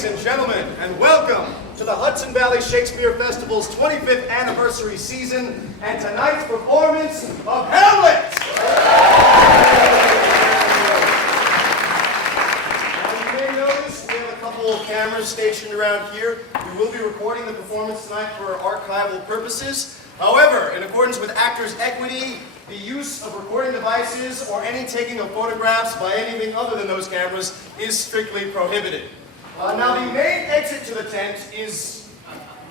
Ladies and gentlemen, and welcome to the Hudson Valley Shakespeare Festival's 25th anniversary season and tonight's performance of Hamlet! Now you may notice we have a couple of cameras stationed around here. We will be recording the performance tonight for archival purposes. However, in accordance with Actors' Equity, the use of recording devices or any taking of photographs by anything other than those cameras is strictly prohibited. Now the main exit to the tent is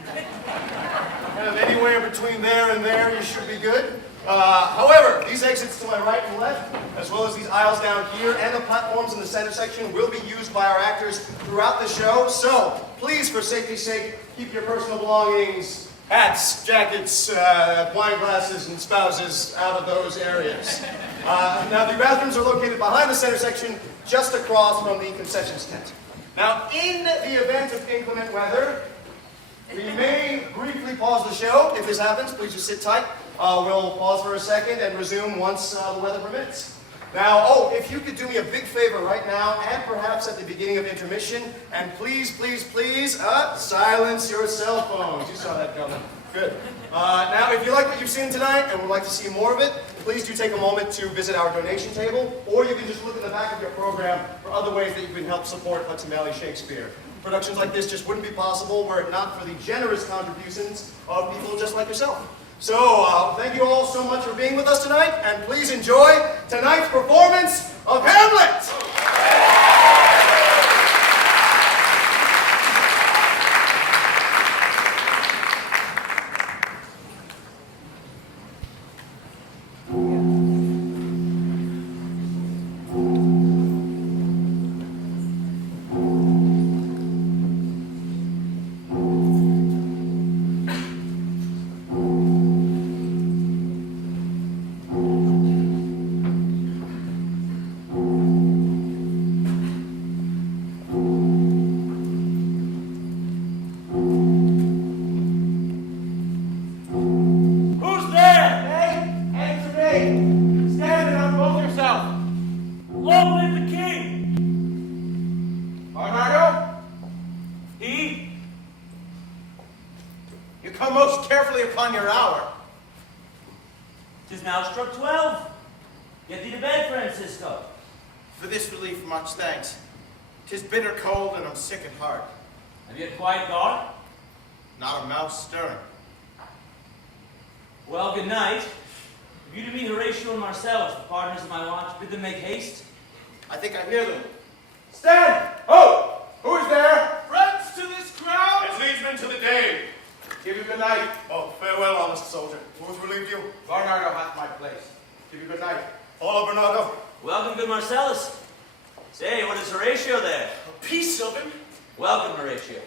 kind of anywhere between there and there. You should be good. However, these exits to my right and left, as well as these aisles down here and the platforms in the center section will be used by our actors throughout the show. So please, for safety's sake, keep your personal belongings, hats, jackets, wine glasses, and spouses out of those areas. Now, the bathrooms are located behind the center section, just across from the concessions tent. Now, in the event of inclement weather, we may briefly pause the show. If this happens, please just sit tight. We'll pause for a second and resume once the weather permits. Now, if you could do me a big favor right now, and perhaps at the beginning of intermission, and please, silence your cell phones. You saw that coming. Good. Now, if you like what you've seen tonight and would like to see more of it, please do take a moment to visit our donation table, or you can just look in the back of your program for other ways that you can help support Hudson Valley Shakespeare. Productions like this just wouldn't be possible were it not for the generous contributions of people just like yourself. So, thank you all so much for being with us tonight, and please enjoy tonight's performance of Hamlet! Tis bitter cold and I'm sick at heart. Have you had quiet guard? Not a mouse stirring. Well, good night. If you to be Horatio and Marcellus, the partners of my watch, bid them make haste. I think I hear them. Stand! Oh! Who is there? Friends to this crowd! As leadsmen to the day. Give you good night. Oh, farewell, honest soldier. Who's relieved you? Bernardo hath my place. Give you good night. Follow, Bernardo. Welcome, good Marcellus. Say, what is Horatio there? A piece of him? Welcome, Horatio.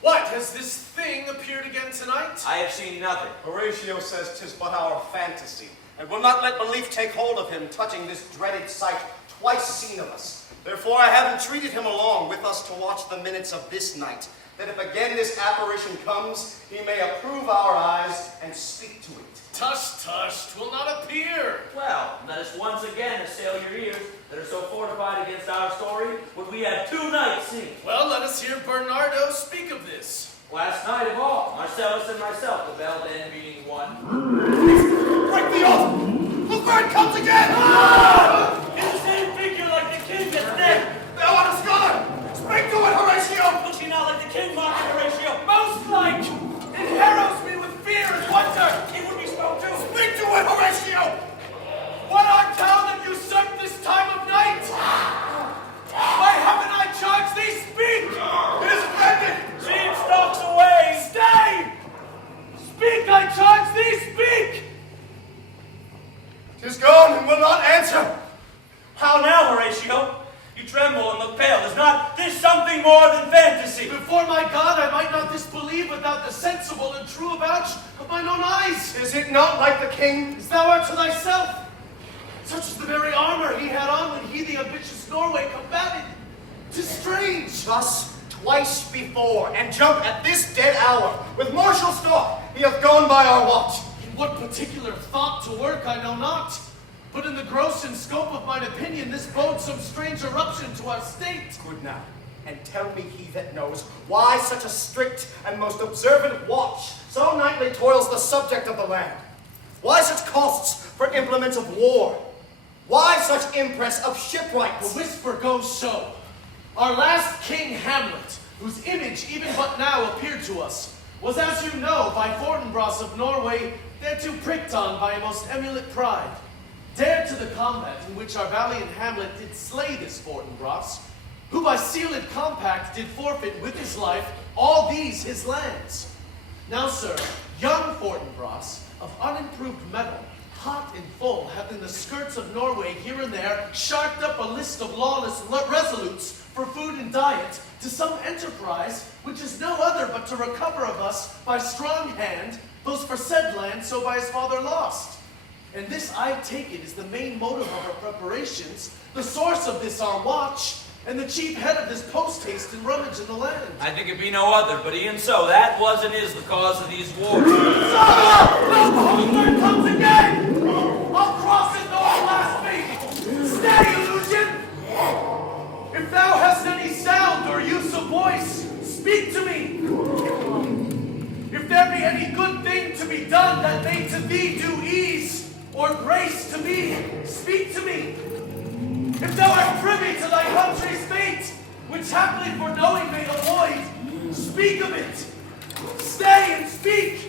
What, has this thing appeared again tonight? I have seen nothing. Horatio says 'tis but our fantasy, and will not let belief take hold of him, touching this dreaded sight twice seen of us. Therefore I have entreated him along with us to watch the minutes of this night, that if again this apparition comes, he may approve our eyes and speak to it. Tush, tush, 'twill not appear. Well, let us once again assail your ears that are so fortified against our story, what we have 2 nights seen. Well, let us hear Bernardo speak of this. Last night of all, Marcellus and myself, the bell then being one. Break the oath! Look where it comes again! Ah! It's the same figure like the king that's dead! Thou art a scholar! Speak to it, Horatio! Looks he not like the king, mocking Horatio? Most like! It harrows me with fear and wonder! He would be spoke to! Speak to it, Horatio! What art thou that usurp this time of night? By heaven I charge thee, speak! It is offended! Jean stalks away! Stay! Speak, I charge thee, speak! 'Tis gone and will not answer! How now, Horatio? You tremble and look pale. Is not this something more than fantasy? Before my God, I might not disbelieve without the sensible and true avouch of mine own eyes. Is it not like the king? As thou art to thyself, such is the very armor he had on when he the ambitious Norway combated. 'Tis strange. Thus twice before, and jump at this dead hour. With martial stalk, he hath gone by our watch. In what particular thought to work I know not, but in the gross and scope of mine opinion, this bodes some strange eruption to our state. Good now. and tell me, he that knows, why such a strict and most observant watch so nightly toils the subject of the land? Why such costs for implements of war? Why such impress of shipwrights? The whisper goes so. Our last king, Hamlet, whose image even but now appeared to us, was, as you know, by Fortinbras of Norway, thereto pricked on by a most emulate pride. Dared to the combat in which our valiant Hamlet did slay this Fortinbras, who by sealed compact did forfeit with his life all these his lands. Now, sir, young Fortinbras, of unimproved metal, hot and full, hath in the skirts of Norway here and there sharked up a list of lawless resolutes for food and diet to some enterprise which is no other but to recover of us by strong hand those for said land so by his father lost. And this, I take it, is the main motive of our preparations, the source of this our watch, and the chief head of this post-haste and rummage in the land. I think it be no other, but e'en so, that was and is the cause of these wars. No, the bird comes again! I'll cross it, though I blaspheme! Stay, illusion! If thou hast any sound or use of voice, speak to me! If there be any good thing to be done that may to thee do ease, or grace to me, speak to me. If thou art privy to thy country's fate, which haply for knowing may avoid, speak of it. Stay and speak.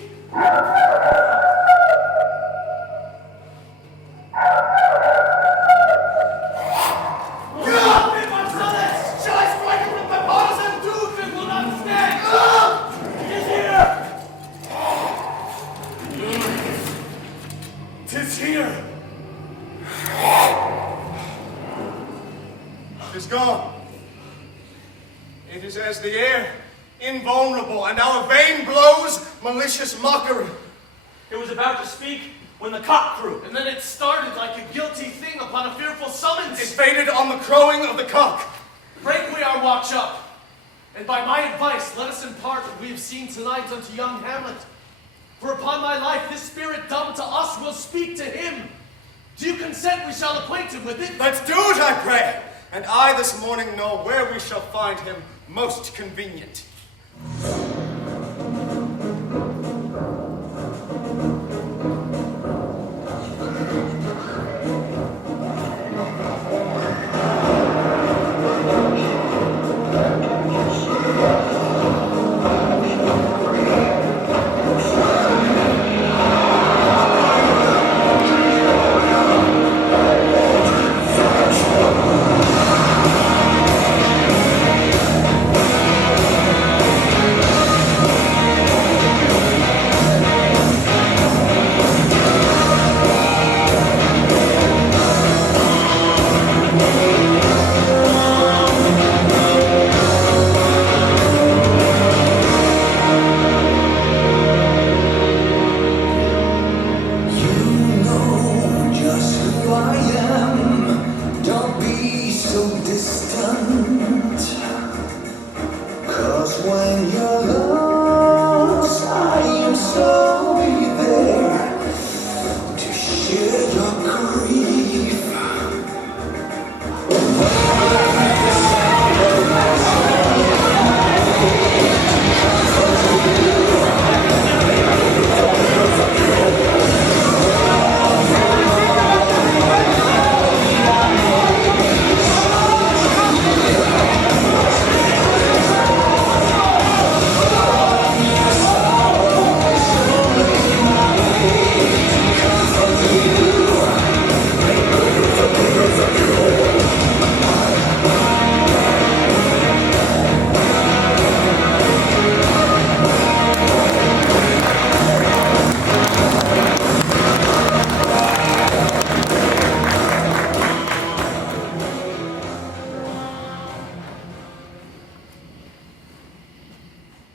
Shall I strike it with my partisan tooth? It will not stand. It is here. 'Tis here. 'Tis gone. It is as the air, invulnerable, and our vain blows, malicious mockery. It was about to speak when the cock crew. And then it started like a guilty thing upon a fearful summons. It faded on the crowing of the cock. Break we our watch up, and by my advice let us impart what we have seen tonight unto young Hamlet. For upon my life this spirit dumb to us will speak to him. Do you consent we shall acquaint him with it? Let's do it, I pray. And I this morning know where we shall find him most convenient.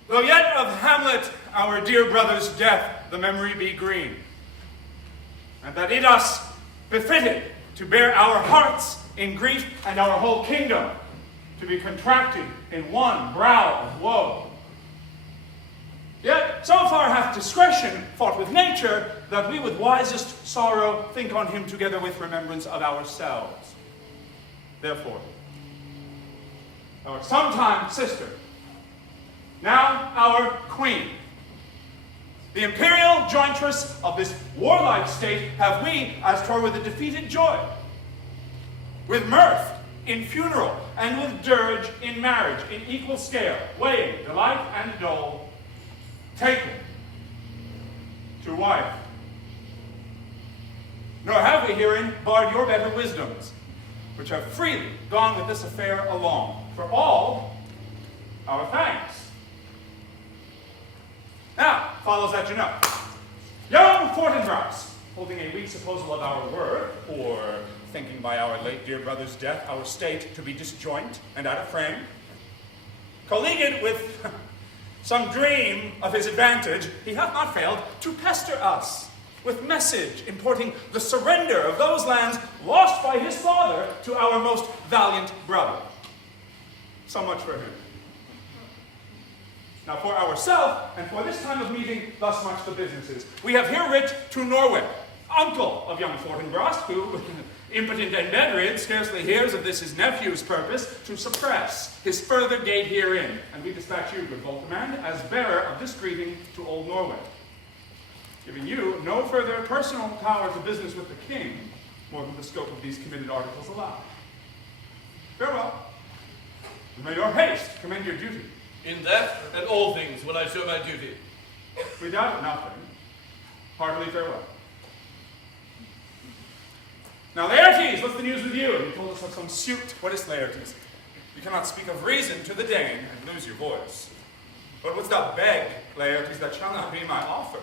Though yet of Hamlet, our dear brother's death, the memory be green, and that it us befitted to bear our hearts in grief and our whole kingdom to be contracted in one brow of woe. Yet so far hath discretion fought with nature, that we with wisest sorrow think on him together with remembrance of ourselves. Therefore, our sometime sister, now our queen. The imperial jointress of this warlike state have we, as 'twere with a defeated joy, with mirth in funeral, and with dirge in marriage, in equal scale, weighing delight and dole, taken to wife. Nor have we herein barred your better wisdoms, which have freely gone with this affair along, for all our thanks. Now, follows that you know. Young Fortinbras, holding a weak supposal of our word, or thinking by our late dear brother's death our state to be disjoint and out of frame, colleagued with some dream of his advantage, he hath not failed to pester us with message importing the surrender of those lands lost by his father to our most valiant brother. So much for him. Now for ourselves, and for this time of meeting, thus much the businesses. We have here writ to Norway, uncle of young Fortinbras, who, impotent and bedrid, scarcely hears of this his nephew's purpose, to suppress his further gait herein. And we dispatch you, good Voltimand, as bearer of this greeting to old Norway, giving you no further personal power to business with the king, more than the scope of these committed articles allow. Farewell, and may your haste commend your duty. In that and all things will I show my duty. We doubt nothing. Heartily farewell. Now, Laertes, what's the news with you? You told us of some suit. What is Laertes? You cannot speak of reason to the Dane and lose your voice. But wouldst thou beg, Laertes, that shall not be my offer,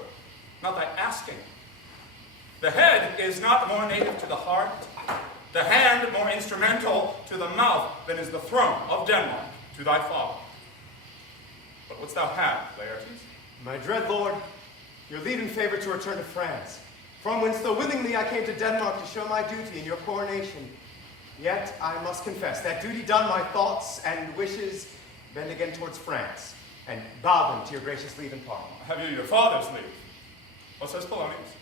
not thy asking? The head is not more native to the heart, the hand more instrumental to the mouth than is the throne of Denmark to thy father. What wouldst thou have, Laertes? My dread lord, your leave in favor to return to France, from whence though willingly I came to Denmark to show my duty in your coronation, yet I must confess, that duty done, my thoughts and wishes bend again towards France, and bow them to your gracious leave and pardon. Have you your father's leave? What says Polonius?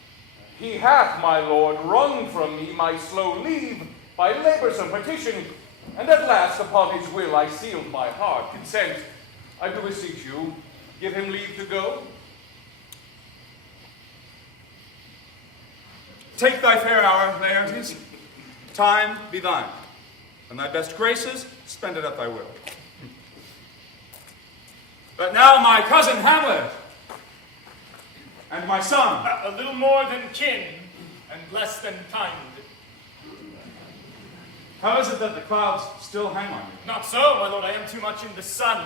He hath, my lord, wrung from me my slow leave by laborsome petition, and at last upon his will I sealed my heart consent. I do beseech you, give him leave to go. Take thy fair hour, Laertes. Time be thine, and thy best graces spend it at thy will. But now my cousin Hamlet, and my son. A little more than kin, and less than kind. How is it that the clouds still hang on you? Not so, my lord, I am too much in the sun.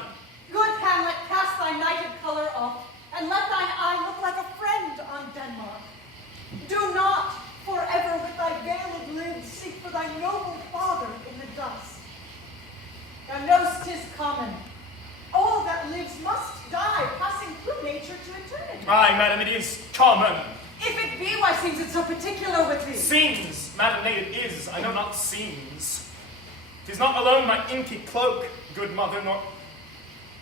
Good Hamlet, cast thy nighted color off, and let thine eye look like a friend on Denmark. Do not forever with thy veiled lids seek for thy noble father in the dust. Thou know'st 'tis common. All that lives must die, passing through nature to eternity. Aye, madam, it is common. If it be, why seems it so particular with thee? Seems, madam, nay, it is, I know not seems. 'Tis not alone my inky cloak, good mother, nor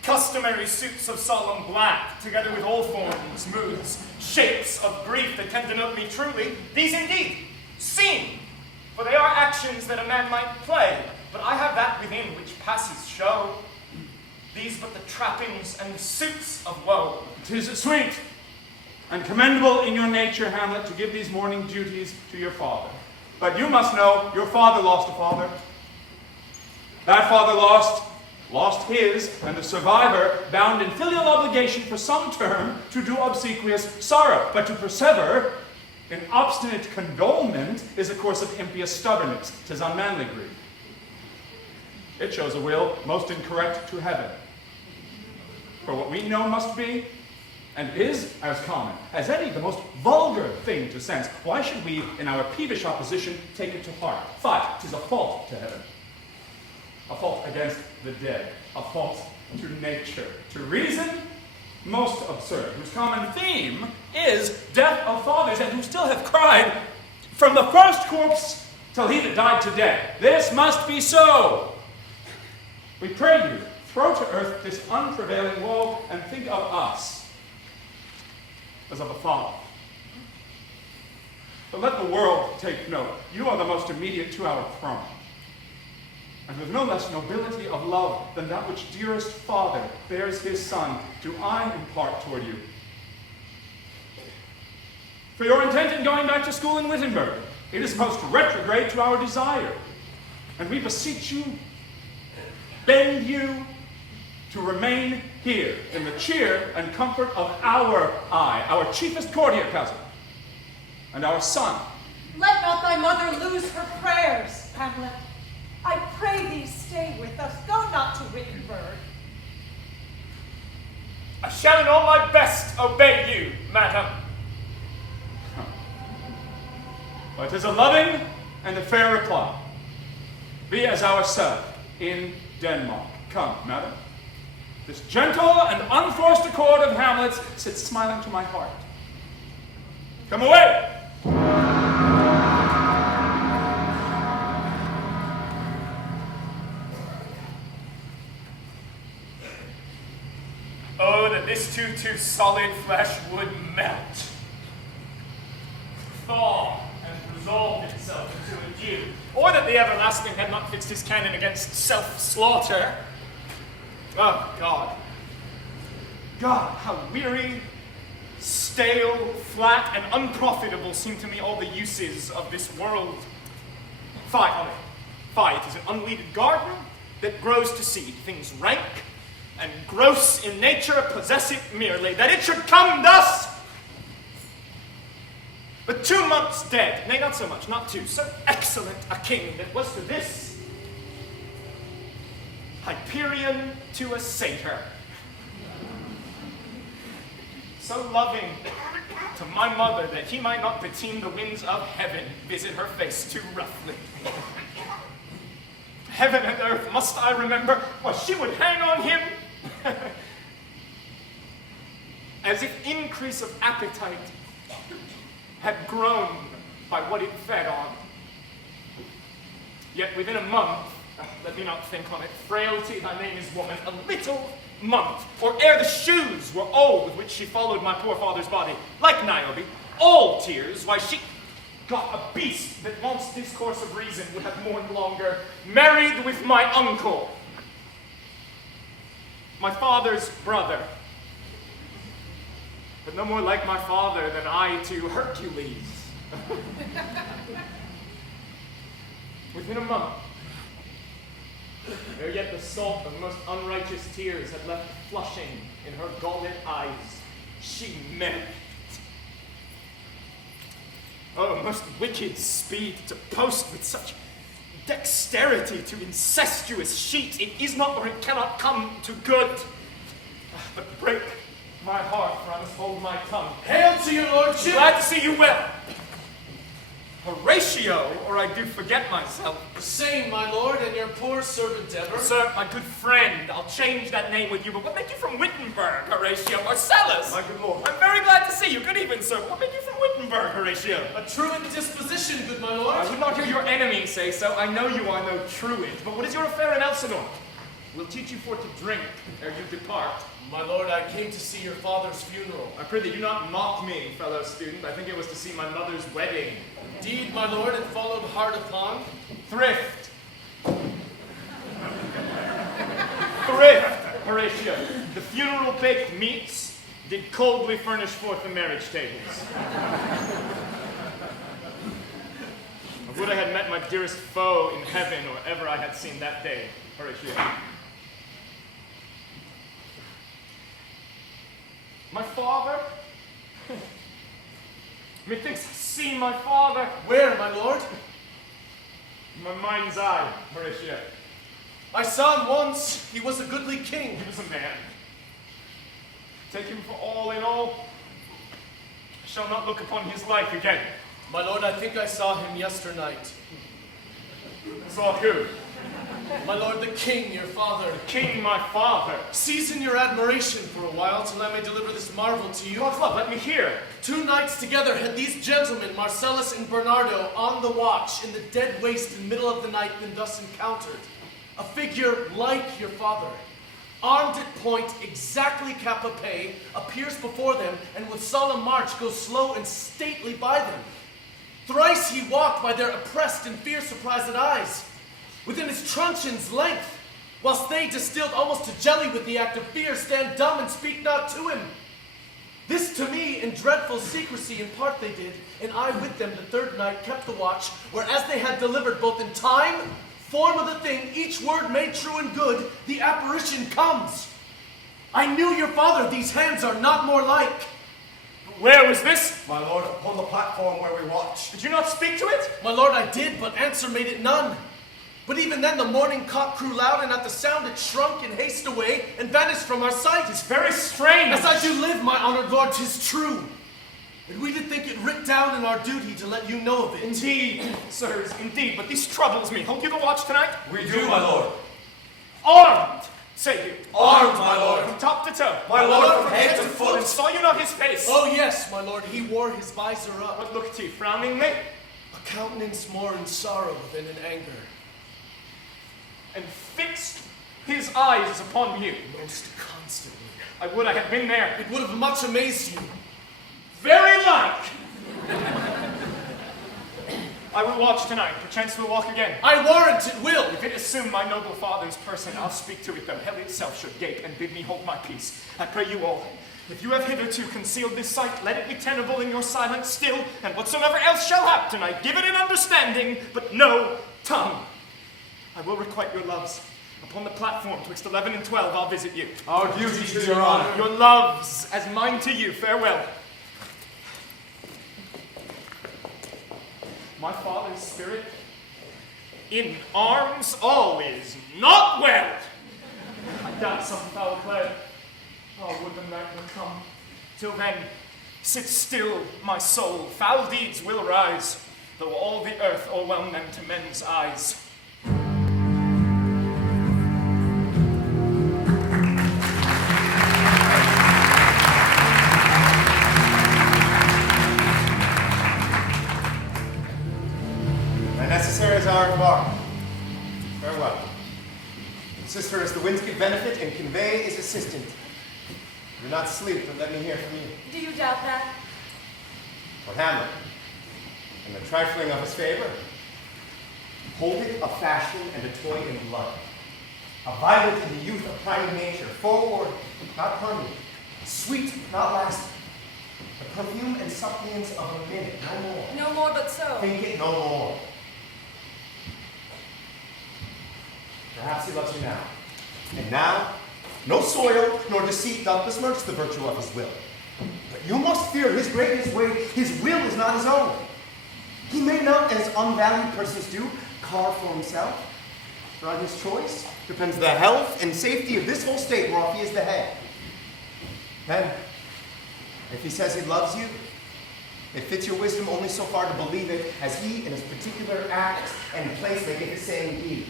customary suits of solemn black, together with all forms, moods, shapes of grief that can denote me truly. These indeed seem, for they are actions that a man might play, but I have that within which passes show. These but the trappings and suits of woe. 'Tis sweet and commendable in your nature, Hamlet, to give these morning duties to your father. But you must know your father lost a father. That father lost his, and the survivor bound in filial obligation for some term to do obsequious sorrow. But to persever in obstinate condolement is a course of impious stubbornness. 'Tis unmanly grief. It shows a will most incorrect to heaven. For what we know must be, and is as common as any, the most vulgar thing to sense. Why should we, in our peevish opposition, take it to heart? 'Tis a fault to heaven, a fault against the dead, a fault to nature, to reason, most absurd, whose common theme is death of fathers, and who still have cried, from the first corpse till he that died today, this must be so. We pray you, throw to earth this unprevailing woe, and think of us as of a father. But let the world take note. You are the most immediate to our throne. and with no less nobility of love than that which dearest father bears his son, do I impart toward you. For your intent in going back to school in Wittenberg, it is most retrograde to our desire, and we beseech you, bend you, to remain here in the cheer and comfort of our eye, our chiefest courtier cousin, and our son. Let not thy mother lose her prayers, Hamlet. I pray thee stay with us. Go not to Wittenberg. I shall in all my best obey you, madam. Well, it is a loving and a fair reply. Be as ourselves in Denmark. Come, madam. This gentle and unforced accord of Hamlet's sits smiling to my heart. Come away! Oh, that this too solid flesh would melt, thaw, and resolve itself into a dew. Or that the everlasting had not fixed his cannon against self-slaughter. Oh, God. God, how weary, stale, flat, and unprofitable seem to me all the uses of this world. Fie, Holly. Fie, it is an unweeded garden that grows to seed, things rank and gross in nature, possess it merely, that it should come thus. But 2 months dead, nay, not so much, not 2, so excellent a king that was to this Hyperion to a satyr, so loving to my mother that he might not beteem the winds of heaven visit her face too roughly. Heaven and earth, must I remember? Why, she would hang on him as if increase of appetite had grown by what it fed on. Yet within a month, let me not think on it, frailty, thy name is woman, a little month, or ere the shoes were old with which she followed my poor father's body, like Niobe, all tears, why she got a beast that once discourse of reason would have mourned longer, married with my uncle, my father's brother, but no more like my father than I to Hercules. Within a month, ere yet the salt of most unrighteous tears had left flushing in her gauntlet eyes, she married. Oh, most wicked speed to post with such dexterity to incestuous sheets. It is not, or it cannot come to good. But break my heart, for I must hold my tongue. Hail to your lordship! Glad to see you well. Horatio, or I do forget myself. The same, my lord, and your poor servant ever. Sir, my good friend, I'll change that name with you, but what make you from Wittenberg, Horatio? Marcellus? My good lord. I'm very glad to see you. Good evening, sir. What make you from Wittenberg, Horatio? A truant disposition, good my lord. I would not hear your enemy say so. I know you are no truant. But what is your affair in Elsinore? We'll teach you for to drink ere you depart. My lord, I came to see your father's funeral. I prithee, do not mock me, fellow student. I think it was to see my mother's wedding. Indeed, my lord, it followed hard upon. Thrift. Thrift, Horatio. The funeral baked meats did coldly furnish forth the marriage tables. I would I had met my dearest foe in heaven, or ever I had seen that day, Horatio. My father? Methinks I see my father. Where, my lord? In my mind's eye, Horatio. I saw him once. He was a goodly king. He was a man. Take him for all in all. I shall not look upon his like again. My lord, I think I saw him yesternight. Saw who? My lord, the king, your father. King, my father. Season your admiration for a while till I may deliver this marvel to you. God's love, let me hear. 2 nights together had these gentlemen, Marcellus and Bernardo, on the watch in the dead waste in middle of the night been thus encountered. A figure like your father, armed at point, exactly cap-a-pie, appears before them, and with solemn march goes slow and stately by them. Thrice he walked by their oppressed and fear-surprised eyes. within his truncheon's length, whilst they, distilled almost to jelly with the act of fear, stand dumb and speak not to him. This to me in dreadful secrecy in part they did, and I with them the third night kept the watch, whereas they had delivered both in time, form of the thing, each word made true and good, the apparition comes. I knew your father, these hands are not more like. Where was this? My lord, upon the platform where we watched. Did you not speak to it? My lord, I did, but answer made it none. But even then the morning cock crew loud, and at the sound it shrunk in haste away, and vanished from our sight. It's very strange. As I do live, my honored lord, 'tis true. And we did think it writ down in our duty to let you know of it. Indeed, sirs, indeed, but this troubles me. Hold you the watch tonight? We do, my lord. Armed, say you. Armed, my lord. From top to toe. My lord, from head to And foot. saw you not his face? Oh yes, my lord, he wore his visor up. What looked he, frowningly? A countenance more in sorrow than in anger. And fixed his eyes upon you. Most constantly. I would I had been there. It would have much amazed you. Very like. I will watch tonight. Perchance we'll walk again. I warrant it will. If it assume my noble father's person, I'll speak to it, though hell itself should gape and bid me hold my peace. I pray you all, if you have hitherto concealed this sight, let it be tenable in your silence still, and whatsoever else shall hap tonight, give it an understanding, but no tongue. I will requite your loves. Upon the platform, twixt 11 and 12, I'll visit you. Our duty to your honor. Your loves, as mine to you, farewell. My father's spirit, in arms all is not well. I doubt some foul clad. Oh, would the night would come. Till then, sit still, my soul. Foul deeds will rise, though all the earth o'erwhelm them to men's eyes. My necessaries are embarked. Farewell. Sister, as the winds give benefit and convey is assistant. Do not sleep, but let me hear from you. Do you doubt that? For Hamlet, and the trifling of his favor, hold it a fashion and a toy in blood. A violet in the youth of priming nature, forward, not permanent, sweet, not lasting. The perfume and suppliance of a minute, no more. No more but so. Think it no more. Perhaps he loves you now. And now, no soil nor deceit doth besmirch the virtue of his will. But you must fear his greatness way. His will is not his own. He may not, as unvalued persons do, carve for himself. For on his choice depends the health and safety of this whole state whereof he is the head. Then, if he says he loves you, it fits your wisdom only so far to believe it as he in his particular act and place may get the same deed,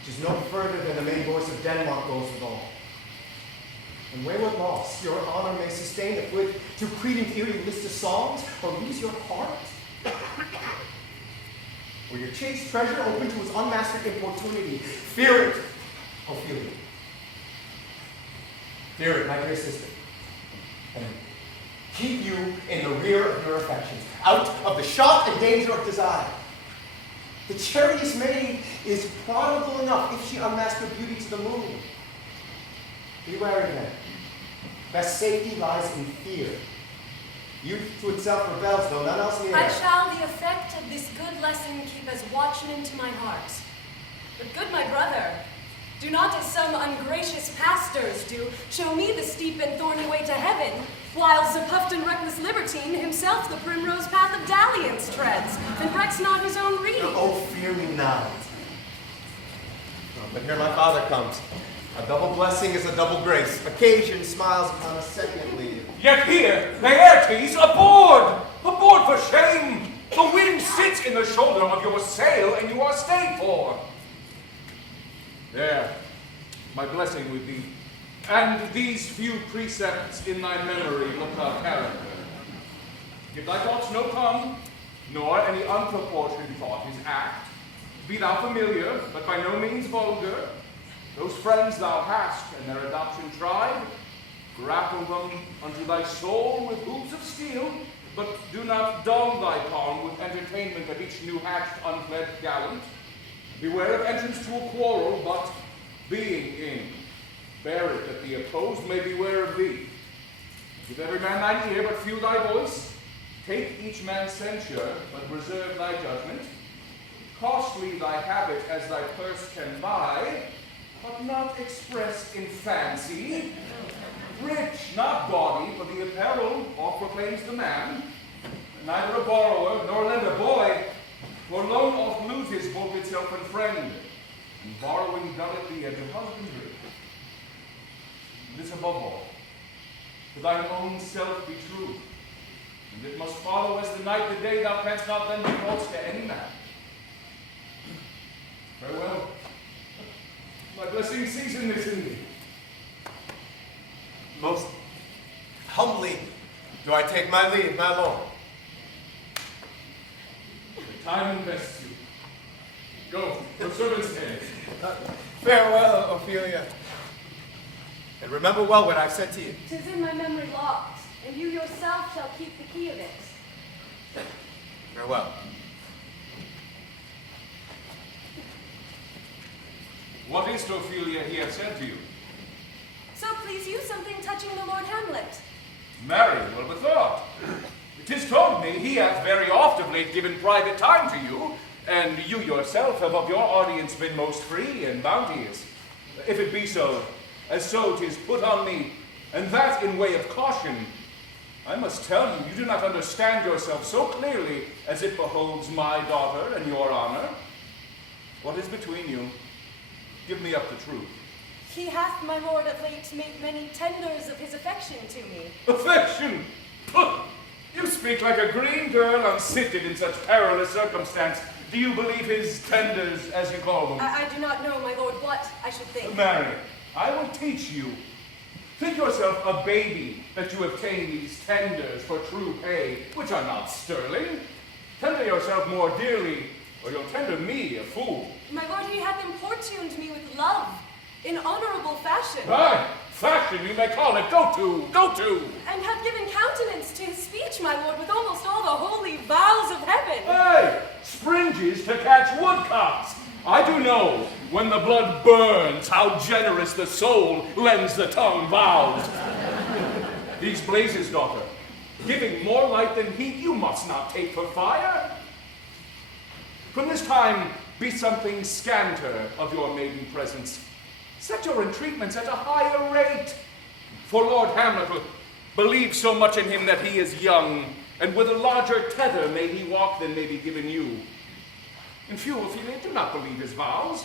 which is no further than the main voice of Denmark goes with all. And wayward loss, your honor may sustain if with too credent ear you list of songs, or lose your heart. Or your chaste treasure open to his unmastered importunity. Fear it, Ophelia. Fear it, my dear sister. And keep you in the rear of your affections, out of the shot and danger of desire. The chariest maid is prodigal enough if she unmask her beauty to the moon. Be wary then. Best safety lies in fear. Youth to itself rebels, though none else near. I shall the effect of this good lesson keep as watchman to my heart. But good my brother, do not as some ungracious pastors do, show me the steep and thorny way to heaven, while the puffed and reckless libertine himself the primrose path of dalliance treads, and recks not his own reed. Oh, fear me not. Oh, but here my father comes. A double blessing is a double grace. Occasion smiles upon a second leave. Yet here, Laertes, aboard! Aboard for shame! The wind sits in the shoulder of your sail, and you are stayed for. There, my blessing with thee, and these few precepts in thy memory look our character. Give thy thoughts no tongue, nor any unproportioned thought his act. Be thou familiar, but by no means vulgar. Those friends thou hast, and their adoption tried, grapple them unto thy soul with hooves of steel, but do not dull thy tongue with entertainment of each new hatched unfledged gallant. Beware of entrance to a quarrel, but being in. Bear it that the opposed may beware of thee. Give every man thine ear, but few thy voice. Take each man's censure, but reserve thy judgment. Costly thy habit as thy purse can buy, but not expressed in fancy. Rich, not gaudy, for the apparel oft proclaims the man. Neither a borrower nor lender boy, for loan oft loses both itself and friend, and borrowing dulleth the edge of husbandry. This above all, to thine own self be true, and it must follow as the night the day thou canst not lend thoughts to any man. Farewell. My blessing season is in thee. Most humbly do I take my leave, my lord. The time invests you. Go, your servant's head. Farewell, Ophelia. And remember well what I've said to you. 'Tis in my memory locked, and you yourself shall keep the key of it. Farewell. What is to Ophelia he hath said to you? So please you something touching the Lord Hamlet. Marry, well bethought. 'Tis told me he hath very oft of late given private time to you, and you yourself have of your audience been most free and bounteous. If it be so, as so 'tis put on me, and that in way of caution, I must tell you, you do not understand yourself so clearly as it beholds my daughter and your honor. What is between you? Give me up the truth. He hath, my lord, of late made many tenders of his affection to me. Affection! Pugh! You speak like a green girl unsifted in such perilous circumstance. Do you believe his tenders, as you call them? I do not know, my lord, what I should think. Mary, I will teach you. Think yourself a baby that you obtain these tenders for true pay, which are not sterling. Tender yourself more dearly, or you'll tender me, a fool. My lord, he hath importuned me with love, in honorable fashion. Aye, fashion you may call it. Go to. And hath given countenance to his speech, my lord, with almost all the holy vows of heaven. Hey, springes to catch woodcocks. I do know, when the blood burns, how generous the soul lends the tongue vows. These blazes, daughter, giving more light than heat, you must not take for fire. From this time, be something scanter of your maiden presence. Set your entreatments at a higher rate. For Lord Hamlet believes so much in him that he is young, and with a larger tether may he walk than may be given you. And few, Ophelia, do not believe his vows.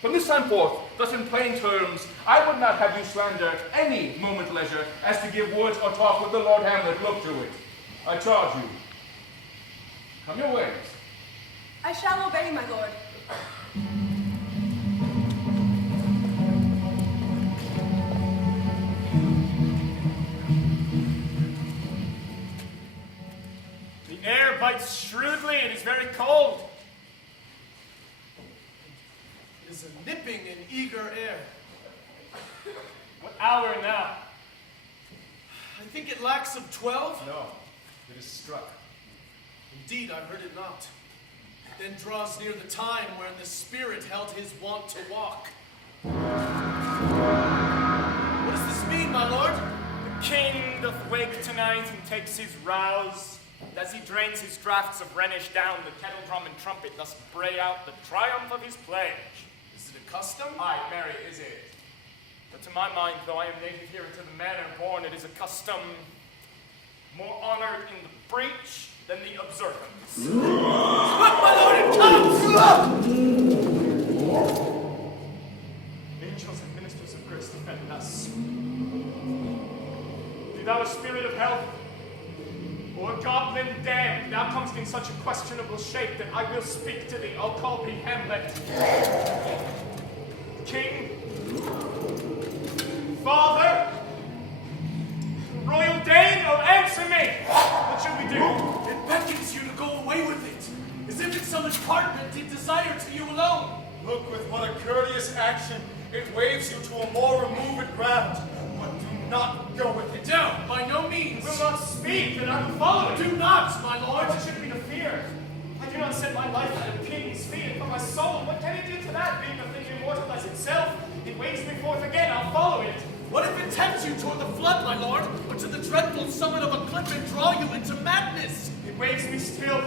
From this time forth, thus in plain terms, I would not have you slander any moment leisure as to give words or talk with the Lord Hamlet. Look to it. I charge you. Come your ways. I shall obey, my lord. The air bites shrewdly, it is very cold. It is a nipping and eager air. What hour now? I think it lacks of 12. No, it is struck. Indeed, I heard it not. It then draws near the time wherein the spirit held his wont to walk. What does this mean, my lord? The king doth wake tonight and takes his rouse. And as he drains his draughts of Rhenish down, the kettle drum and trumpet thus bray out the triumph of his pledge. Is it a custom? Aye, marry, is it? But to my mind, though I am native here and to the manner born, it is a custom more honored in the breach than the observance. Look, my lord, it comes! Angels and ministers of grace defend us. Be thou a spirit of health, or a goblin damned, thou comest in such a questionable shape that I will speak to thee. I'll call thee Hamlet. King, Father, Royal Dane, oh, answer me! What should we do? It beckons you to go away with it, as if it's some apartment it desire to you alone. Look with what a courteous action it waves you to a more removed ground. But do not go with it. No, by no means. Will not speak, then I will follow it. Do not, my lord. What should we to fear? I do not set my life at a king's feet, and for my soul, what can it do to that, being a thing immortal as itself? It wakes me forth again, I'll follow it. What if it tempts you toward the flood, my lord, or to the dreadful summit of a cliff and draw you into madness? It wakes me still.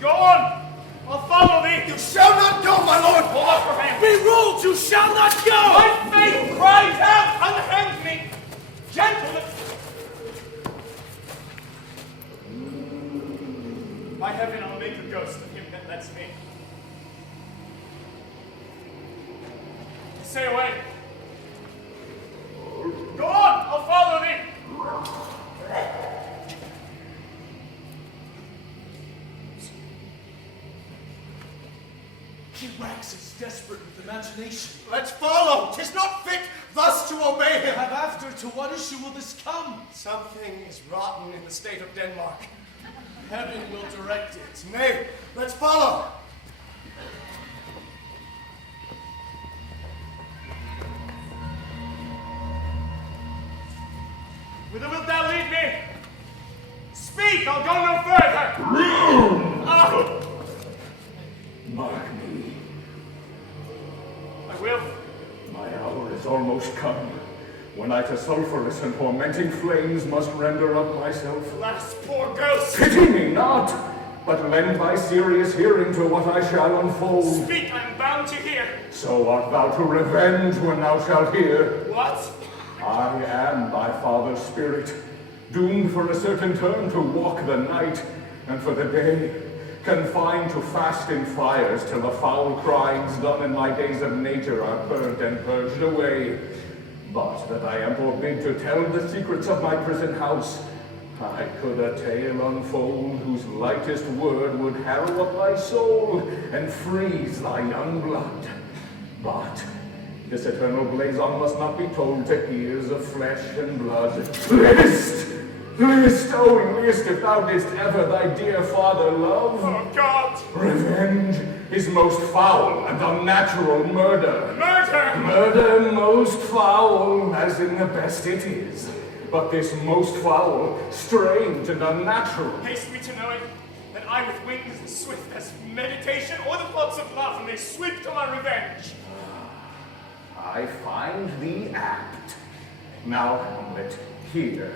Go on! I'll follow thee! You shall not go, my lord! Hold up your hand! Be ruled, you shall not go! My faith cries out! Unhand me! Gentleness! By heaven, I'll make a ghost of him that lets me. Say away. Go on! I'll follow thee! He waxes desperate with imagination. Let's follow. 'Tis not fit thus to obey him. Have after, to what issue will this come? Something is rotten in the state of Denmark. Heaven will direct it. Nay, let's follow. Whither wilt thou lead me? Speak, I'll go no further. Ah, Mark me. I will. My hour is almost come, when I to sulphurous and tormenting flames must render up myself. Alas, poor ghost. Pity me not, but lend thy serious hearing to what I shall unfold. Speak, I am bound to hear. So art thou to revenge when thou shalt hear. What? I am thy father's spirit, doomed for a certain term to walk the night, and for the day, confined to fast in fires till the foul crimes done in my days of nature are burnt and purged away. But that I am forbid to tell the secrets of my prison house, I could a tale unfold whose lightest word would harrow up thy soul and freeze thy young blood. But this eternal blazon must not be told to ears of flesh and blood. List! List, oh list, if thou didst ever thy dear father love. Oh, God! Revenge is most foul and unnatural murder. Murder! Murder most foul, as in the best it is. But this most foul, strange and unnatural. Haste me to know it, that I with wings as swift as meditation or the thoughts of love may sweep to my revenge. I find thee apt. Now, Hamlet, hear.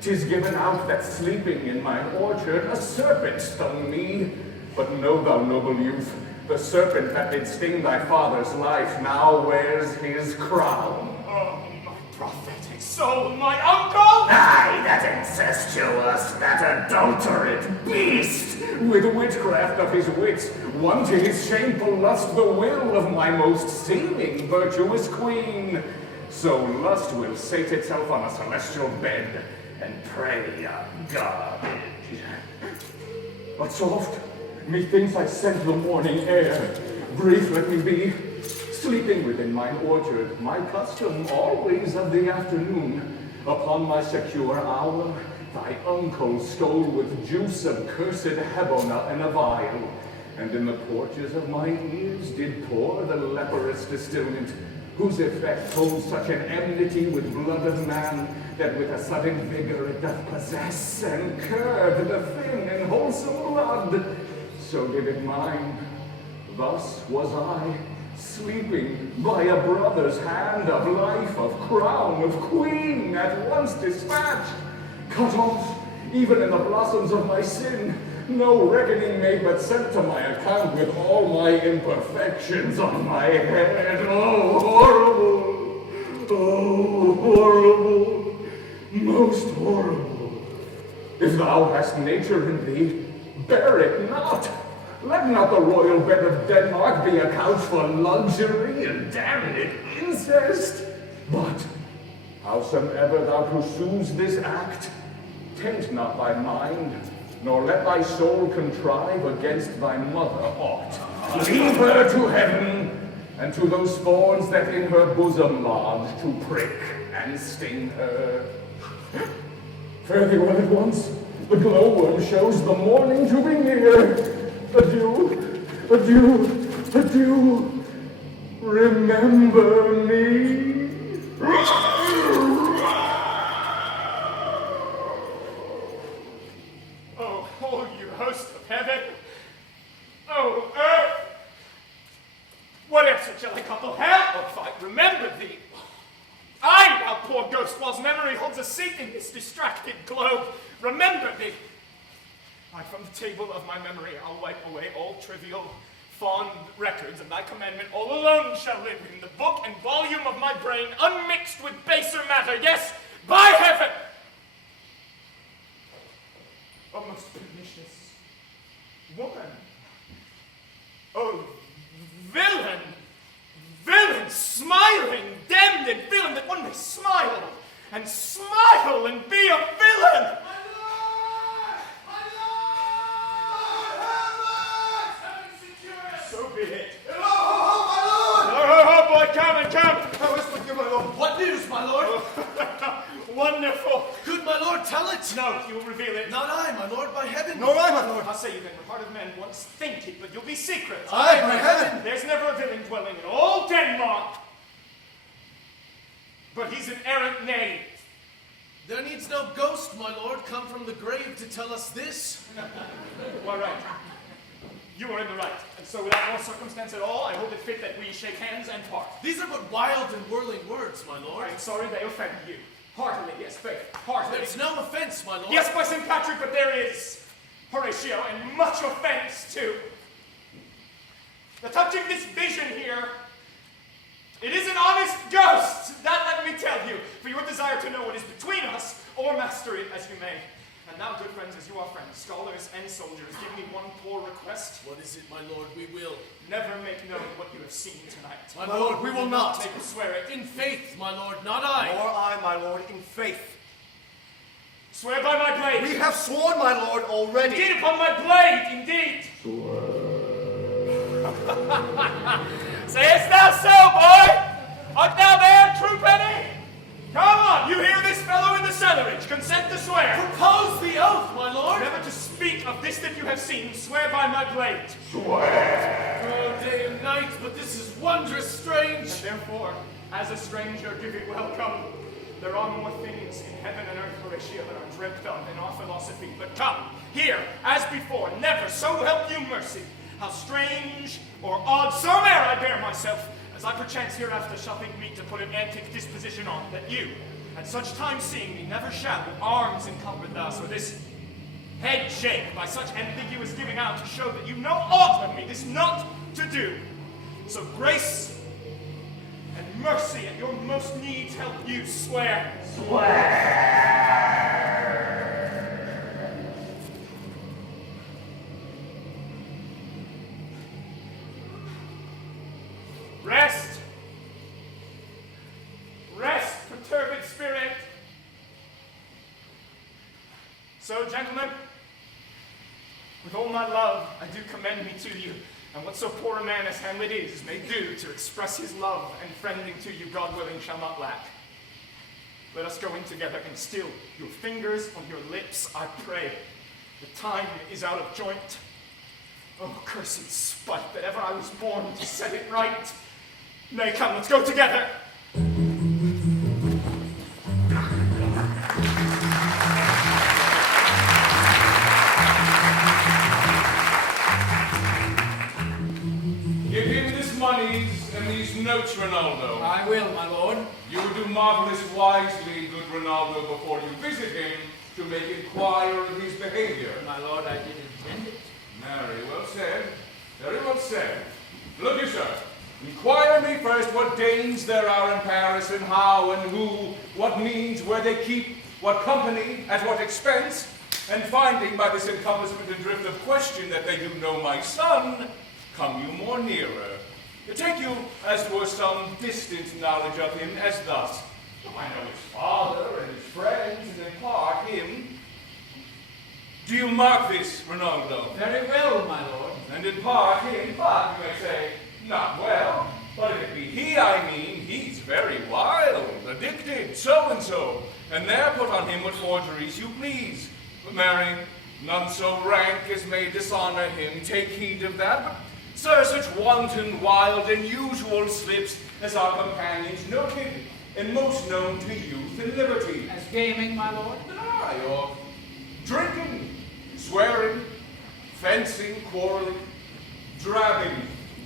'Tis given out that sleeping in mine orchard a serpent stung me. But know thou, noble youth, the serpent that did sting thy father's life now wears his crown. Oh, my prophetic soul, my uncle! Aye, that incestuous, that adulterate beast, with witchcraft of his wits, won to his shameful lust the will of my most seeming virtuous queen. So lust will sate itself on a celestial bed and prey on garbage. But soft, methinks I scent the morning air. Brief let me be, sleeping within mine orchard, my custom always of the afternoon. Upon my secure hour, thy uncle stole with juice of cursed Hebona in a vial, and in the porches of my ears did pour the leprous distilment, whose effect holds such an enmity with blood of man, that with a sudden vigor it doth possess and curb the thin and wholesome blood. So did it mine. Thus was I, sleeping by a brother's hand of life, of crown, of queen, at once dispatched, cut off, even in the blossoms of my sin, no reckoning made but sent to my account with all my imperfections on my head. Oh, horrible! Oh, horrible! Most horrible! If thou hast nature in thee, bear it not! Let not the royal bed of Denmark be a couch for luxury and damned incest. But howsoever thou pursues this act, taint not thy mind, nor let thy soul contrive against thy mother aught. Leave her to heaven, and to those thorns that in her bosom lodge, to prick and sting her. Fare thee well at once. The glowworm shows the morning to be near. Adieu, adieu, adieu. Remember me. Oh, all you host of heaven, first, whilst memory holds a seat in this distracted globe. Remember me. I, from the table of my memory, I'll wipe away all trivial, fond records, and thy commandment all alone shall live in the book and volume of my brain, unmixed with baser matter. Yes, by heaven! O most pernicious woman! Oh, villain! Villain, smiling, damned and villain, that one may smile and be a villain! So be it. Oh, boy, come. I was with you, my lord. What news, my lord? Wonderful. Could my lord tell it? No, you will reveal it. Not I, my lord, by heaven. Nor I, my lord. I'll say you then, the heart of man once think it, but you'll be secret. Aye, by heaven. There's never a villain dwelling in all Denmark. But he's an errant knave. There needs no ghost, my lord, come from the grave to tell us this. All right. You are in the right. And so without more circumstance at all, I hold it fit that we shake hands and part. These are but wild and whirling words, my lord. I'm sorry they offend you. Heartily, yes, faith. Heartily. There's no offense, my lord. Yes, by St. Patrick, but there is, Horatio, and much offense, too. The touching this vision here, it is an honest ghost, that let me tell you, for your desire to know what is between us, or master it as you may. And now, good friends, as you are friends, scholars and soldiers, give me one poor request. What is it, my lord? We will. Never make known what you have seen tonight. My lord, we will not. Make us swear it. In faith, my lord, not I. Nor I, my lord, in faith. Swear by my blade. We have sworn, my lord, already. Indeed, upon my blade, indeed. Sayest thou so, boy? Art thou there, true penny? Come on, you hear this fellow in the cellarage. Consent to swear. Propose the oath, my lord. Never to speak of this that you have seen. Swear by my blade. Oh, day and night, but this is wondrous strange. And therefore, as a stranger, give it welcome. There are more things in heaven and earth, Horatio, that are dreamt of in our philosophy. But come, here, as before, never, so help you mercy. How strange or odd soe'er I bear myself, as I perchance hereafter shall think meet to put an antic disposition on, that you, at such time seeing me, never shall with arms encumbered thus, or this head shake by such ambiguous giving out to show that you know aught of me, this not to do. So grace and mercy at your most needs help you swear. Rest. Rest, perturbed spirit. So, gentlemen, with all my love, I do commend me to you, and what so poor a man as Hamlet is may do to express his love and friending to you, God willing, shall not lack. Let us go in together, and still, your fingers on your lips, I pray. The time is out of joint. Oh, cursed spite that ever I was born to set it right. Nay, come, let's go together. Give him this monies and these notes, Ronaldo. I will, my lord. You do marvelous wisely, good Ronaldo, before you visit him, to make inquire of his behavior. My lord, I did intend it. Very well said. Very well said. Look you, sir. Inquire me first what Danes there are in Paris, and how and who, what means, where they keep, what company, at what expense, and finding by this encompassment and drift of question that they do know my son, come you more nearer. Take you as 'twere some distant knowledge of him, as thus. I know his father and his friends, and in part him. Do you mark this, Ronaldo? Very well, my lord. And in part him, but you may say, not well. But if it be he I mean, he's very wild, addicted, so-and-so. And there put on him what forgeries you please. But marry, none so rank as may dishonor him, take heed of that. But, sir, such wanton, wild, and usual slips as our companions noted, and most known to youth and liberty. As gaming, my lord? Aye, or drinking, swearing, fencing, quarreling, drabbing.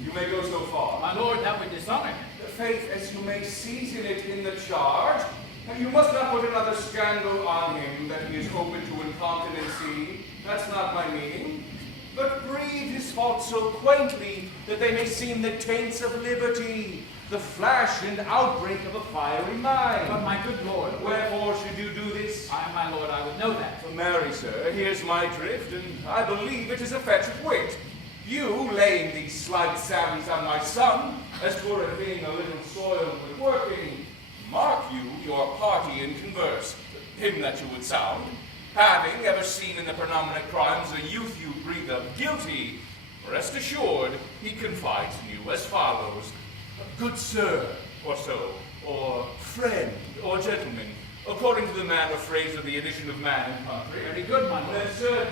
You may go so far. My lord, that would dishonor him. The faith as you may season it in the charge, And you must not put another scandal on him that he is open to incontinency. That's not my meaning. But breathe his faults so quaintly that they may seem the taints of liberty, the flash and outbreak of a fiery mind. But my good lord, Wherefore should you do this? my lord, I would know that. Marry, sir, here's my drift, and I believe it is a fetch of wit. You laying these slight sallies on my son, as for it being a little soiled with working, mark you your party in converse, him that you would sound, having ever seen in the predominant crimes a youth you breathe of guilty, rest assured he confides in you as follows: good sir, or so, or friend, or gentleman, according to the manner phrase of the edition of Man and Country. Very good, my lord. Then, sir,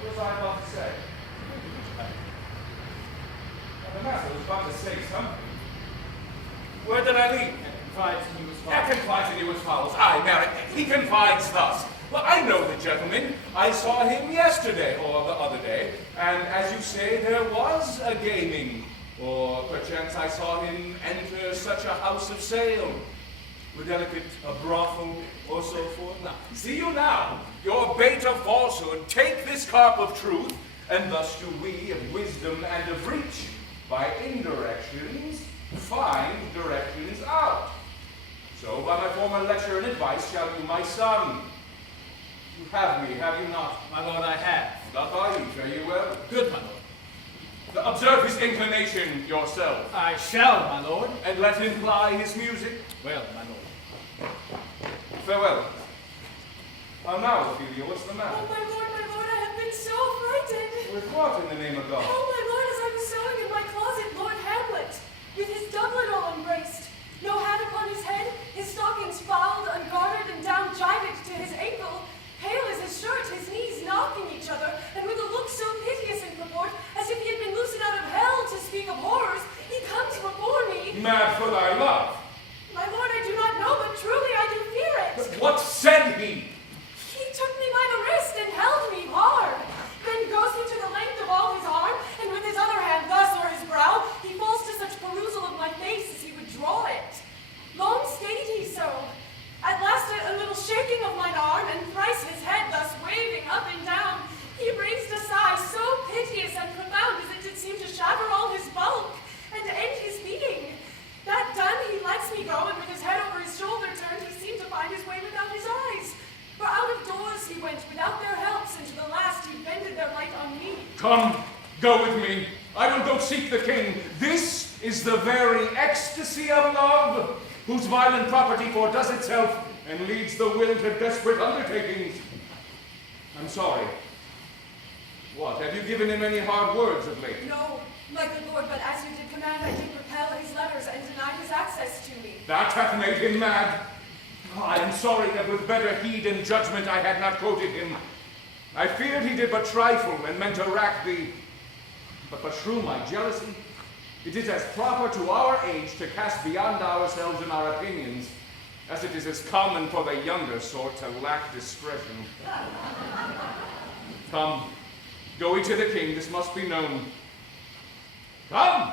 what was I about to say? The master was about to say something. Where did I leave? Confides in you as That confides in you as follows. Aye, Mary, he confides thus. Well, I know the gentleman. I saw him yesterday, or the other day, and as you say, there was a gaming. Or perchance I saw him enter such a house of sale. With delicate a brothel, or so forth. Now, see you now, your bait of falsehood, take this carp of truth, and thus do we of wisdom and of reach, by indirections, find directions out. So by my former lecture and advice shall you, my son. You have me, have you not? My lord, I have. Doth I fare you well? Good, my lord. Observe his inclination yourself, I shall, my lord. and let him ply his music. Well, my lord. Farewell. Now, Ophelia, what's the matter? Oh, my lord, I have been so frightened. With what in the name of God? Oh, my lord, as I was sewing in my closet, Lord Hamlet, with his doublet all embraced, no hat upon his head, his stockings fouled, ungartered, and down gibed to his ankle, pale as his shirt, his knees knocking each other, and with a look so piteous in purport, as if he had been loosened out of hell to speak of horrors, he comes before me. Mad for thy love. My lord, I do not know, but truly I do fear it. But what said he? He took me by the wrist and held me hard. Then goes he to the length of all his arm, and with his other hand thus o'er his brow, he falls to such perusal of my face as he would draw it. Long stayed he so. At last a little shaking of mine arm, and thrice his head thus waving up and down, he raised a sigh so piteous and profound as it did seem to shatter all his bulk, and end his being. That done, he lets me go, and with his head over his shoulder turned, he seemed to find his way without his eyes. For out of doors he went, without their helps, and to the last he bended their light on me. Come, go with me. I will go seek the king. This is the very ecstasy of love, whose violent property foredoes itself, and leads the will to desperate undertakings. I'm sorry. What, have you given him any hard words of late? No, my good lord, but as you did command, I did repel his letters and deny his access to me. That hath made him mad. I am sorry that with better heed and judgment I had not quoted him. I feared he did but trifle and meant to rack thee. But shrew my jealousy, it is as proper to our age to cast beyond ourselves in our opinions, as it is as common for the younger sort to lack discretion. Come, go we to the king, this must be known. Come!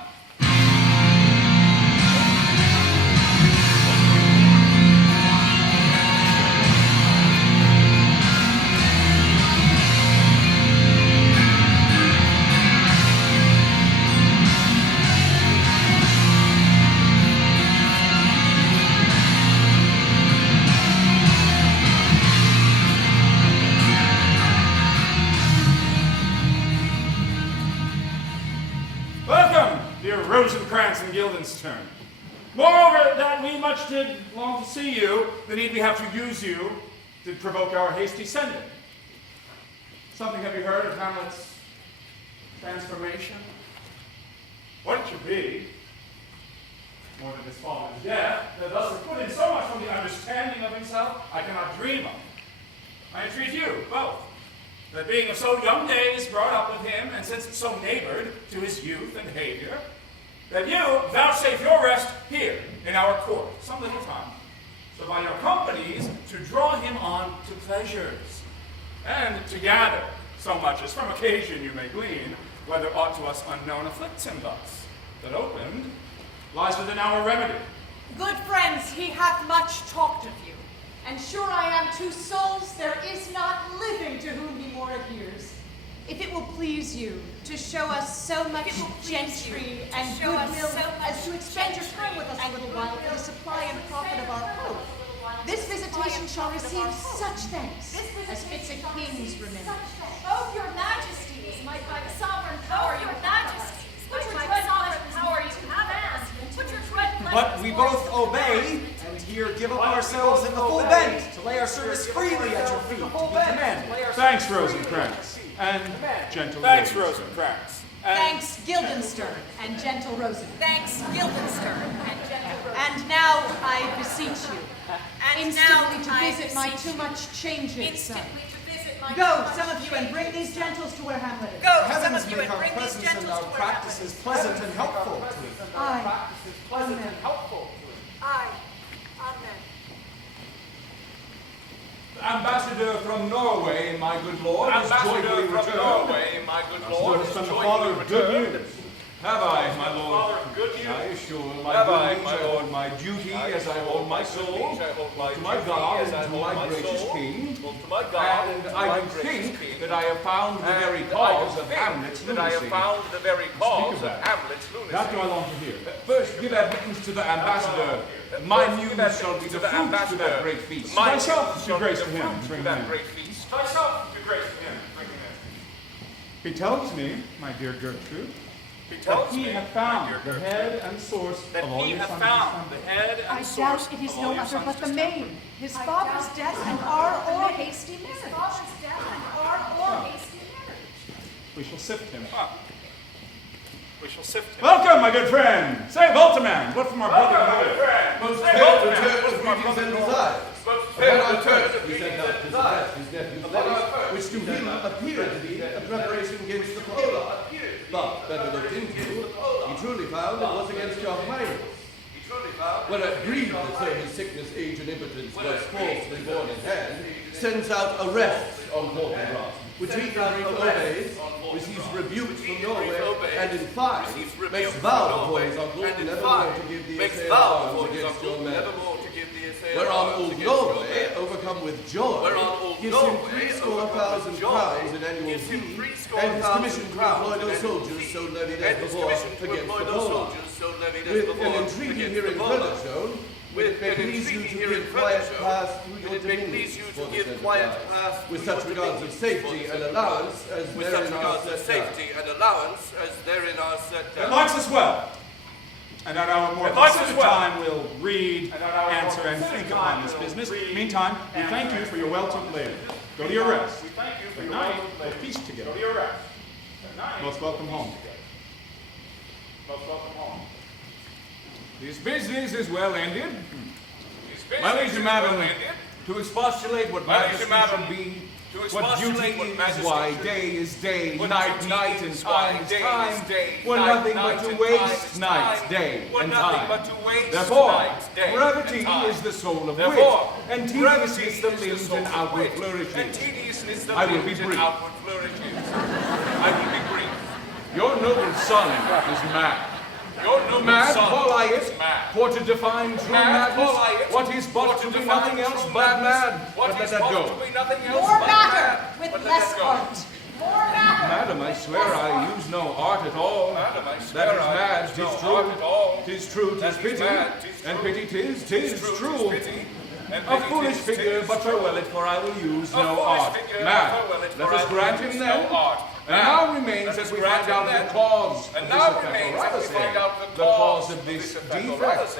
Rosencrantz and Guildenstern. Moreover, that we much did long to see you, the need we have to use you, did provoke our hasty sending. Something have you heard of Hamlet's transformation? What it should be, more than his father's death, that thus has put in so much from the understanding of himself, I cannot dream of. I entreat you, both, that being of so young days brought up with him, and since so neighbored to his youth and behavior, that you vouchsafe your rest here in our court some little time, so by your companies to draw him on to pleasures, and to gather so much as from occasion you may glean, whether aught to us unknown afflicts him thus, that opened lies within our remedy. Good friends, he hath much talked of you. And sure I am to souls, there is not living to whom he more adheres. If it will please you to show us so much gentry and goodwill as to expend your time with us a little while for the supply and profit of our hope, this visitation shall receive such thanks as fits a king's remembrance. Oh, your majesties, my sovereign power, your majesties, put your dread sovereign power you have asked, put your dread But we both obey, and here give up ourselves in the full bent to lay our service freely at your feet. We command. Thanks, Rosencrantz, and gentle Thanks, ladies. Rosencrantz. Thanks, Guildenstern and gentle Rosen. Thanks, Guildenstern and gentle Rose. And now I beseech you, And now instantly to I visit my beseech too much changing son. Instantly to visit my Go, some of you, and bring these gentles to where Hamlet is. Go, some Heavens of you, make and our bring these presence gentles and our to where practices pleasant and helpful. Aye. Amen. Aye. Amen. Ambassador from Norway, my good lord, is joyfully returned. Norway, my good lord, From the father of good news. Have I, my lord? I assure my good liege, I hold my duty as I hold my soul, to my God and to my gracious king. And I do think that I have found the very cause of Hamlet's lunacy. That do I long to hear. First, give admittance to the ambassador. My news shall be the fruit to that great feast. Myself to grace to him, bring him in. Myself to grace him, bring him in. He tells me, my dear Gertrude, that he hath found the head and source of all your son's misconduct. I doubt it is no other but the maid, his father's death and our hasty marriage. We shall sift him. We shall sift him. Welcome, my good friend. Say, Voltaman, what from our brother Noel? Most fair return with greetings and desires. Upon our first, he sent out to possess his nephew's letters, which to him appeared to be a preparation against the polar. But, better looked into, he truly found it was against your virus. When it grieved to say his sickness, age, and impotence was falsely born in hand, sends out arrests on Fortinbras, which he obeys, receives rebukes from Norway, and in fine, makes vow to his uncle never more to give the essay of arms against your man. Whereon old Norway, overcome with joy, gives him 300,000 crowns in annual fee, and his commission to employ no soldiers so levied as before against the Poland. With an entreaty herein further shown, it may please you to give quiet pass through your dominions for the present time, with such regards of safety and allowance as therein are set It down. likes us well. And at our more considered time, we'll read, answer, and think upon this business. Meantime, we thank you for your well-took labor. Go to your rest. Good night. We'll feast together. Most welcome home. This business is well ended. My liege, madam, to expostulate what majesty should be, what duty is, why day is day, night, night, and time is time, we're nothing but to waste night, day, and time. Therefore, brevity is the soul of wit, and tediousness the limbs and outward flourishes. I will be brief. Your noble son is mad. Mad, call I it, for to define true madness, what is but to be nothing else but mad. But let that go. More matter with less art. More matter. Madam, I swear I use no art at all. That is mad, 'tis true. 'Tis true, 'tis pity, and pity 'tis true. A foolish figure, but farewell it, for I will use no art. Mad, let us grant him then. And now remains that we find out the cause of the cause of this defect.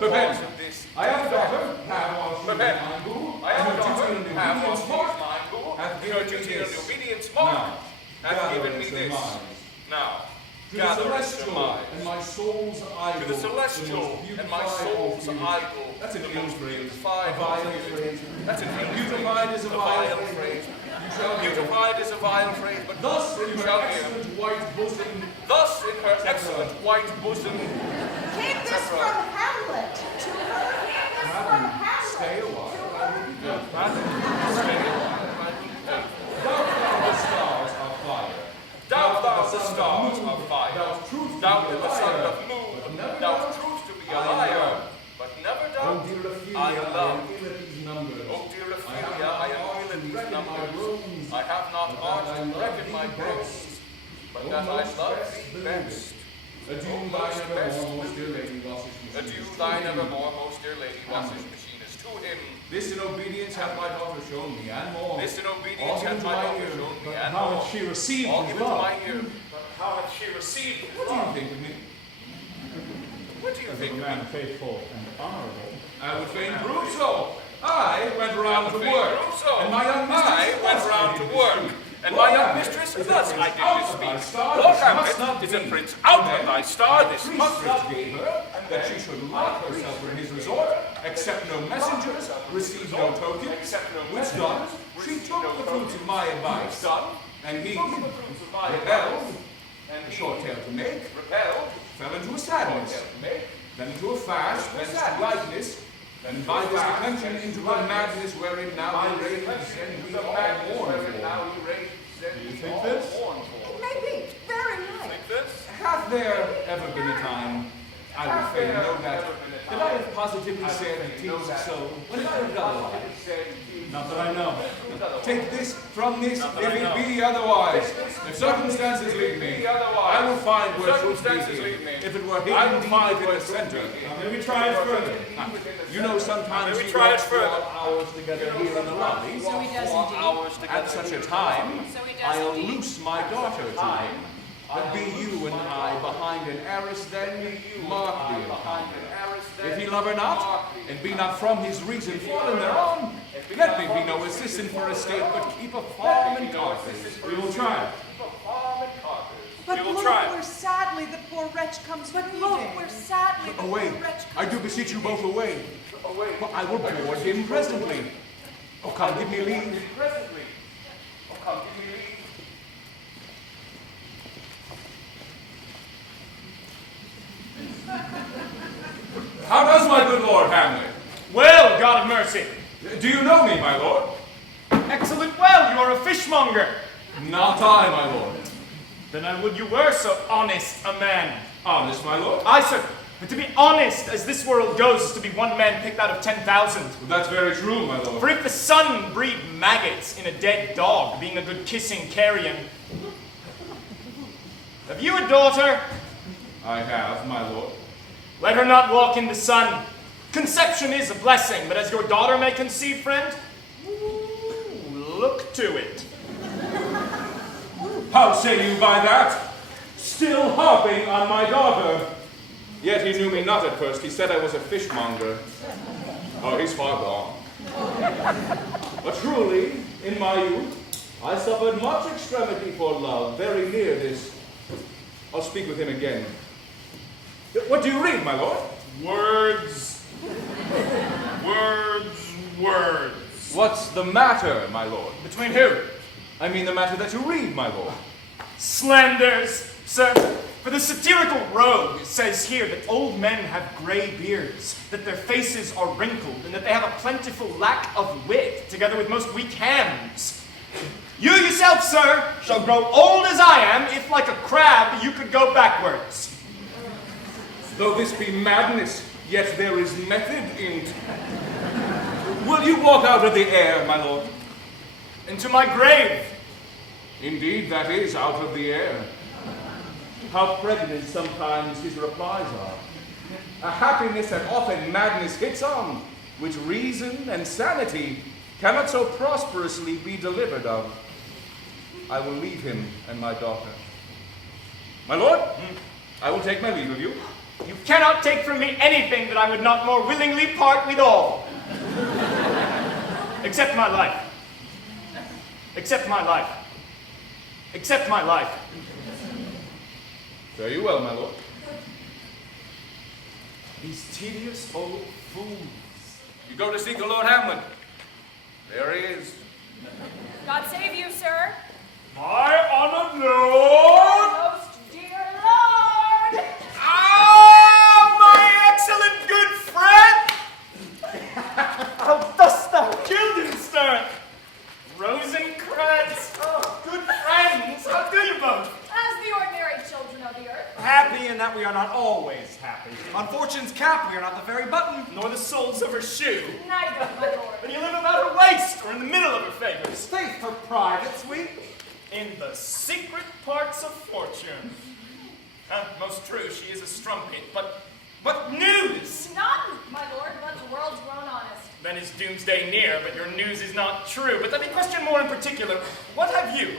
Prevent. I have a daughter, hath given me this. Now, to the celestial and my soul's idol. To the celestial and my soul's idol. That's an ill phrase. A vile phrase. That's an ill phrase. Beautified is a vile phrase. Beautified is a vile phrase, but thus in her excellent white bosom. Thus in her excellent white bosom. Keep this from Hamlet to her. Keep this from Hamlet. Stay a while. To her. Doubt thou the stars are fire. Doubt thou the stars of fire. Thou that the sun doth move, thou truth to be a liar, but never doubt I love. O dear Ophelia, I am ill at these numbers. I have not aught to reckon my boast, but that I love thee best. Adieu, thine evermore, most dear lady, wash his machine. Adieu, thine evermore, most dear lady, wash his machine is to him. This in obedience hath my daughter shown me, and more. This in obedience hath my daughter shown me, and How more. hath she received All his given to love? my ear. But how hath she received his What do you love? think of me? What do you As a think of man me? faithful and honorable. I would fain prove so. I went round to work, and my young mistress I went thus round I to did work, speak. and my young mistress thus I did Out to of thy speak. star, Lord this must Hamlet not is a be. prince out Then of thy star, this priest must not gave be. her, that she should lock herself in his resort, accept no messengers, receive no tokens, which done, she took the fruits of my advice, and he, rebelled, a short tale to make, fell into a sadness, then into a fast, then into lightness, then by this declension into a madness wherein now he reigns, and we all mourn for. Do you think this? It may be very nice. Hath there ever been a time, I would fain know that I have positively said it is so, when I have otherwise? Not that I know. Take this from this, if it be otherwise. If circumstances lead me, I will find where truth be here. If it were hidden, I will find it in the center. Now, maybe try it further. You know, sometimes Maybe we try walk it further. 4 hours together here in the lobby. So he does indeed. At such a time, So he does I'll indeed. loose my daughter to him. But be you and I behind an arras, then mark the encounter. If he love her not, and be not from his reason fallen thereon, let me be no assistant for escape, but keep a farm and carcass. We will try it. But We will look try. where sadly the poor wretch comes But weeping. look where sadly the Away, poor wretch I do beseech you both away. For I will board him presently. Oh, come, give me leave. How does my good Lord Hamlet? Well, God of mercy. Do you know me, my lord? Excellent well, you are a fishmonger. Not I, my lord. Then I would you were so honest a man. Honest, my lord? I, sir, and to be honest as this world goes is to be one man picked out of 10,000. That's very true, my lord. For if the sun breed maggots in a dead dog, being a good kissing carrion. Have you a daughter? I have, my lord. Let her not walk in the sun. Conception is a blessing, but as your daughter may conceive, friend, look to it. How say you by that? Still harping on my daughter. Yet he knew me not at first. He said I was a fishmonger. Oh, he's far gone. But truly, in my youth, I suffered much extremity for love, very near this. I'll speak with him again. What do you read, my lord? Words. Words. Words. What's the matter, my lord? Between who? I mean the matter that you read, my lord. Slanders, sir. For the satirical rogue says here that old men have gray beards, that their faces are wrinkled, and that they have a plentiful lack of wit, together with most weak hands. You yourself, sir, shall grow old as I am, if like a crab you could go backwards. Though this be madness, yet there is method in't. Will you walk out of the air, my lord? Into my grave. Indeed, that is out of the air. How pregnant sometimes his replies are. A happiness that often madness hits on, which reason and sanity cannot so prosperously be delivered of. I will leave him and my daughter. My lord, I will take my leave of you. You cannot take from me anything that I would not more willingly part with all. Except my life. Except my life. Except my life. Fare you well, my lord. These tedious old fools. You go to seek the Lord Hamlet. There he is. God save you, sir. My honored lord! Most dear Lord! Ah, my excellent good friend! How dost thou, Guildenstern? HamletCredits. Oh, good friends. How do you both? As the ordinary happy in that we are not always happy. On fortune's cap, we are not the very button. Nor the soles of her shoe. Neither, my lord. And you live about her waist, or in the middle of her favors. Faith for private, sweet. In the secret parts of fortune. Most true, she is a strumpet, but news! None, my lord, but the world's grown honest. Then is doomsday near, but your news is not true. But let me question more in particular. What have you,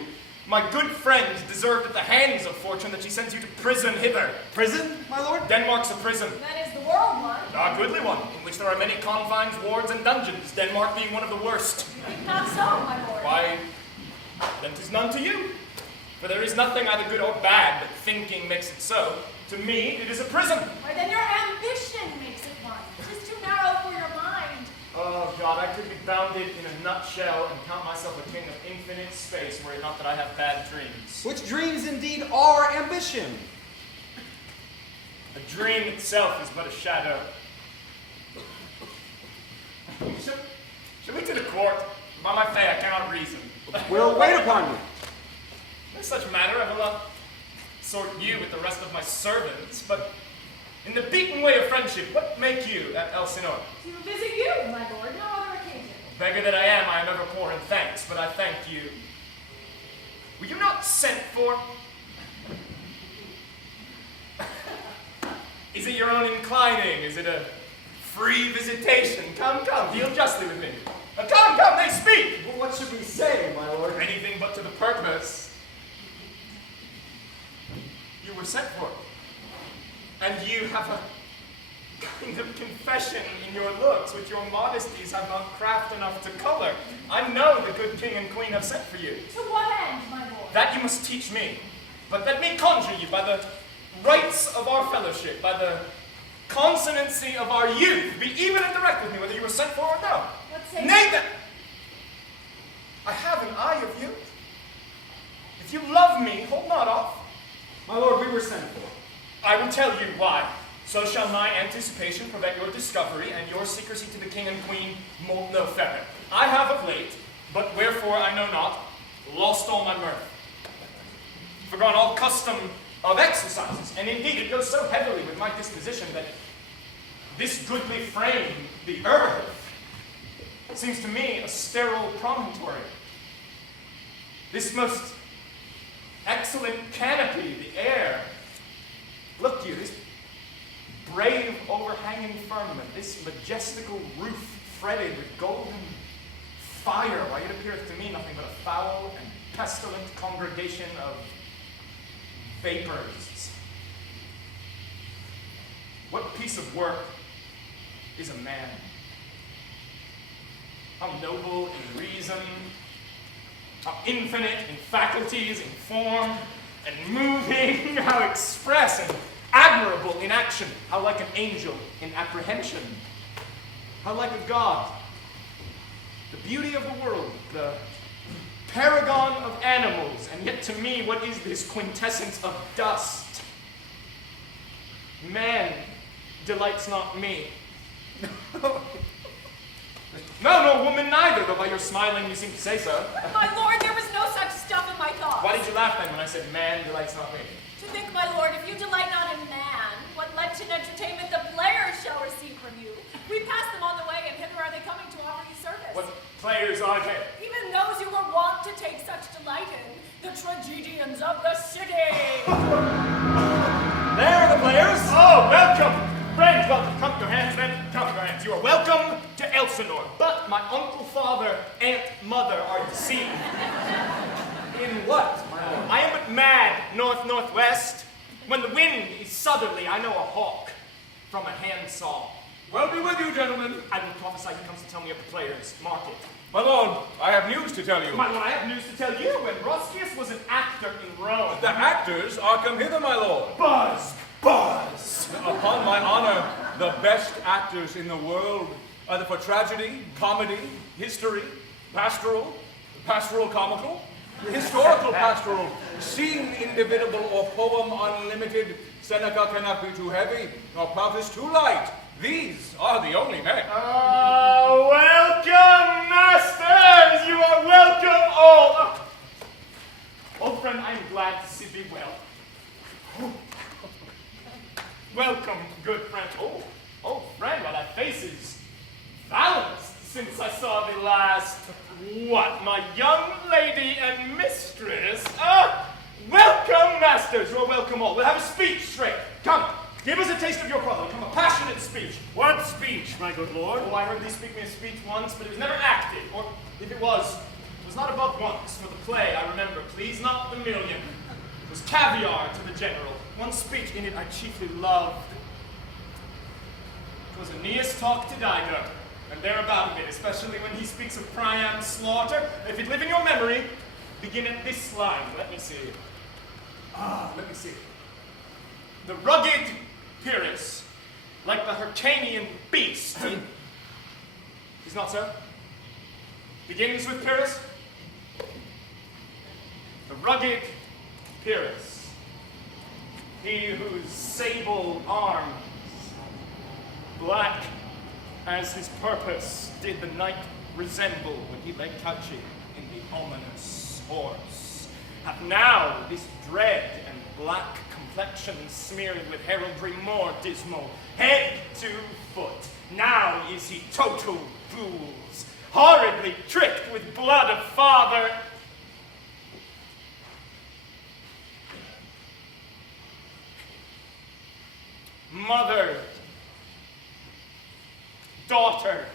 my good friends, deserved at the hands of fortune that she sends you to prison hither? Prison, my lord? Denmark's a prison. That is the world one. A goodly one, in which there are many confines, wards, and dungeons, Denmark being one of the worst. Not so, my lord. Why, then 'tis none to you. For there is nothing either good or bad, but thinking makes it so. To me, it is a prison. Why, then your ambition makes it one. It is too narrow for your mind. Oh, God, I could be bounded in a nutshell and count myself a king of infinite space were it not that I have bad dreams. Which dreams indeed are ambition. A dream itself is but a shadow. Shall we to the court? By my faith, I cannot reason. We'll wait upon you. In such matter, I will not sort you with the rest of my servants, but in the beaten way of friendship, what make you at Elsinore? To visit you, my lord, no other occasion. Beggar that I am ever poor in thanks, but I thank you. Were you not sent for? Is it your own inclining? Is it a free visitation? Come, deal justly with me. Come, they speak! Well, what should we say, my lord? Anything but to the purpose. You were sent for. And you have a kind of confession in your looks, which your modesties have not craft enough to color. I know the good king and queen have sent for you. To what end, my lord? That you must teach me. But let me conjure you by the rights of our fellowship, by the consonancy of our youth, be even and direct with me whether you were sent for or no. What say Nay, then, I have an eye of you. If you love me, hold not off. My lord, we were sent for. I will tell you why. So shall my anticipation prevent your discovery, and your secrecy to the king and queen mold no feather. I have of late, but wherefore I know not, lost all my mirth. Forgone all custom of exercises, and indeed it goes so heavily with my disposition that this goodly frame, the earth, seems to me a sterile promontory. This most excellent canopy, the air. Look you, this brave overhanging firmament, this majestical roof fretted with golden fire, why it appeareth to me nothing but a foul and pestilent congregation of vapors. What piece of work is a man? How noble in reason, how infinite in faculties, in form, and moving, how express and admirable in action, how like an angel in apprehension, how like a god, the beauty of the world, the paragon of animals, and yet to me, what is this quintessence of dust? Man delights not me. No, no, woman neither, though by your smiling you seem to say so. My lord, there was no such stuff in my thoughts. Why did you laugh then when I said man delights not me? To think, my lord, if you delight not in man, what luncheon entertainment the players shall receive from you. We pass them on the way, and hither are they coming to offer you service. What players are they? Even those you were wont to take such delight in, the tragedians of the city. There are the players. Oh, welcome! Friends, welcome. Come to your hands, then. Come to your hands. You are welcome to Elsinore. But my uncle, father, aunt, mother are deceived. In what, my lord? I am but mad north-northwest. When the wind is southerly, I know a hawk from a handsaw. Well be with you, gentlemen. I will prophesy he comes to tell me of the players. Mark it. My lord, I have news to tell you. My lord, I have news to tell you. When Roscius was an actor in Rome. The actors are come hither, my lord. Buzz! Buzz! Upon my honor, the best actors in the world, either for tragedy, comedy, history, pastoral comical, historical pastoral, scene indivisible, or poem unlimited. Seneca cannot be too heavy, nor Plautus too light. These are the only men. Welcome, masters! You are welcome all! Old friend, I am glad to see thee well. Welcome, good friend. Oh, friend, well, that face is balanced since I saw thee last. What, my young lady and mistress? Welcome, masters. You're welcome all. We'll have a speech straight. Come, give us a taste of your quality. Come, a passionate speech. What speech, my good lord? Oh, I heard thee speak me a speech once, but it was never acted. Or if it was not above once. For the play, I remember. Please not the million. It was caviar to the general. One speech in it I chiefly loved. It was Aeneas' talk to Dido, and thereabout a bit, especially when he speaks of Priam's slaughter. If it live in your memory, begin at this line. Let me see. Let me see. The rugged Pyrrhus, like the Hyrcanian beast. Is not so? Begins with Pyrrhus. The rugged Pyrrhus, he whose sable arms, black as his purpose, did the knight resemble when he led couching in the ominous horse, hath now this dread and black complexion smeared with heraldry more dismal, head to foot. Now is he total fools, horridly tricked with blood of father. Mothers, daughters,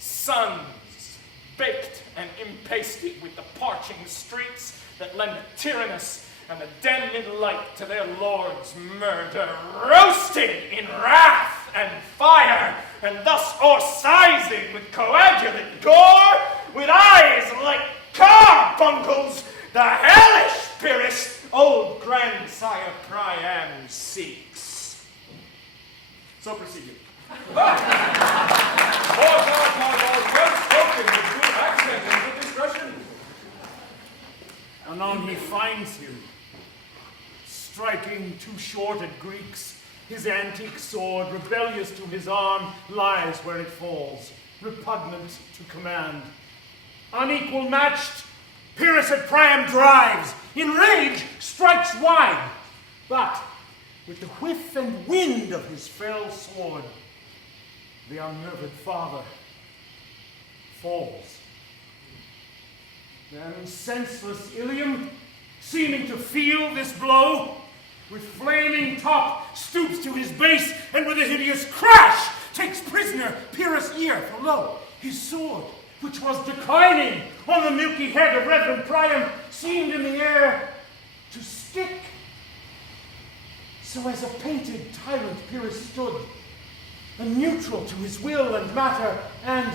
sons, baked and impasted with the parching streets that lend a tyrannous and a damned light to their lord's murder, roasted in wrath and fire, and thus o'ersized with coagulate gore, with eyes like carbuncles, the hellish Pyrrhus, old grandsire Priam seeks. So proceed you. Well spoken, with good accent and good discretion. Anon he finds him, striking two shorted Greeks. His antique sword, rebellious to his arm, lies where it falls, repugnant to command. Unequal matched, Pyrrhus at Priam drives, in rage strikes wide, but with the whiff and wind of his fell sword, the unnerved father falls. Then senseless Ilium, seeming to feel this blow, with flaming top stoops to his base, and with a hideous crash takes prisoner Pyrrhus' ear, for lo, his sword, which was declining on the milky head of reverend Priam, seemed in the air to stick. So as a painted tyrant Pyrrhus stood, a neutral to his will and matter, and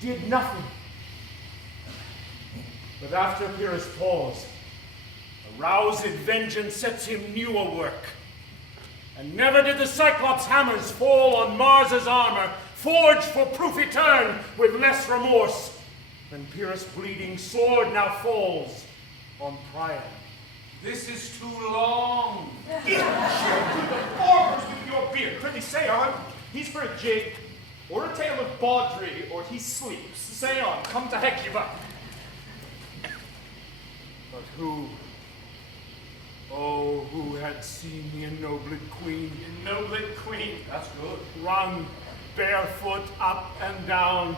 did nothing. But after Pyrrhus' pause, a roused vengeance sets him new a work. And never did the Cyclops' hammers fall on Mars's armor, forged for proof etern with less remorse than Pyrrhus' bleeding sword now falls on Priam. This is too long. Get to the forwards with your beard. Prithee, say on. He's for a jig, or a tale of bawdry, or he sleeps. Say on. Come to Hecuba. But who, oh, who had seen the ennobled queen? Ennobled queen. That's good. Run barefoot up and down,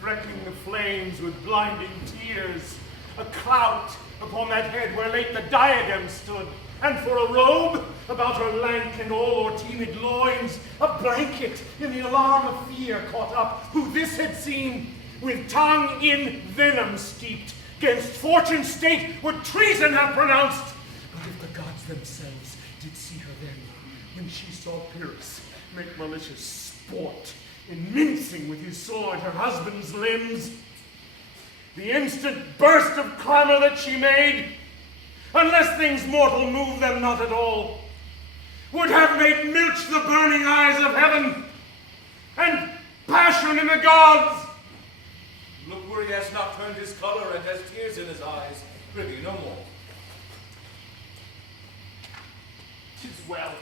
threatening the flames with blinding tears, a clout upon that head where late the diadem stood, and for a robe about her lank and all o'er-teemid loins, a blanket in the alarm of fear caught up, who this had seen, with tongue in venom steeped, 'gainst fortune's state would treason have pronounced. But if the gods themselves did see her then, when she saw Pyrrhus make malicious sport in mincing with his sword her husband's limbs, the instant burst of clamor that she made, unless things mortal move them not at all, would have made milch the burning eyes of heaven, and passion in the gods. Look where he has not turned his color and has tears in his eyes. Prithee, no more. 'Tis well.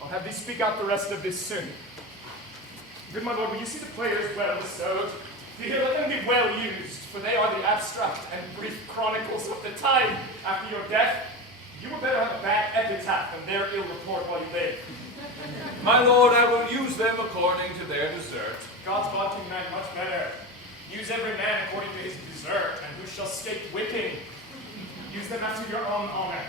I'll have thee speak out the rest of this soon. Good my lord, will you see the players well bestowed? Here, let them be well used, for they are the abstract and brief chronicles of the time after your death. You would better have a bad epitaph than their ill report while you live. My lord, I will use them according to their desert. God's blocking man much better. Use every man according to his desert, and who shall escape whipping. Use them after your own honor.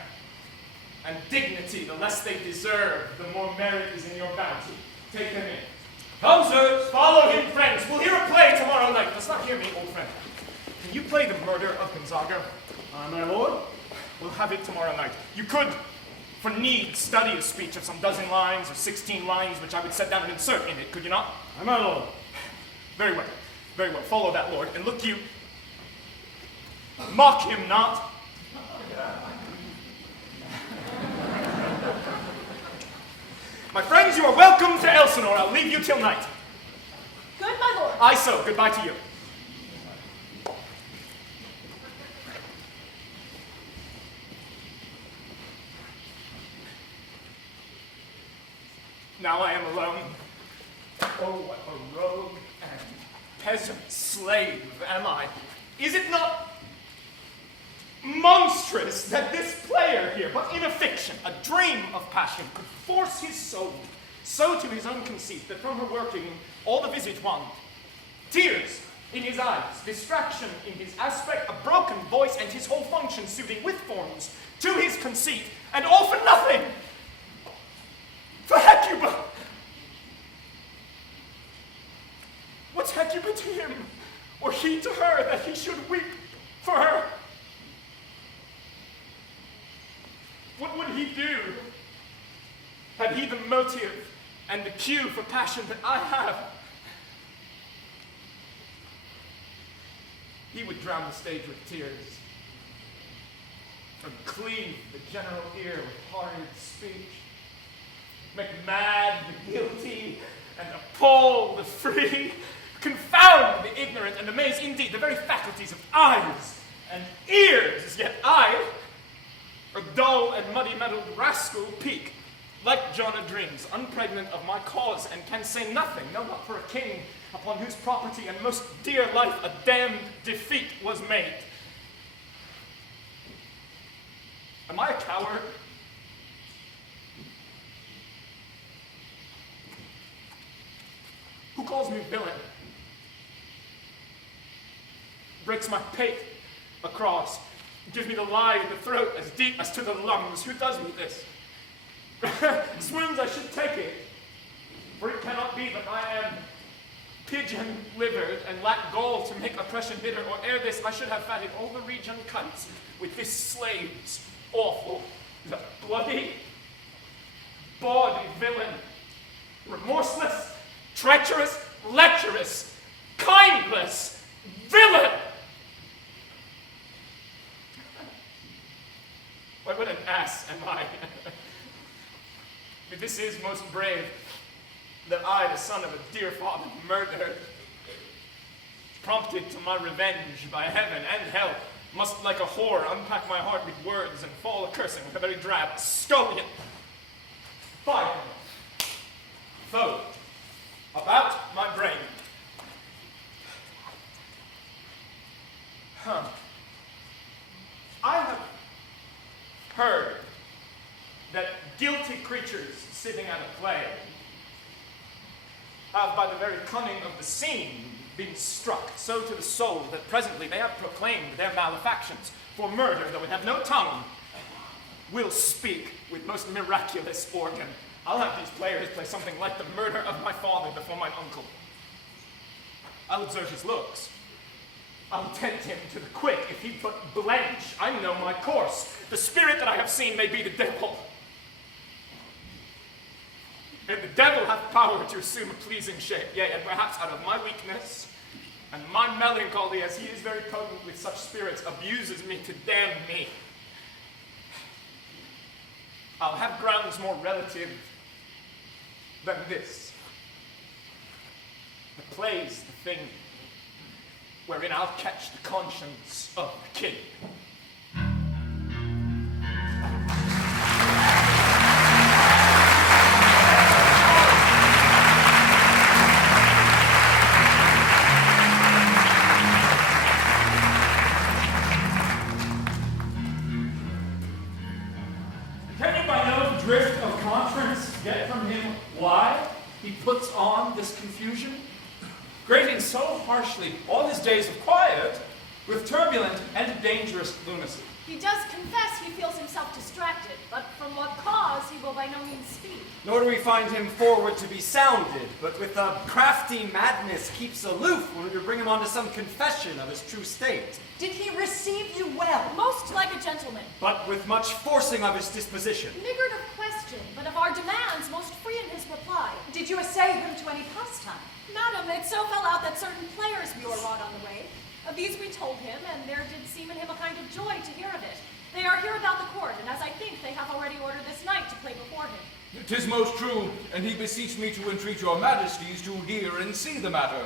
And dignity, the less they deserve, the more merit is in your bounty. Take them in. Come, sirs. Follow him, friends. We'll hear a play tomorrow night. Let's not hear me, old friend. Can you play the murder of Gonzaga? My lord? We'll have it tomorrow night. You could, for need, study a speech of some dozen lines or 16 lines, which I would set down and insert in it, could you not? My lord. Very well. Very well. Follow that, Lord. And look you, mock him not. My friends, you are welcome to Elsinore. I'll leave you till night. Good, my lord. Aye so. Goodbye to you. Now I am alone. Oh, what a rogue and peasant slave am I. Is it not monstrous that this player here, but in a fiction, a dream of passion, could force his soul so to his own conceit that from her working all the visage waned, tears in his eyes, distraction in his aspect, a broken voice, and his whole function suiting with forms to his conceit, and all for nothing! For Hecuba! What's Hecuba to him, or he to her, that he should weep for her? What would he do had he the motive and the cue for passion that I have? He would drown the stage with tears, and cleave the general ear with horrid speech, make mad the guilty, and appall the free, confound the ignorant, and amaze indeed the very faculties of eyes and ears. Yet I, a dull and muddy-mettled rascal, peak, like Jonah dreams, unpregnant of my cause, and can say nothing, no, not for a king upon whose property and most dear life a damned defeat was made. Am I a coward? Who calls me villain? Breaks my pate across, gives me the lie in the throat as deep as to the lungs. Who does me this? Swoons I should take it, for it cannot be that I am pigeon-livered and lack gall to make oppression bitter, or ere this I should have fatted all the region kites with this slave's awful, the bloody, bawdy villain, remorseless, treacherous, lecherous, kindless villain! Why, what an ass am I? But this is most brave, that I, the son of a dear father, murdered, prompted to my revenge by heaven and hell, must like a whore unpack my heart with words and fall a-cursing with a very drab scullion. Fire, foe, about my brain. I have heard that guilty creatures sitting at a play have by the very cunning of the scene been struck so to the soul that presently they have proclaimed their malefactions. For murder, though it have no tongue, will speak with most miraculous organ. I'll have these players play something like the murder of my father before mine uncle. I'll observe his looks. I'll tempt him to the quick if he but blench. I know my course. The spirit that I have seen may be the devil. And the devil hath power to assume a pleasing shape, yea, and perhaps out of my weakness and my melancholy, as he is very potent with such spirits, abuses me to damn me. I'll have grounds more relative than this. The play's the thing wherein I'll catch the conscience of the king. puts on this confusion, grating so harshly all his days of quiet with turbulent and dangerous lunacy. He does confess he feels himself distracted, but from what cause he will by no means speak. Nor do we find him forward to be sounded, but with a crafty madness keeps aloof when we bring him on to some confession of his true state. Did he receive you well? Most like a gentleman. But with much forcing of his disposition. Niggard of question, but of our demands most free in his reply. Did you essay him to any pastime? Madam, it so fell out that certain players we were wrought on the way. Of these we told him, and there did seem in him a kind of joy to hear of it. They are here about the court, and as I think they have already ordered this knight to play before him. 'Tis most true, and he beseeched me to entreat your majesties to hear and see the matter.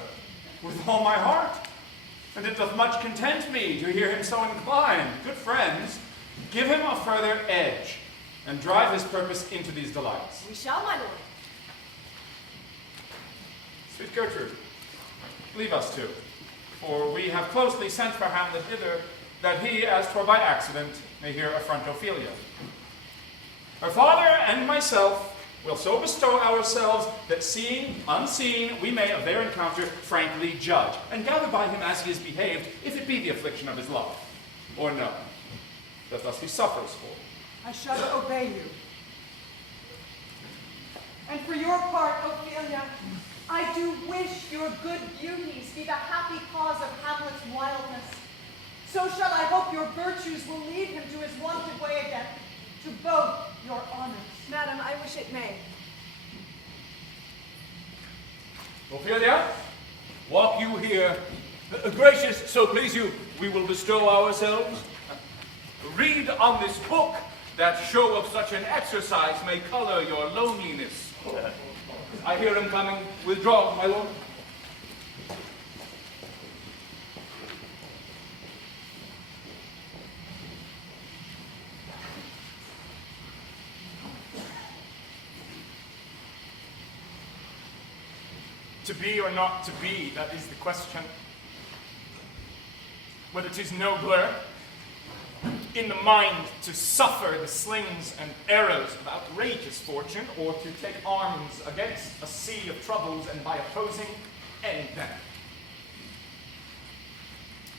With all my heart, and it doth much content me to hear him so inclined. Good friends, give him a further edge, and drive his purpose into these delights. We shall, my lord. Sweet Gertrude, leave us two, for we have closely sent for Hamlet hither, that he, as 'twere by accident, may here affront Ophelia. Her father and myself will so bestow ourselves that seeing, unseen, we may of their encounter frankly judge, and gather by him as he is behaved, if it be the affliction of his love, or no, that thus he suffers for. I shall obey you. And for your part, Ophelia, I do wish your good beauties be the happy cause of Hamlet's wildness. So shall I hope your virtues will lead him to his wonted way again, to both your honors. Madam, I wish it may. Ophelia, walk you here. Gracious, so please you, we will bestow ourselves. Read on this book, that show of such an exercise may color your loneliness. I hear him coming. Withdraw, my lord. To be or not to be, that is the question. Whether 'tis nobler in the mind to suffer the slings and arrows of outrageous fortune, or to take arms against a sea of troubles and by opposing end them.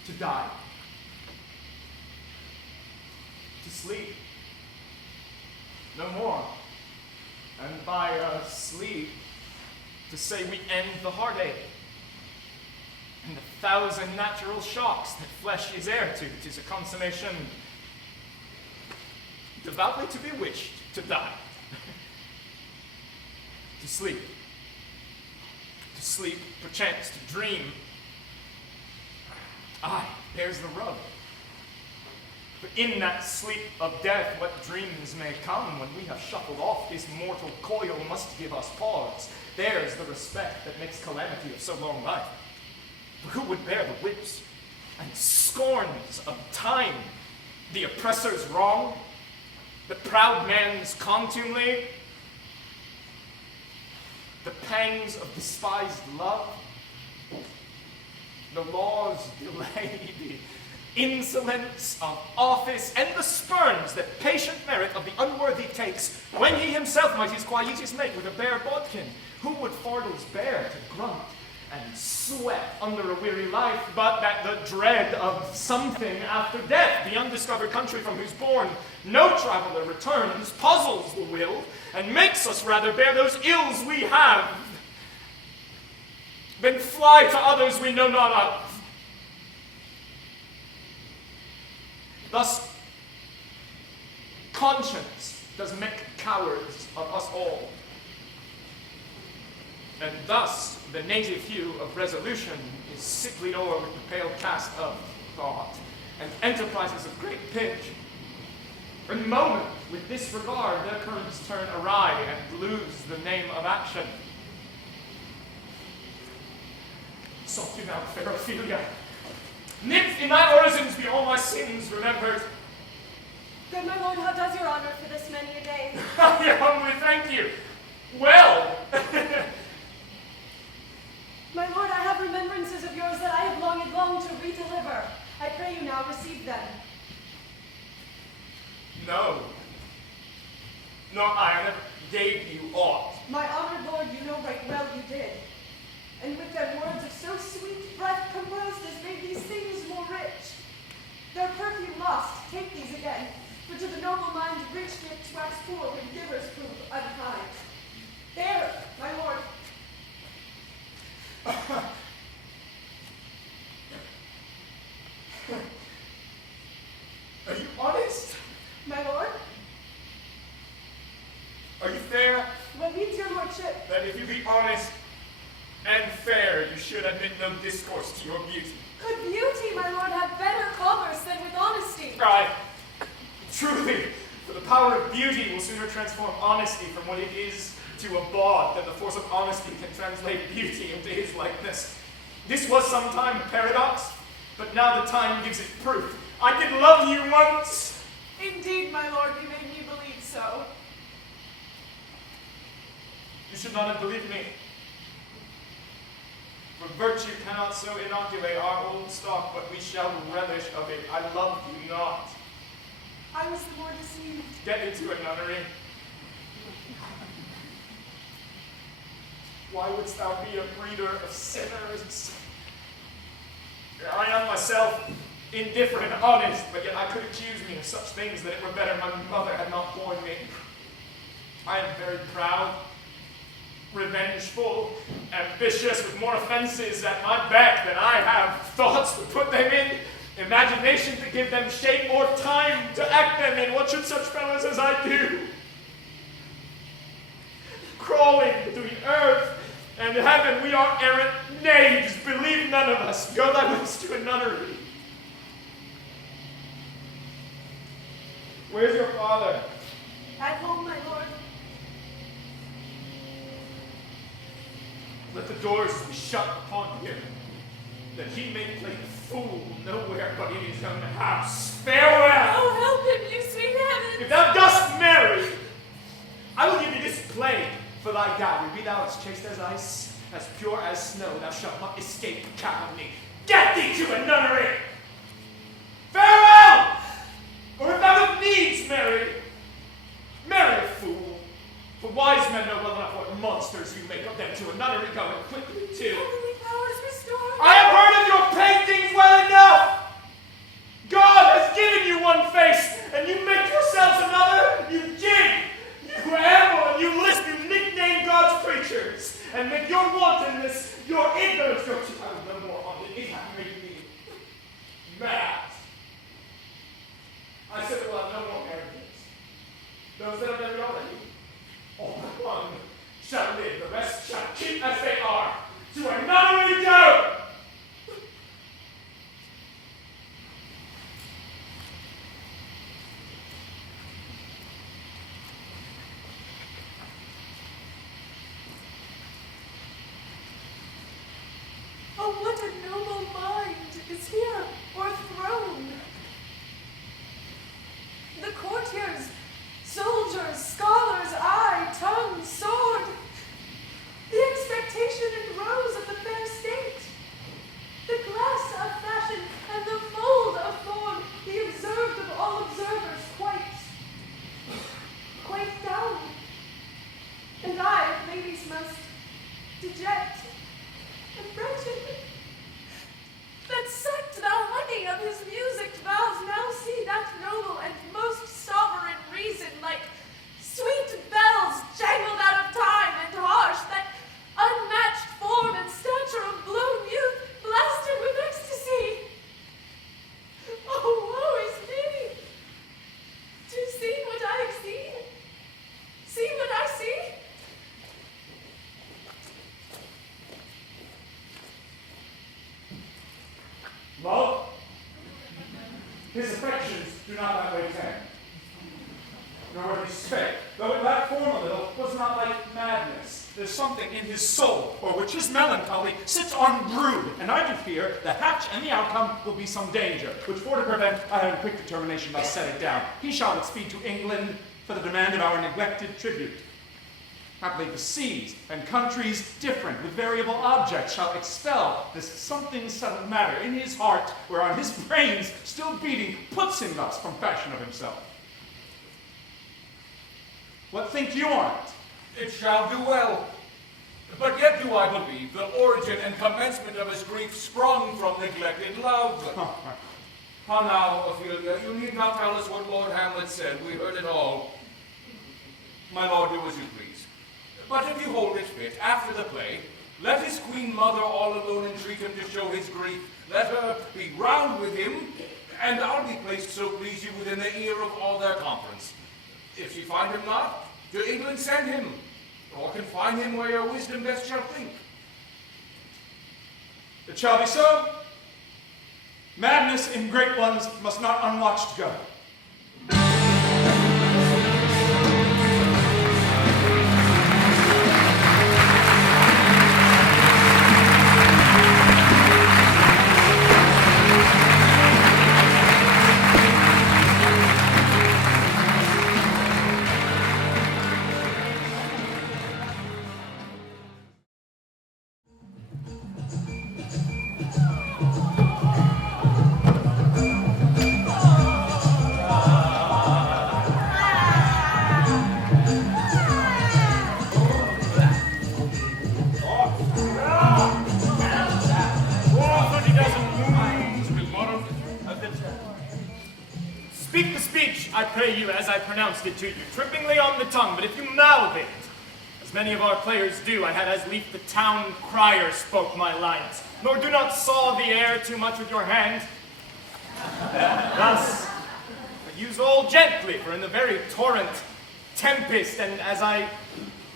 To die. To sleep. No more. And by sleep, to say we end the heartache and the thousand natural shocks that flesh is heir to. 'Tis a consummation devoutly to be wished, to die. To sleep. To sleep, perchance to dream. Aye, there's the rub. But in that sleep of death, what dreams may come when we have shuffled off this mortal coil must give us pause. There's the respect that makes calamity of so long life. But who would bear the whips and scorns of time, the oppressor's wrong, the proud man's contumely, the pangs of despised love, the law's delay, the insolence of office, and the spurns that patient merit of the unworthy takes, when he himself might his quietus make with a bare bodkin? Who would fardels bear to grunt and sweat under a weary life, but that the dread of something after death, the undiscovered country from whose bourne no traveler returns, puzzles the will, and makes us rather bear those ills we have, than fly to others we know not of. Thus, conscience does make cowards of us all. And thus, the native hue of resolution is sicklied o'er with the pale cast of thought, and enterprises of great pitch. In a moment, with this regard, their currents turn awry and lose the name of action. Soft you now, fair Ophelia. Nymph, in thy orisons be all my sins remembered. Good my lord, how does your honor for this many a day? I humbly thank you. Well. My lord, I have remembrances of yours that I have longed to redeliver. I pray you now receive them. No. Nor I never gave you aught. My honored lord, you know right well you did. And with their words of so sweet breath composed as made these things more rich. Their perfume lost, take these again, for to the noble mind rich gifts wax poor when givers prove unkind. There, my lord. Are you honest? My lord? Are you fair? What needs your lordship? That if you be honest and fair, you should admit no discourse to your beauty. Could beauty, my lord, have better commerce than with honesty? Aye, truly, for the power of beauty will sooner transform honesty from what it is to a bawd than the force of honesty can translate beauty into his likeness. This was sometime a paradox, but now the time gives it proof. I did love you once. Indeed, my lord, you made me believe so. You should not have believed me. For virtue cannot so inoculate our old stock, but we shall relish of it. I love you not. I was the more deceived. Get into a nunnery. Why wouldst thou be a breeder of sinners? I am myself indifferent and honest, but yet I could accuse me of such things that it were better my mother had not borne me. I am very proud, revengeful, ambitious, with more offenses at my beck than I have thoughts to put them in, imagination to give them shape, or time to act them in. What should such fellows as I do? Crawling between earth and heaven, we are errant knaves. Believe none of us. Go thy ways to a nunnery. Where's your father? At home, my lord. Let the doors be shut upon him, that he may play the fool nowhere but in his own house. Farewell! Oh, help him, you sweet heavens! If thou dost marry, I will give thee this plague for thy dowry. Be thou as chaste as ice, as pure as snow, thou shalt not escape calumny. Get thee to a nunnery! Farewell! Or if thou of needs marry, marry a fool. For wise men know well enough what monsters you make of them to a nunnery going quickly too. Heavenly powers restore. I have heard of your paintings well enough. God has given you one face, and you make yourselves another. You jig, you amble, and you lisp, you nickname God's creatures, and make your wantonness, your ignorance, your child no more on it. It hath made me mad. I said we'll have no more marriages. Those that are married already, all but one shall live, the rest shall keep as they are. To a nunnery go! Oh, what a noble mind is here o'erthrown. The courtiers, soldiers, scholars, eye, tongue, sword. The expectation and rose of the fair state. The glass of fashion and the mold of form, the observed of all observers, quite down. And I, ladies most deject and wretched, that sucked the honey of his music vows, now see that noble and most sovereign reason, like sweet bells jangled out of time and harsh, that unmatched form and stature of blown youth blasted with ecstasy. Oh, woe is me! To see what I have seen, see what I see. Love? His affections do not that way tend. Nor what he spake, though it lacked form a little, was not like madness. There's something in his soul, for which his melancholy sits on brood, and I do fear the hatch and the outcome will be some danger, which for to prevent, I have a quick determination thus set it down. He shall but speed to England for the demand of our neglected tribute. Happily the seas and countries different with variable objects shall expel this something settled matter in his heart, whereon his brains still beating puts him thus from fashion of himself. What think you on it? It shall do well. But yet do I believe the origin and commencement of his grief sprung from neglected love. How now, Ophelia, you need not tell us what Lord Hamlet said. We heard it all. My lord, do as you please. But if you hold it fit, after the play, let his queen mother all alone entreat him to show his grief. Let her be round with him, and I'll be placed, so please you, within the ear of all their conference. If she find him not, to England send him, or confine him where your wisdom best shall think. It shall be so. Madness in great ones must not unwatched go. Speak the speech, I pray you, as I pronounced it to you, trippingly on the tongue, but if you mouth it, as many of our players do, I had as lief the town crier spoke my lines, nor do not saw the air too much with your hand. Thus, I use all gently, for in the very torrent, tempest, and as I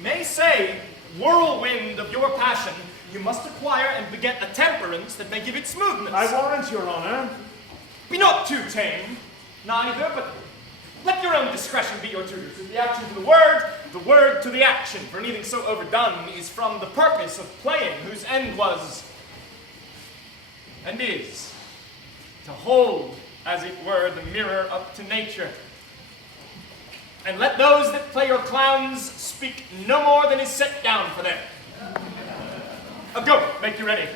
may say, whirlwind of your passion, you must acquire and beget a temperance that may give it smoothness. I warrant your honor. Be not too tame, neither, but let your own discretion be your tutor. To the action to the word to the action, for anything so overdone is from the purpose of playing, whose end was, and is, to hold, as it were, the mirror up to nature. And let those that play your clowns speak no more than is set down for them. Go, make you ready.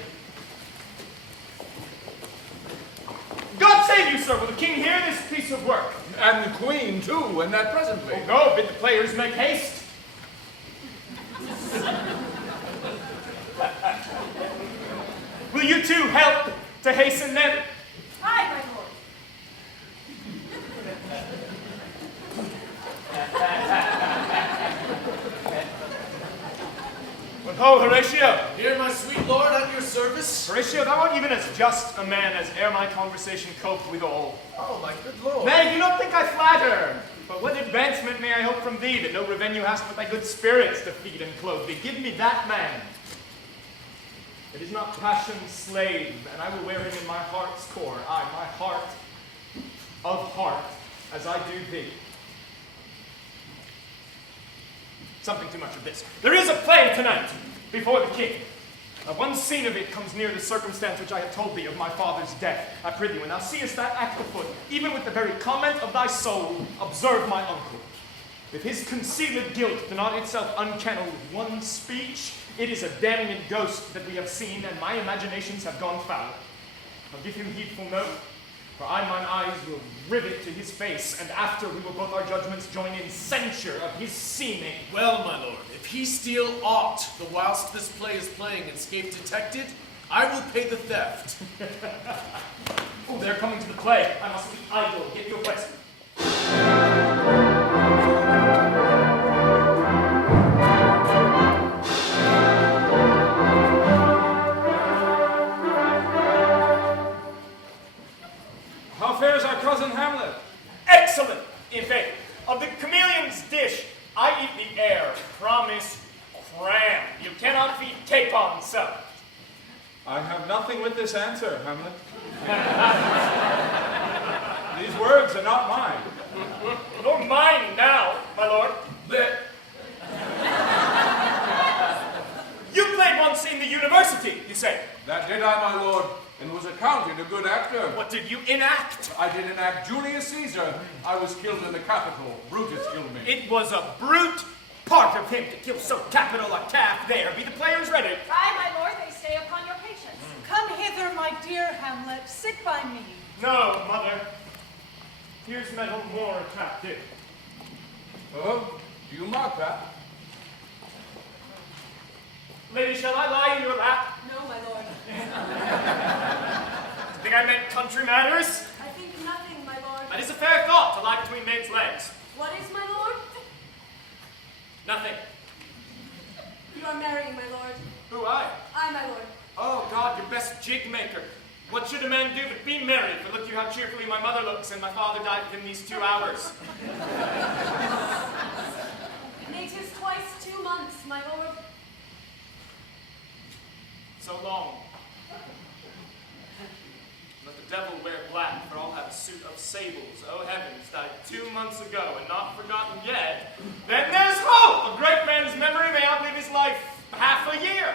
God save you, sir. Will the king hear this piece of work? And the queen, too, and that presently. Oh, go, bid the players make haste. Will you two help to hasten them? Aye, my lord. But ho, Horatio. Here, my sweet lord, at your service. Horatio, thou art even as just a man as ere my conversation coped withal. Oh, my good lord. Nay, do not think I flatter. But what advancement may I hope from thee, that no revenue hast but thy good spirits to feed and clothe thee? Give me that man. It is not passion's slave, and I will wear him in my heart's core, aye, my heart of heart, as I do thee. Something too much of this. There is a play tonight before the king. One scene of it comes near the circumstance which I have told thee of my father's death. I prithee, when thou seest that act afoot, even with the very comment of thy soul, observe my uncle. If his concealed guilt do not itself unchannel with one speech, it is a damning ghost that we have seen, and my imaginations have gone foul. I'll give him heedful note, for I mine eyes will rivet to his face, and after we will both our judgments join in censure of his seeming. Well, my lord, if he steal aught the whilst this play is playing and escape detected, I will pay the theft. Oh, they're coming to the play. I must be idle. Get your place. How fares our cousin Hamlet? Excellent, in fact. Of the chameleon's dish, I eat the air. Promise, cram. You cannot feed capon so. I have nothing with this answer, Hamlet. These words are not mine. Nor mine now, my lord. You played once in the university, you say? That did I, my lord, and was accounted a good actor. What did you enact? I did enact Julius Caesar. I was killed in the Capitol. Brutus killed me. It was a brute part of him to kill so capital a calf there. Be the players ready? Aye, my lord, they stay upon your patience. Come hither, my dear Hamlet. Sit by me. No, mother. Here's metal more attractive. Oh, do you mark that? Lady, shall I lie in your lap? No, my lord. Do you think I meant country matters? I think nothing, my lord. It is a fair thought to lie between maids' legs. What is, my lord? Nothing. You are marrying, my lord. Who, I? I, my lord. Oh, God, your best jig maker. What should a man do but be married? For look you how cheerfully my mother looks, and my father died within these 2 hours. Nay, 'tis twice 2 months, my lord. So long. Let the devil wear black, for I'll have a suit of sables. Oh, heavens, died 2 months ago, and not forgotten yet. Then there's hope! A great man's memory may outlive his life half a year.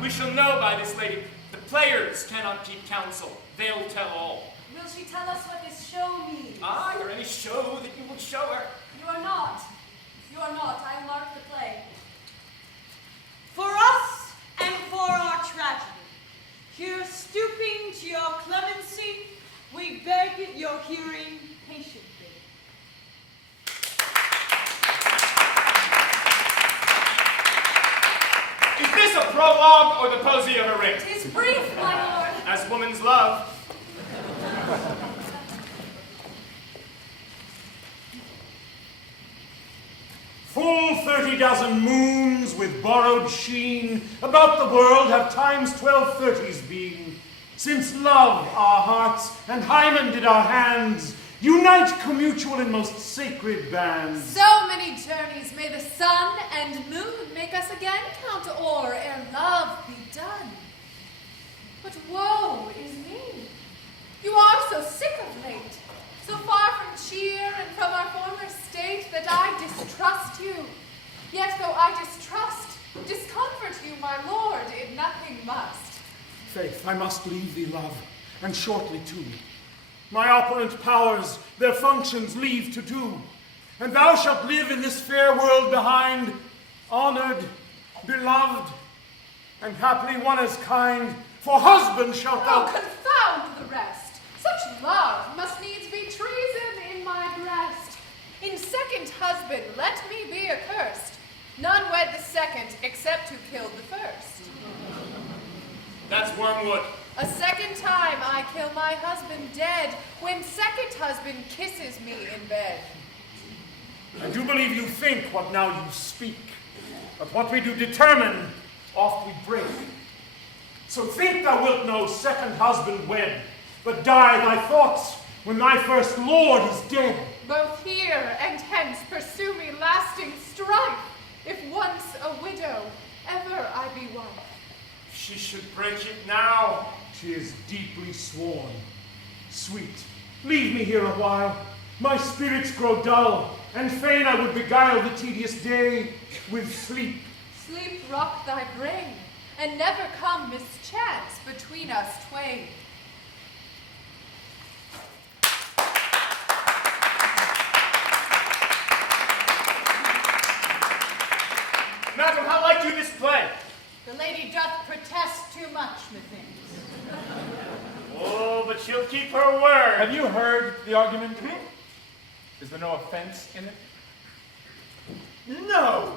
We shall know by this lady. The players cannot keep counsel. They'll tell all. Will she tell us what this show means? Ah, or any show that you will show her. You are not. You are not. I mark the play. For us and for our tragedy, here stooping to your clemency, we beg your hearing patiently. Is this a prologue or the posy of a ring? 'Tis brief, my lord. As woman's love. Full 30 moons with borrowed sheen about the world have times 1230s been, since love our hearts and Hymen did our hands unite commutual in most sacred bands. So many journeys may the sun and moon make us again count o'er ere love be done. But woe is me. You are so sick of late, so far from cheer and from our former state that I distrust you. Yet though I discomfort you, my lord, it nothing must. Faith, I must leave thee, love, and shortly too. My operant powers their functions leave to do, and thou shalt live in this fair world behind, honored, beloved, and haply one as kind, for husband shalt thou— Oh, confound the rest! Such love must needs be treason in my breast. In second husband let me be accursed. None wed the second except who killed the first. That's wormwood. A second time I kill my husband dead, when second husband kisses me in bed. I do believe you think what now you speak, but what we do determine, oft we break. So think thou wilt no second husband wed, but die thy thoughts when thy first lord is dead. Both here and hence pursue me lasting strife, if once a widow, ever I be wife. She should break it now. She is deeply sworn. Sweet, leave me here a while. My spirits grow dull, and fain I would beguile the tedious day with sleep. Sleep rock thy brain, and never come mischance between us twain. Madam, how like you this play? The lady doth protest too much, methinks. Oh, but she'll keep her word. Have you heard the argument? Is there no offense in it? No.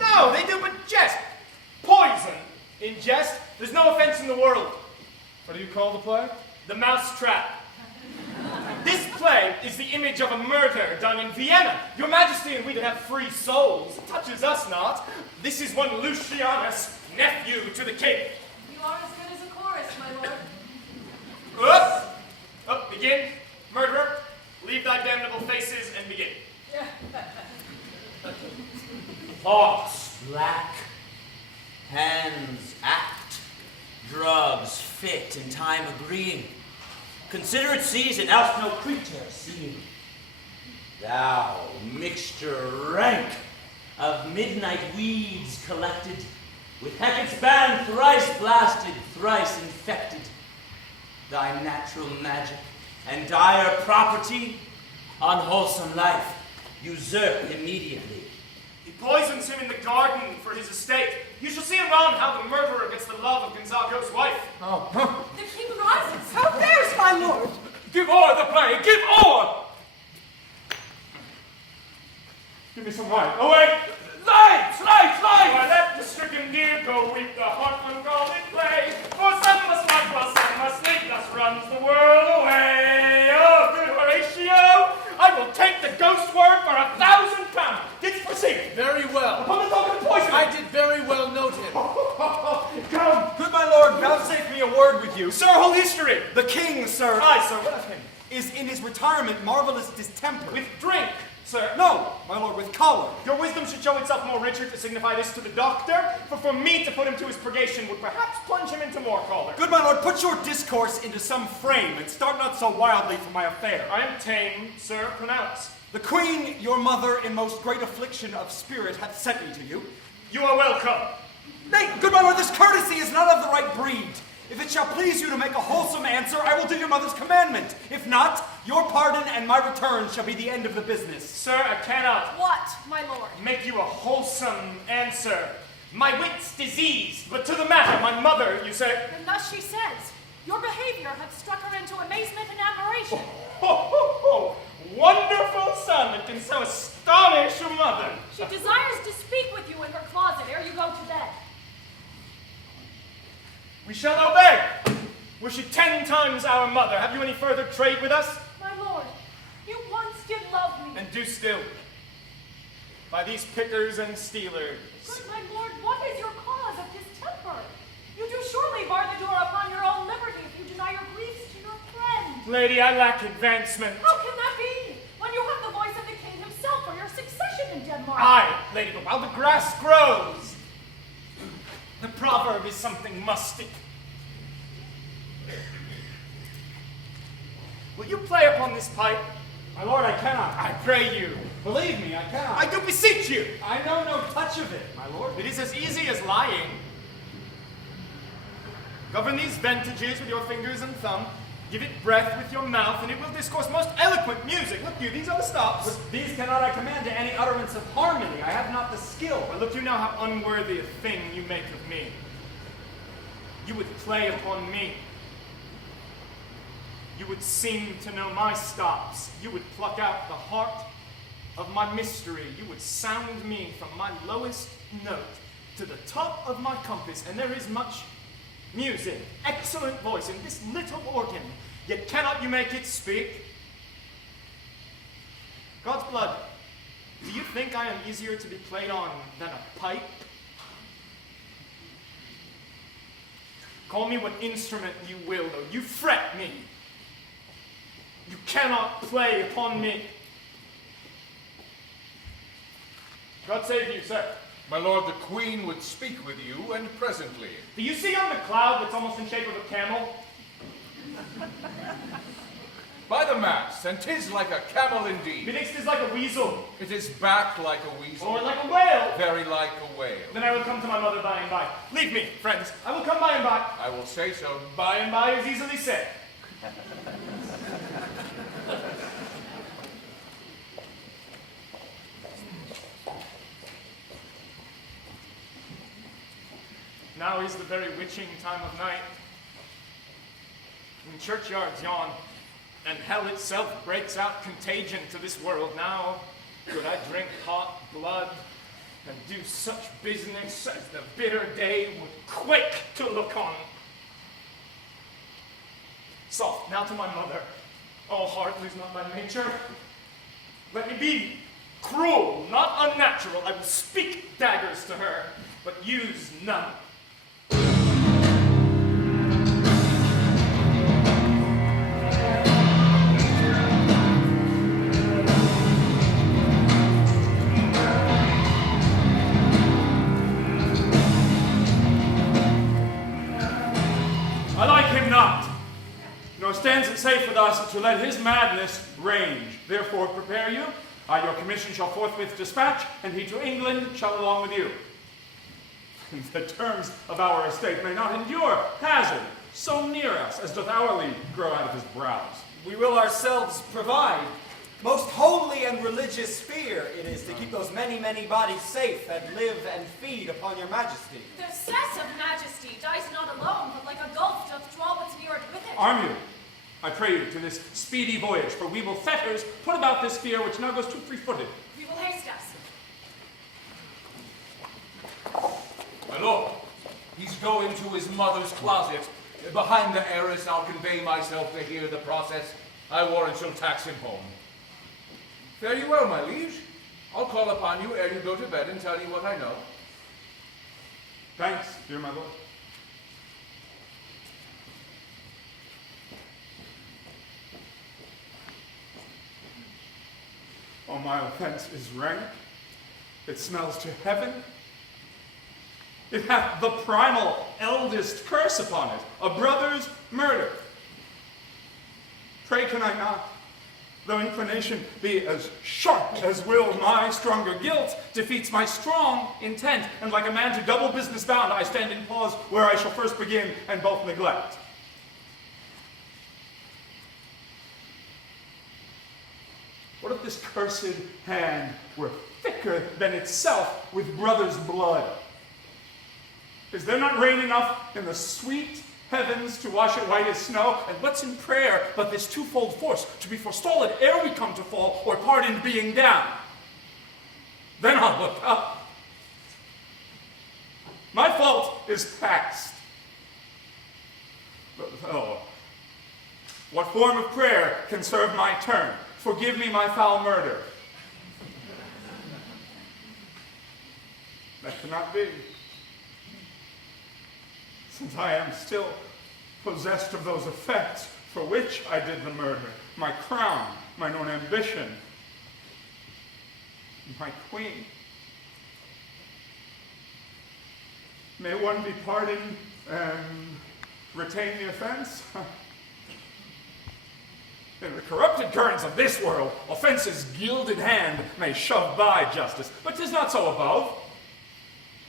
No, they do but jest. Poison. In jest, there's no offense in the world. What do you call the play? The Mousetrap. This play is the image of a murder done in Vienna. Your Majesty and we that have free souls, it touches us not. This is one Lucianus, nephew to the king. You are as good as a chorus, my lord. Up! Up, begin. Murderer, leave thy damnable faces and begin. Thoughts black, hands act, drugs fit in time agreeing. Considerate season, else no creature seeing. Thou, mixture rank of midnight weeds collected, with Hecate's band thrice blasted, thrice infected. Thy natural magic and dire property, unwholesome life, usurp immediately. He poisons him in the garden for his estate. You shall see around how the murderer gets the love of Gonzago's wife. Oh, The king rises. How fares my lord? give o'er the play! Give o'er! right. Away! Lights! Lights! Lights! Why let the stricken deer go weep, the hartman call it play. For some must watch while some must sleep, thus runs the world away. Oh, good Horatio, I will take the ghost word for £1,000. Didst proceed? Very well. Upon the token of poison. I did very well note him. Come. Good my lord, vouchsafe me a word with you. Sir, whole history. The king, sir, Aye, sir, what of him? is in his retirement marvelous distemper. With drink, sir. No, my lord, with choler. Your wisdom should show itself more richer to signify this to the doctor, for me to put him to his purgation would perhaps plunge him into more choler. Good my lord, put your discourse into some frame, and start not so wildly from my affair. I am tame, sir, pronounce. The queen, your mother, in most great affliction of spirit, hath sent me to you. You are welcome. Nay, good my lord, this courtesy is not of the right breed. If it shall please you to make a wholesome answer, I will do your mother's commandment. If not, your pardon and my return shall be the end of the business. Sir, I cannot What, my lord? make you a wholesome answer. My wit's diseased, but to the matter, my mother, you say. And thus she says, your behavior hath struck her into amazement and admiration. Oh, wonderful son that can so astonish a mother. She desires to speak with you in her closet ere you go to bed. We shall obey. Were she 10 times our mother, have you any further trade with us? My lord, you once did love me. And do still. By these pickers and stealers. Good my lord, what is your cause of distemper? You do surely bar the door upon your own liberty if you deny your griefs to your friend. Lady, I lack advancement. How can that be, when you have the voice of the king himself for your succession in Denmark? Aye, lady, but while the grass grows, the proverb is something musty. Will you play upon this pipe? My lord, I cannot. I pray you. Believe me, I cannot. I do beseech you. I know no touch of it, my lord. It is as easy as lying. Govern these ventages with your fingers and thumb. Give it breath with your mouth, and it will discourse most eloquent music. Look you, these are the stops. But these cannot I command to any utterance of harmony. I have not the skill. Well, look you now how unworthy a thing you make of me. You would play upon me. You would seem to know my stops. You would pluck out the heart of my mystery. You would sound me from my lowest note to the top of my compass, and there is much music, excellent voice in this little organ, yet cannot you make it speak? God's blood, do you think I am easier to be played on than a pipe? Call me what instrument you will, though you fret me. You cannot play upon me. God save you, sir. My lord, the queen would speak with you, and presently. Do you see on the cloud that's almost in shape of a camel? By the mass, and 'tis like a camel indeed. Methinks 'tis like a weasel. It is back like a weasel. Or like a whale. Very like a whale. Then I will come to my mother by and by. Leave me, friends. I will come by and by. I will say so. By and by is easily said. Now is the very witching time of night. When churchyards yawn, and hell itself breaks out contagion to this world, now could I drink hot blood and do such business as the bitter day would quake to look on. Soft, now to my mother. Oh, heart, lose not thy nature. Let me be cruel, not unnatural. I will speak daggers to her, but use none. I like him not, nor stands it safe with us to let his madness range. Therefore prepare you. Your commission shall forthwith dispatch, and he to England shall along with you. The terms of our estate may not endure hazard so near us as doth our league grow out of his brows. We will ourselves provide. Most holy and religious fear it is to keep those many, many bodies safe that live and feed upon your majesty. The cess of majesty dies not alone, but like a gulf doth draw what's near it with it. Arm you, I pray you, to this speedy voyage, for we will fetters put about this fear which now goes too free-footed. We will haste us. go into his mother's closet. Behind the arras, I'll convey myself to hear the process. I warrant she'll tax him home. Fare you well, my liege. I'll call upon you ere you go to bed and tell you what I know. Thanks, dear my lord. Oh, my offense is rank. It smells to heaven. It hath the primal eldest curse upon it, a brother's murder. Pray can I not, though inclination be as sharp as will, my stronger guilt defeats my strong intent, and like a man to double business bound, I stand in pause where I shall first begin and both neglect. What if this cursed hand were thicker than itself with brother's blood? Is there not rain enough in the sweet heavens to wash it white as snow? And what's in prayer but this twofold force, to be forestalled ere we come to fall, or pardoned being down? Then I'll look up. My fault is past. But, oh, what form of prayer can serve my turn? Forgive me my foul murder. That cannot be, since I am still possessed of those effects for which I did the murder, my crown, mine own ambition, my queen. May one be pardoned and retain the offense? In the corrupted currents of this world, offense's gilded hand may shove by justice, but 'tis not so above.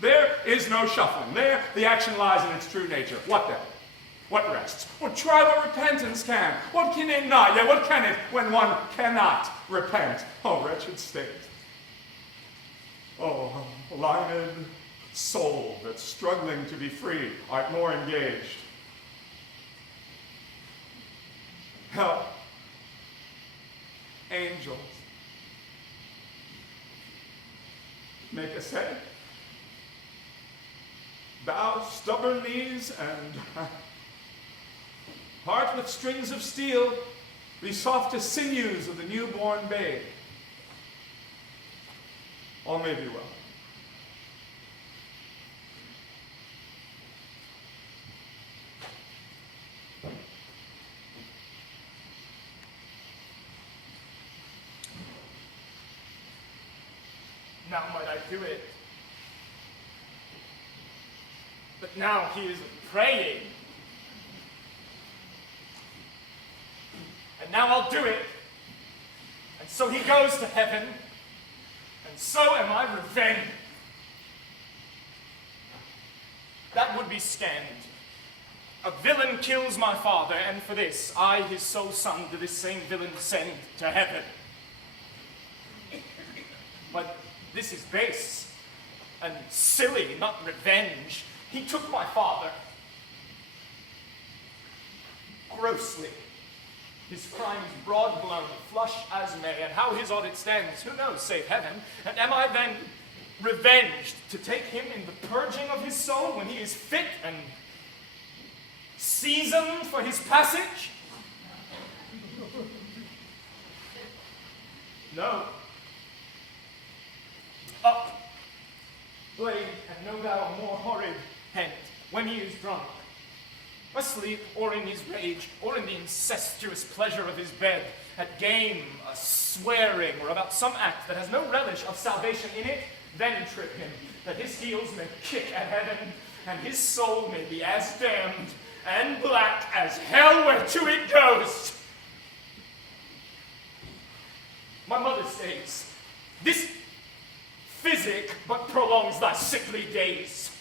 There is no shuffling. There the action lies in its true nature. What then? What rests? Well, try what repentance can. What can it not? Yet what can it when one cannot repent? Oh, wretched state. Oh, lined soul that's struggling to be free, art more engaged. Help. Angels. Make essay. Bow stubborn knees and heart with strings of steel, be soft as sinews of the newborn babe. All may be well. Now might I do it. But now he is praying. And now I'll do it. And so he goes to heaven. And so am I revenged. That would be scanned. A villain kills my father, and for this, I, his sole son, do this same villain send to heaven. But this is base and silly, not revenge. He took my father grossly. His crimes broad blown, flush as May, and how his audit stands, who knows, save heaven? And am I then revenged to take him in the purging of his soul when he is fit and seasoned for his passage? No. Up, blade, and know thou a more horrid hent, when he is drunk, asleep, or in his rage, or in the incestuous pleasure of his bed, at game, a swearing, or about some act that has no relish of salvation in it, then trip him, that his heels may kick at heaven, and his soul may be as damned and black as hell whereto it goes. My mother states, this physic but prolongs thy sickly days.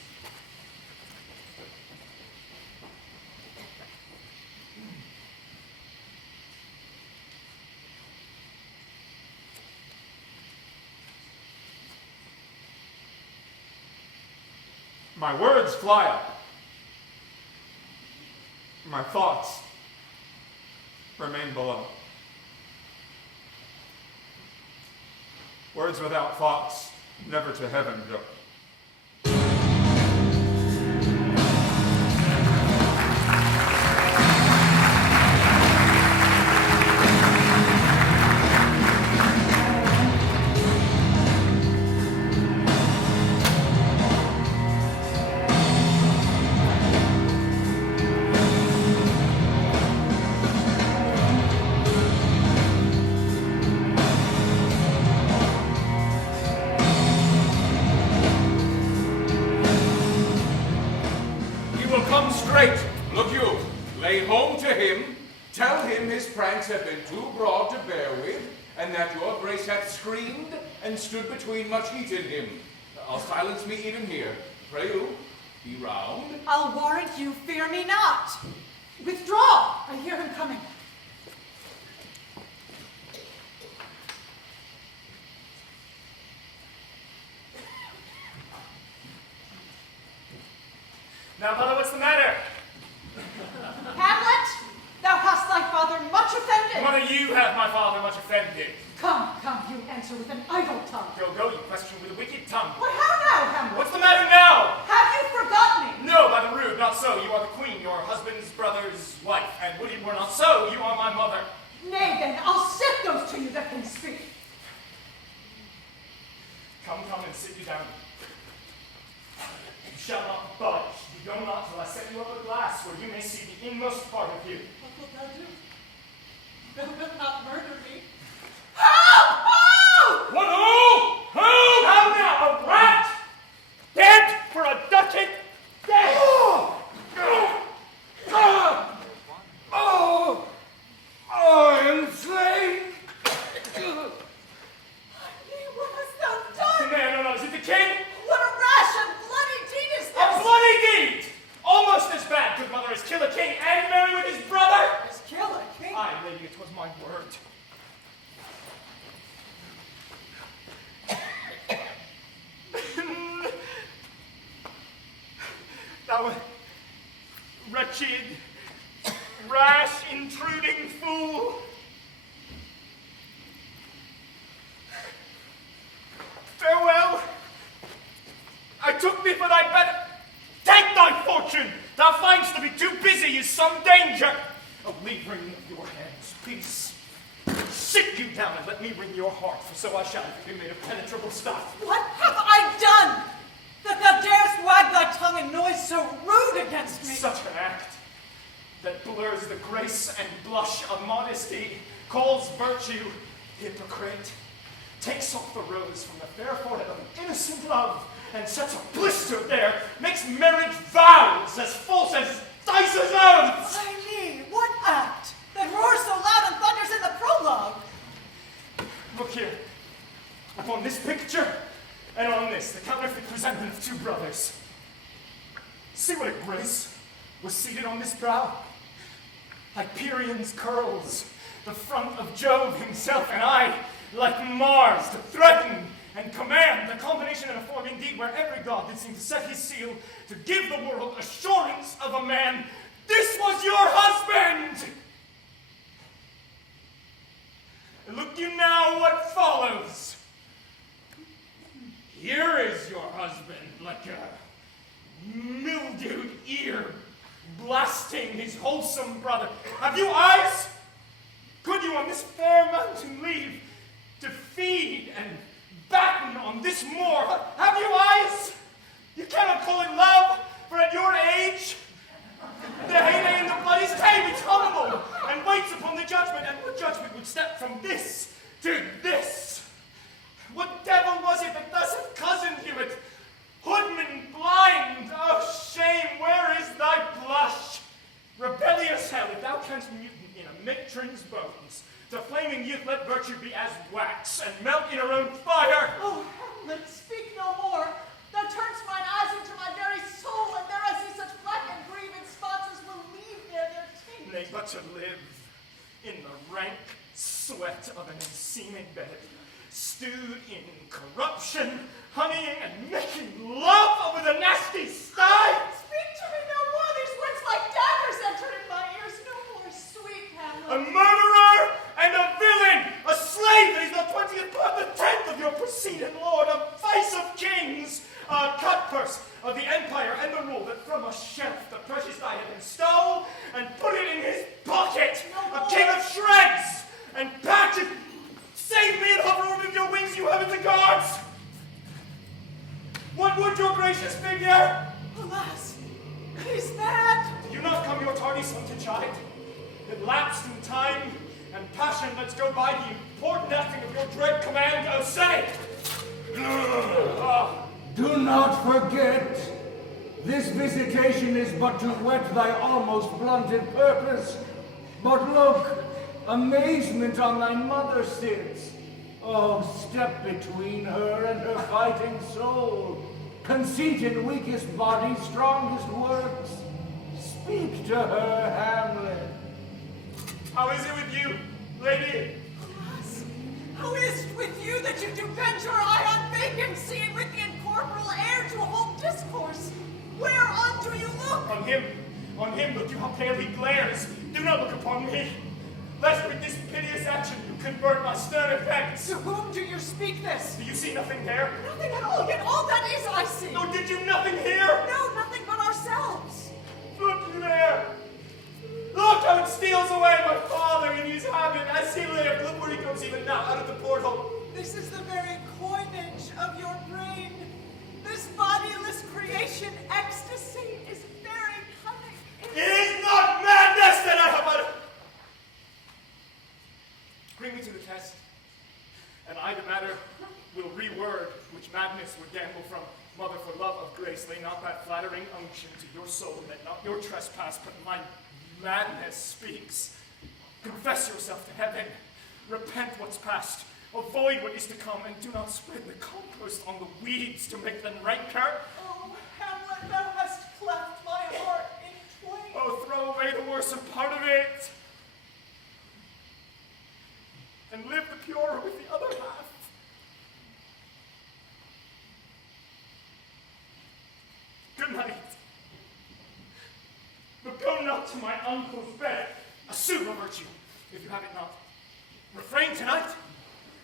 My words fly up. My thoughts remain below. Words without thoughts never to heaven go. wait. Look you, lay home to him, tell him his pranks have been too broad to bear with, and that your grace hath screamed and stood between much heat in him. I'll silence me even here. Pray you, be round. I'll warrant you, fear me not. Withdraw! I hear him coming. Now, mother, what's the matter? Hamlet, thou hast thy father much offended. Mother, you have my father much offended. Come, you answer with an idle tongue. Go, you question with a wicked tongue. But how now, Hamlet? What's the matter now? Have you forgotten me? No, by the rude, not so. You are the queen, your husband's brother's wife. And would it were not so, you are my mother. Nay, then, I'll set those to you that can speak. Come and sit you down. You shall not budge. You go not till I set you up a glass where you may see the inmost part of you. What wilt thou do? Thou wilt not murder me. Help! Help! What? Who? How now? A rat? Dead for a ducat? Dead! I am slain! What hast thou done? No, is it the king? What a rash and bloody deed is this! A bloody deed! Almost as bad, good mother, as kill a king and marry with his brother! As kill a king? Aye, lady, it was my word. Thou wretched, rash, intruding fool! Farewell! I took thee for thy better. Take thy fortune! Thou find'st to be too busy is some danger. Oh, leave wringing of your hands, peace. Sit you down and let me wring your heart, for so I shall be made of penetrable stuff. What have I done that thou darest wag thy tongue in noise so rude against me? Such an act that blurs the grace and blush of modesty, calls virtue hypocrite, takes off the rose from the fair forehead of an innocent love, and sets a blister there, makes marriage vows as false as Dice's oaths. I mean, what act that roars so loud and thunders in the prologue? Look here, upon this picture, and on this, the counterfeit presentment of two brothers. See what a grace was seated on this brow? Hyperion's curls, the front of Jove himself, and I, like Mars, to threaten and command, the combination and a form indeed where every god did seem to set his seal to give the world assurance of a man. This was your husband! And look you now what follows. Here is your husband, like a mildewed ear, blasting his wholesome brother. Have you eyes? Could you on this fair mountain leave to feed and batten on this moor? Have you eyes? You cannot call it love, for at your age, the heyday in the blood is tame, it's humble, and waits upon the judgment, and what judgment would step from this to this? What devil was it that thus had cozened you at hoodman blind? Oh, shame, where is thy blush? Rebellious hell, if thou canst mutiny in a matron's bones, to flaming youth let virtue be as wax, and melt in her own fire. Oh, Hamlet, speak no more. Thou turn'st mine eyes into my very soul, and there I see such black and grieved spots as will leave there their taint. Nay, but to live in the rank sweat of an enseaming bed, stewed in corruption, honeying and making love over the nasty sty. Speak to me no more. These words like daggers enter in my ears. No more sweet, Hamlet. A murderer and a villain, a slave that is the 20th part, the 10th of your preceding lord, a vice of kings, a cutpurse of the empire and the rule that from a shelf the precious diadem stole and put it in his pocket, a king of shreds and patches. Save me and hover over your wings, you heavenly guards! What would your gracious figure? Alas, he's mad. Did you not come your tardy son to chide? It lapsed in time, and passion lets go by the important acting of your dread command. Oh, say! Do not forget This visitation is but to whet thy almost blunted purpose. But look, amazement on thy mother sits. Oh, step between her and her fighting soul. Conceited, weakest body, strongest works. Speak to her, Hamlet. How is it with you, lady? Alas, how is it with you that you do bend your eye on vacancy and with the incorporeal heir to hold discourse? Whereon do you look? On him, look you how pale he glares. Do not look upon me, lest with this piteous action you convert my stern effects. To whom do you speak this? Do you see nothing there? Nothing at all, yet all that is I see. No, did you nothing hear? No, nothing but ourselves. Look there. Look how it steals away my father in his habit as he lived. Look where he goes even now, out of the portal. This is the very coinage of your brain. This bodiless creation ecstasy is very cunning. It is not madness that I have uttered. Bring me to the test, and I, the matter, will reword which madness would gamble from. Mother, for love of grace, lay not that flattering unction to your soul, that not your trespass, but my madness speaks. Confess yourself to heaven. Repent what's past. Avoid what is to come, and do not spread the compost on the weeds to make them ranker. Oh, Hamlet, thou hast cleft my heart in twain. Oh, throw away the worser part of it, and live the purer with the other half. Good night. But go not to my uncle's bed. Assume a virtue, if you have it not. Refrain tonight,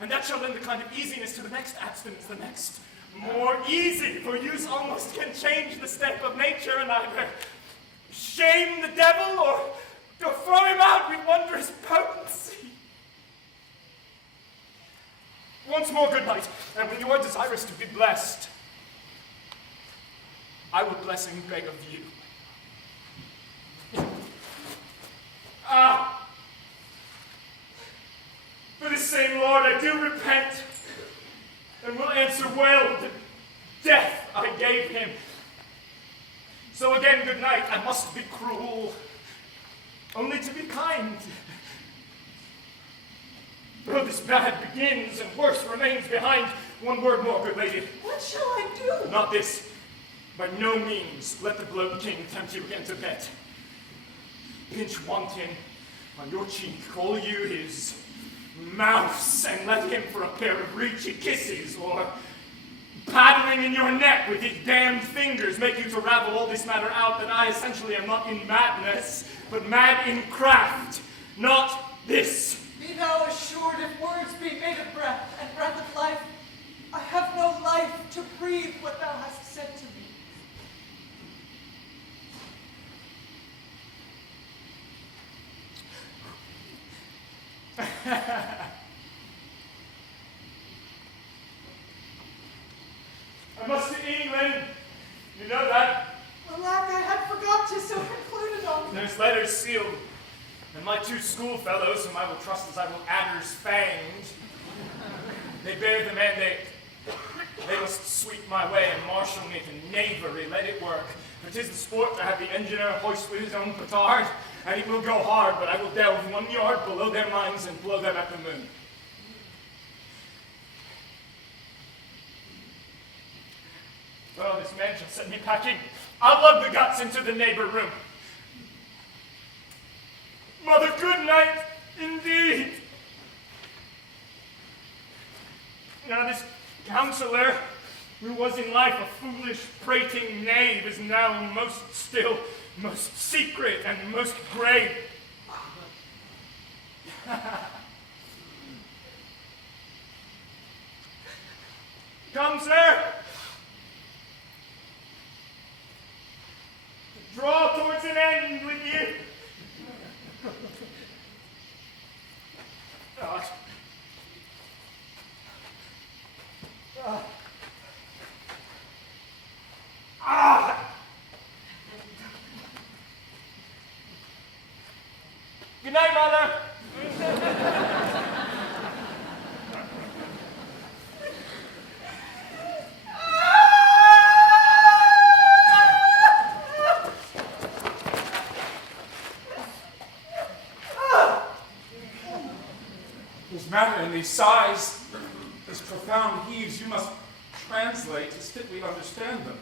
and that shall lend a kind of easiness to the next abstinence, the next. More easy, for use almost can change the step of nature, and either shame the devil or throw him out with wondrous potency. Once more, good night, and when you are desirous to be blessed, I will blessing beg of you. For this same Lord I do repent, and will answer well the death I gave him. So again, good night. I must be cruel, only to be kind. Though this bad begins and worse remains behind, one word more, good lady. What shall I do? Not this. By no means let the bloated king tempt you again to bet. Pinch wanton on your cheek, call you his mouse, and let him for a pair of reachy kisses, or paddling in your neck with his damned fingers, make you to ravel all this matter out, that I essentially am not in madness, but mad in craft, not this. Be thou assured, if words be made of breath, and breath of life, I have no life to breathe what thou hast said to me. I must to England. You know that? Alack, I had forgot to so concluded on. There's letters sealed, and my two schoolfellows, whom I will trust as I will adders fanged, they bear the mandate. They must sweep my way and marshal me to knavery. Let it work. For 'tis the sport to have the engineer hoist with his own petard, and it will go hard, but I will delve 1 yard below their minds and blow them at the moon. Oh, this man shall set me packing. I'll lug the guts into the neighbor room. Mother, good night, indeed. Now this counselor, who was in life a foolish, prating knave, is now most still, most secret, and most grave. Come, sir. Draw towards an end with you. Good night, Mother. matter in these sighs, these profound heaves, you must translate as fit we understand them.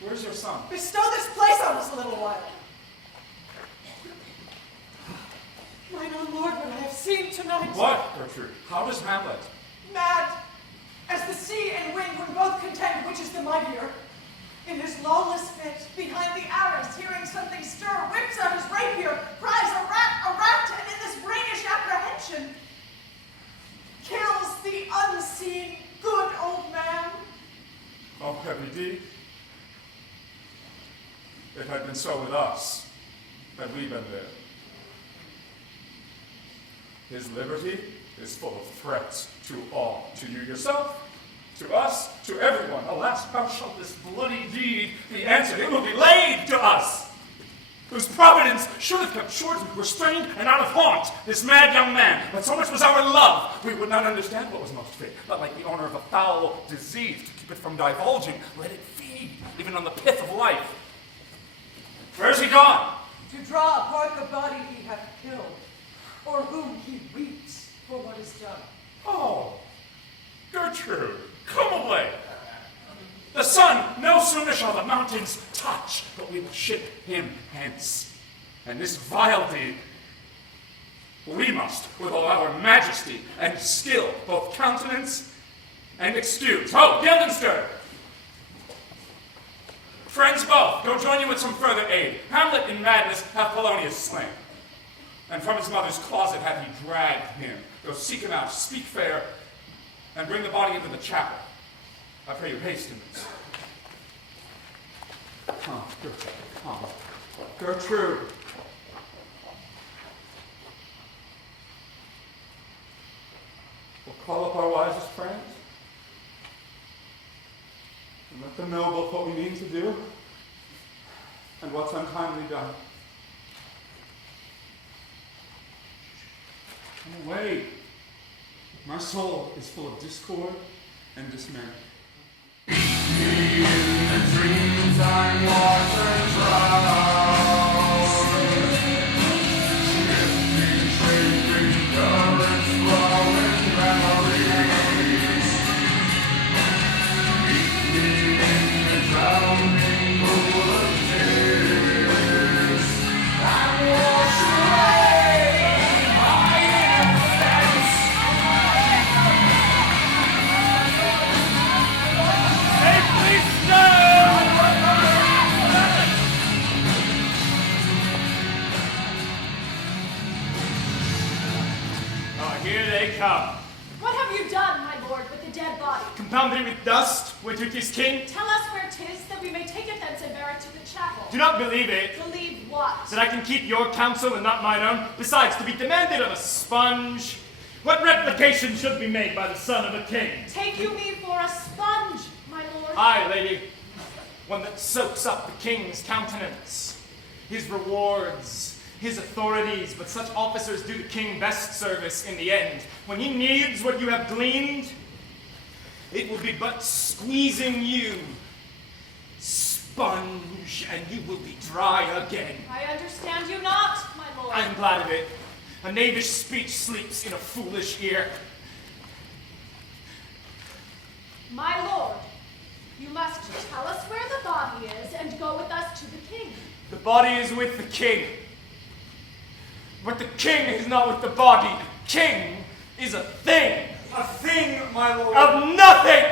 Where's your son? Bestow this place on us a little while. Mine own lord, what I have seen tonight. What, Gertrude? How does Hamlet? Mad, as the sea and wind when both contend which is the mightier. In his lawless fit, behind the arras, hearing something stir, whips out his rapier, cries a rat, and in this brainish apprehension, kills the unseen good old man. Oh, heavy deed. It had been so with us, had we been there. His liberty is full of threats to all, to you yourself, to us, to everyone. Alas, how shall this bloody deed be answered? It will be laid to us, whose providence should have kept short, restrained, and out of haunt this mad young man. But so much was our love, we would not understand what was most fit, but like the owner of a foul disease, to keep it from divulging, let it feed, even on the pith of life. Where's he gone? To draw apart the body he hath killed, or whom he weeps for what is done. Oh, Gertrude, come away. The sun no sooner shall the mountains touch, but we will ship him hence. And this vile deed, we must, with all our majesty and skill, both countenance and excuse. Ho, Guildenstern! Friends both, go join you with some further aid. Hamlet in madness hath Polonius slain. And from his mother's closet hath he dragged him. Go seek him out, speak fair, and bring the body into the chapel. I pray you haste in this. Come, Gertrude, come. Gertrude. We'll call up our wisest friends and let them know both what we mean to do and what's unkindly done. Come away. My soul is full of discord and dismay. Dreams and waters round, shifting, shaping, currents flowing memories, meet me in the drowning pool of tears, and wash away my innocence. Safely stay! Here they come. What have you done, my lord, with the dead body? Compounded with dust, with it is king. Tell us where 'tis, that we may take it thence and bear it to the chapel. Do not believe it. Believe what? That I can keep your counsel and not mine own. Besides, to be demanded of a sponge. What replication should be made by the son of a king? Take you me for a sponge, my lord? Aye, lady. One that soaks up the king's countenance, his rewards, his authorities, but such officers do the king best service in the end. When he needs what you have gleaned, it will be but squeezing you, sponge, and you will be dry again. I understand you not, my lord. I am glad of it. A knavish speech sleeps in a foolish ear. My lord, you must tell us where the body is and go with us to the king. The body is with the king. But the king is not with the body. The king is a thing. A thing, my lord. Of nothing!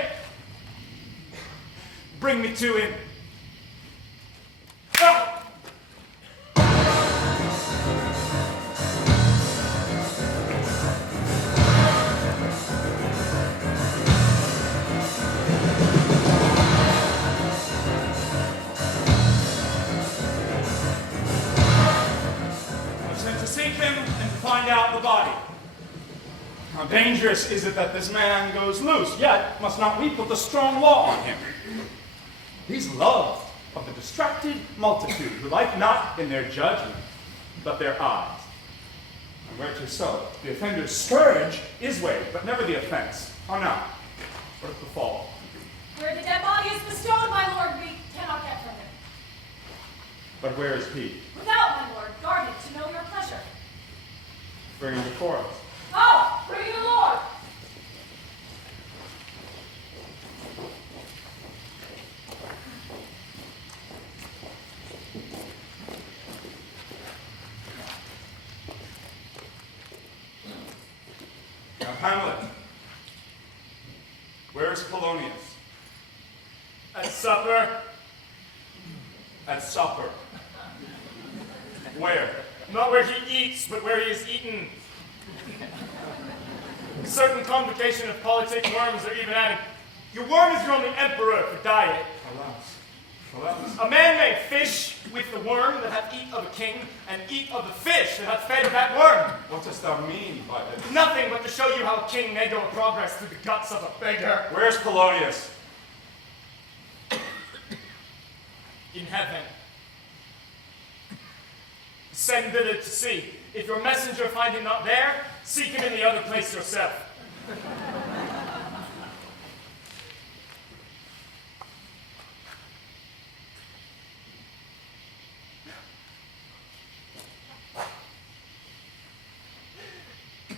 Bring me to him. Ah! Find out the body. How dangerous is it that this man goes loose, yet must not weep with the strong law on him? He's loved of the distracted multitude, who like not in their judgment, but their eyes. And where 'tis so, the offender's scourge is weighed, but never the offense. How now? Where's the fall? Where the dead body is bestowed, my lord, we cannot get from him. But where is he? Without, my lord, guarded to know your pleasure. Bring him before us. Oh, bring the lord! Now, Hamlet, where is Polonius? At supper. At supper. Where? Not where he eats, but where he is eaten. A certain complication of politic worms are even added. Your worm is your only emperor for diet. Alas. Alas. A man may fish with the worm that hath eat of a king, and eat of the fish that hath fed that worm. What dost thou mean by this? Nothing but to show you how a king may go progress through the guts of a beggar. Where's Polonius? In heaven. Send thither to see. If your messenger find him not there, seek him in the other place yourself.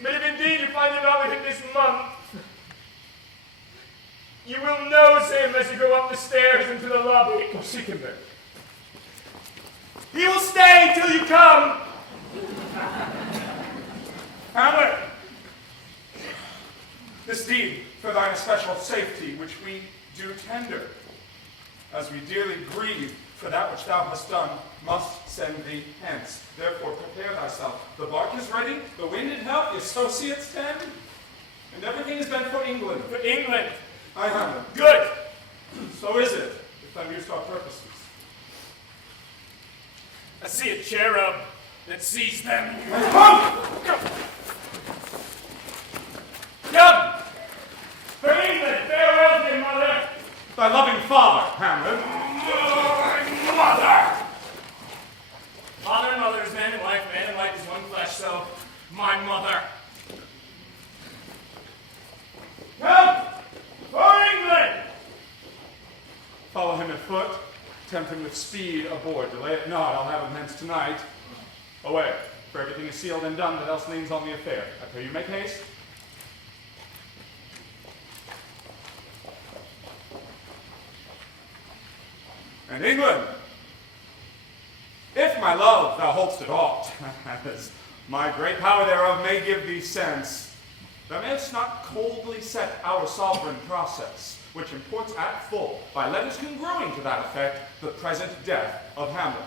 But if indeed you find him not within this month, you will nose him as you go up the stairs into the lobby. Go seek him there. He will stay till you come. Hamlet, this deed for thine especial safety, which we do tender, as we dearly grieve for that which thou hast done, must send thee hence. Therefore prepare thyself. The bark is ready, the wind in help, the associates tend, and everything is bent for England. For England. Aye, Hamlet. Good. So is it, if thou used our purposes. I see a cherub that sees them. Come! Come! For England, farewell, dear mother. Thy loving father, Hamlet. Mother! Father and mother is man and wife is one flesh, so my mother. Come! For England! Follow him afoot, tempt him with speed aboard. Delay it not, I'll have him hence tonight. Away, for everything is sealed and done that else leans on the affair. I pray you make haste. And England, if my love thou hold'st it aught, as my great power thereof may give thee sense, thou mayst not coldly set our sovereign process, which imports at full, by letters congruing to that effect, the present death of Hamlet.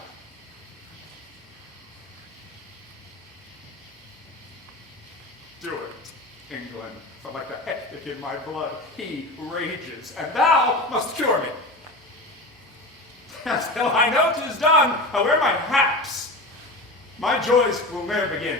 Do it, England, for like the hectic in my blood, he rages, and thou must cure me. Till I know 'tis done, I wear my haps. My joys will ne'er begin.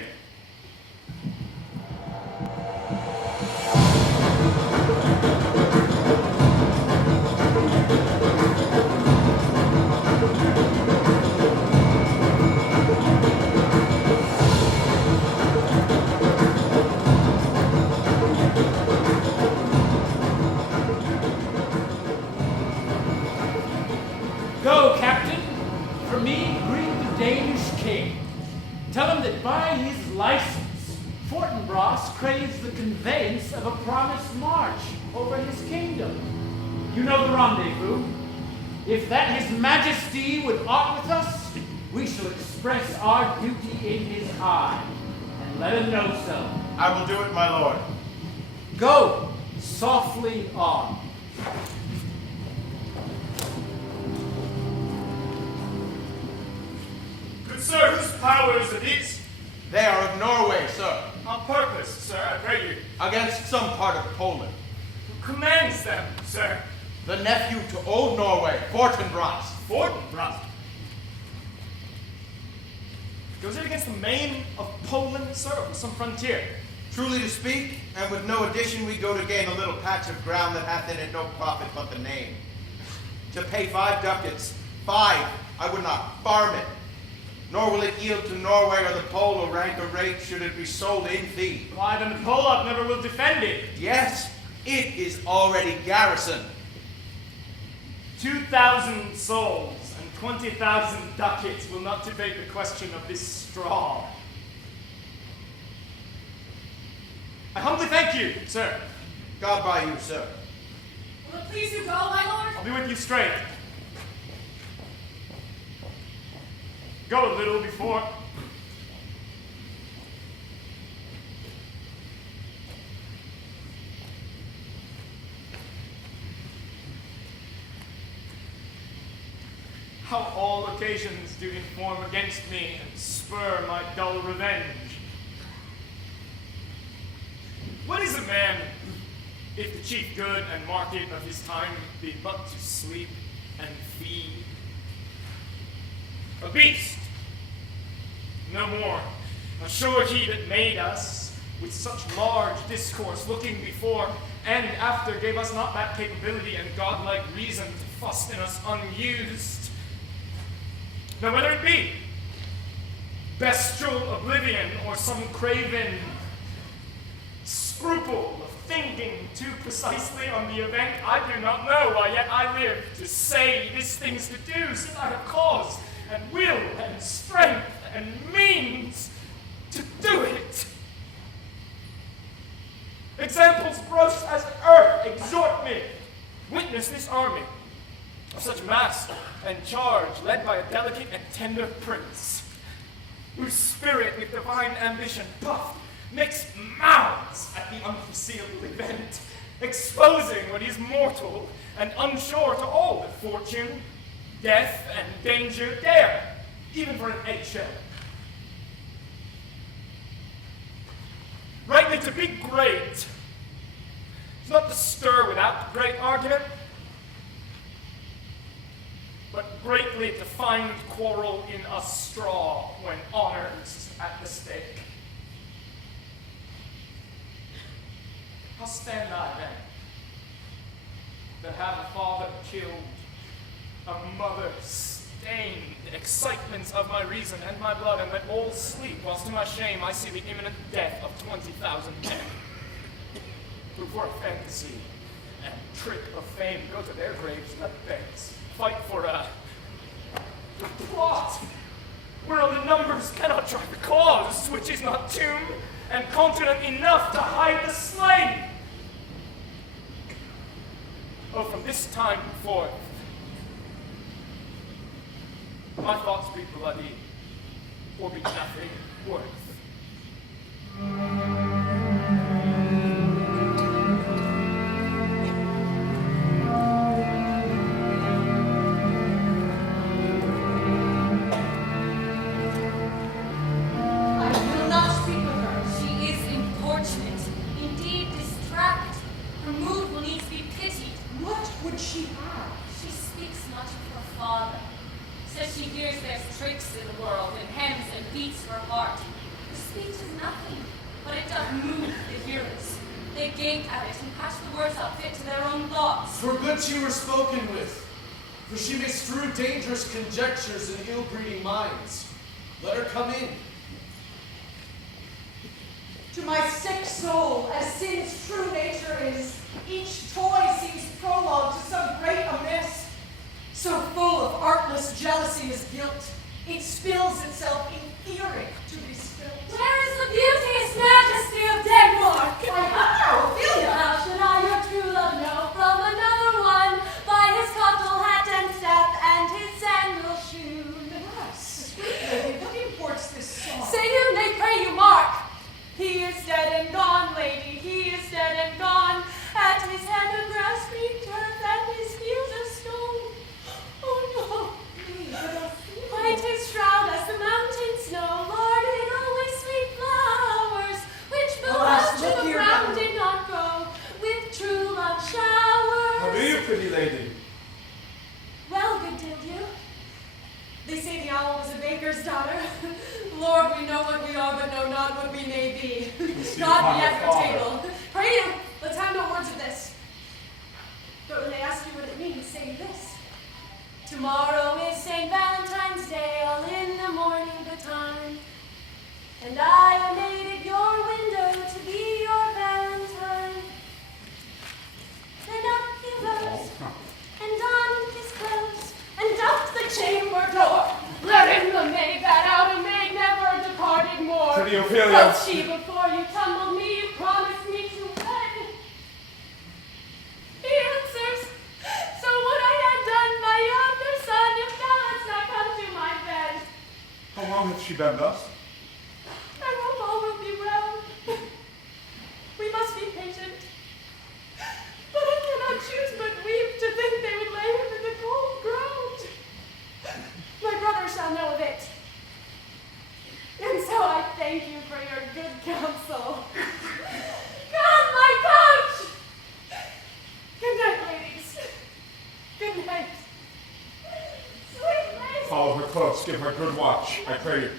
Go, Captain. For me, greet the Danish king. Tell him that by his license, Fortinbras craves the conveyance of a promised march over his kingdom. You know the rendezvous. If that his majesty would aught with us, we shall express our duty in his eye, and let him know so. I will do it, my lord. Go softly on. Good sir, whose powers are these? They are of Norway, sir. On purpose, sir, I pray you. Against some part of Poland. Who commands them, sir? The nephew to old Norway, Fortinbras. Fortinbras. Goes it against the main of Poland, sir, or some frontier? Truly to speak, and with no addition, we go to gain a little patch of ground that hath in it no profit but the name. To pay 5 ducats, 5, I would not farm it. Nor will it yield to Norway or the Pole a rank or rate should it be sold in fee. Why, then the Polak never will defend it. Yes, it is already garrisoned. 2,000 souls and 20,000 ducats will not debate the question of this straw. I humbly thank you, sir. God by you, sir. Will it please you go, my lord? I'll be with you straight. Go a little before. all occasions do inform against me and spur my dull revenge. What is a man if the chief good and market of his time be but to sleep and feed? A beast, no more. Assure he that made us with such large discourse, looking before and after, gave us not that capability and godlike reason to fuss in us unused. Now whether it be bestial oblivion or some craven scruple of thinking too precisely on the event, I do not know, while yet I live to say these things to do, since I have cause and will and strength and means to do it. Examples gross as earth exhort me. Witness this army of such mass and charge, led by a delicate and tender prince, whose spirit with divine ambition puffed makes mouths at the unforeseeable event, exposing what is mortal and unsure to all that fortune, death, and danger dare, even for an eggshell. Rightly to be great is not to stir without great argument, but greatly to find quarrel in a straw when honor's at the stake. How stand I then, that have a father killed, a mother stained, the excitements of my reason and my blood, and let all sleep, whilst to my shame I see the imminent death of 20,000 men, who for a fantasy and trick of fame go to their graves, let beds, fight for a plot, whereof the numbers cannot drive the cause, which is not tomb and continent enough to hide the slain. Oh, from this time forth, my thoughts be bloody, or be nothing worth. I will not speak with her. She is importunate, indeed distract. Her mood will needs be pitied. What would she have? She speaks much of her father. Says she hears there's tricks in the world, and hems and beats her heart. Her speech is nothing, but it doth move the hearers. They gape at it and catch the words out fit to their own thoughts. For good she were spoken with, for she may strew dangerous conjectures in ill-breeding minds. Let her come in. To my sick soul, as sin's true nature is, each toy seems prologue to some great amiss. So full of artless jealousy is guilt, it spills itself in theory to be spilt. Where is the beauteous majesty of Denmark? I have Ophelia. How should I your true love know from another one by his cockle hat and step and his sandal shoon? Yes, lady, what imports this song? Say you, nay, pray you mark. He is dead and gone, lady, he is dead and gone. At his hand a grasping turf and his heels a stone. Oh no, white his shroud as the mountain snow, Lord, it always sweet flowers, which fell Alas, out to look the here ground now. did not grow with true love showers. How do you, pretty lady? Well, good Dildew. They say the owl was a baker's daughter. Lord, we know what we are, but know not what we may be. God be at your table. Pray you, let's have no words of this. But when they ask you what it means, say this. Tomorrow is St. Valentine's Day, all in the morning betime. And I am made at your window to be your Valentine. Then up he rose, and donned his clothes, and up the chamber door. Let him the maid that out a maid never departed more. Pretty Ophelia. Felt she before you tumbled me, you promised me to wed. He answers, so would I had done by yonder sun if thou hadst not come to my bed. How long hath she been thus? I hope all will be well. We must be patient. But I cannot choose but weep to think they would lay him in the cold ground. thank you for your good counsel. Come, my coach! Good night, ladies. Good night. Sweet lady. Follow her close, give her good watch, I pray you.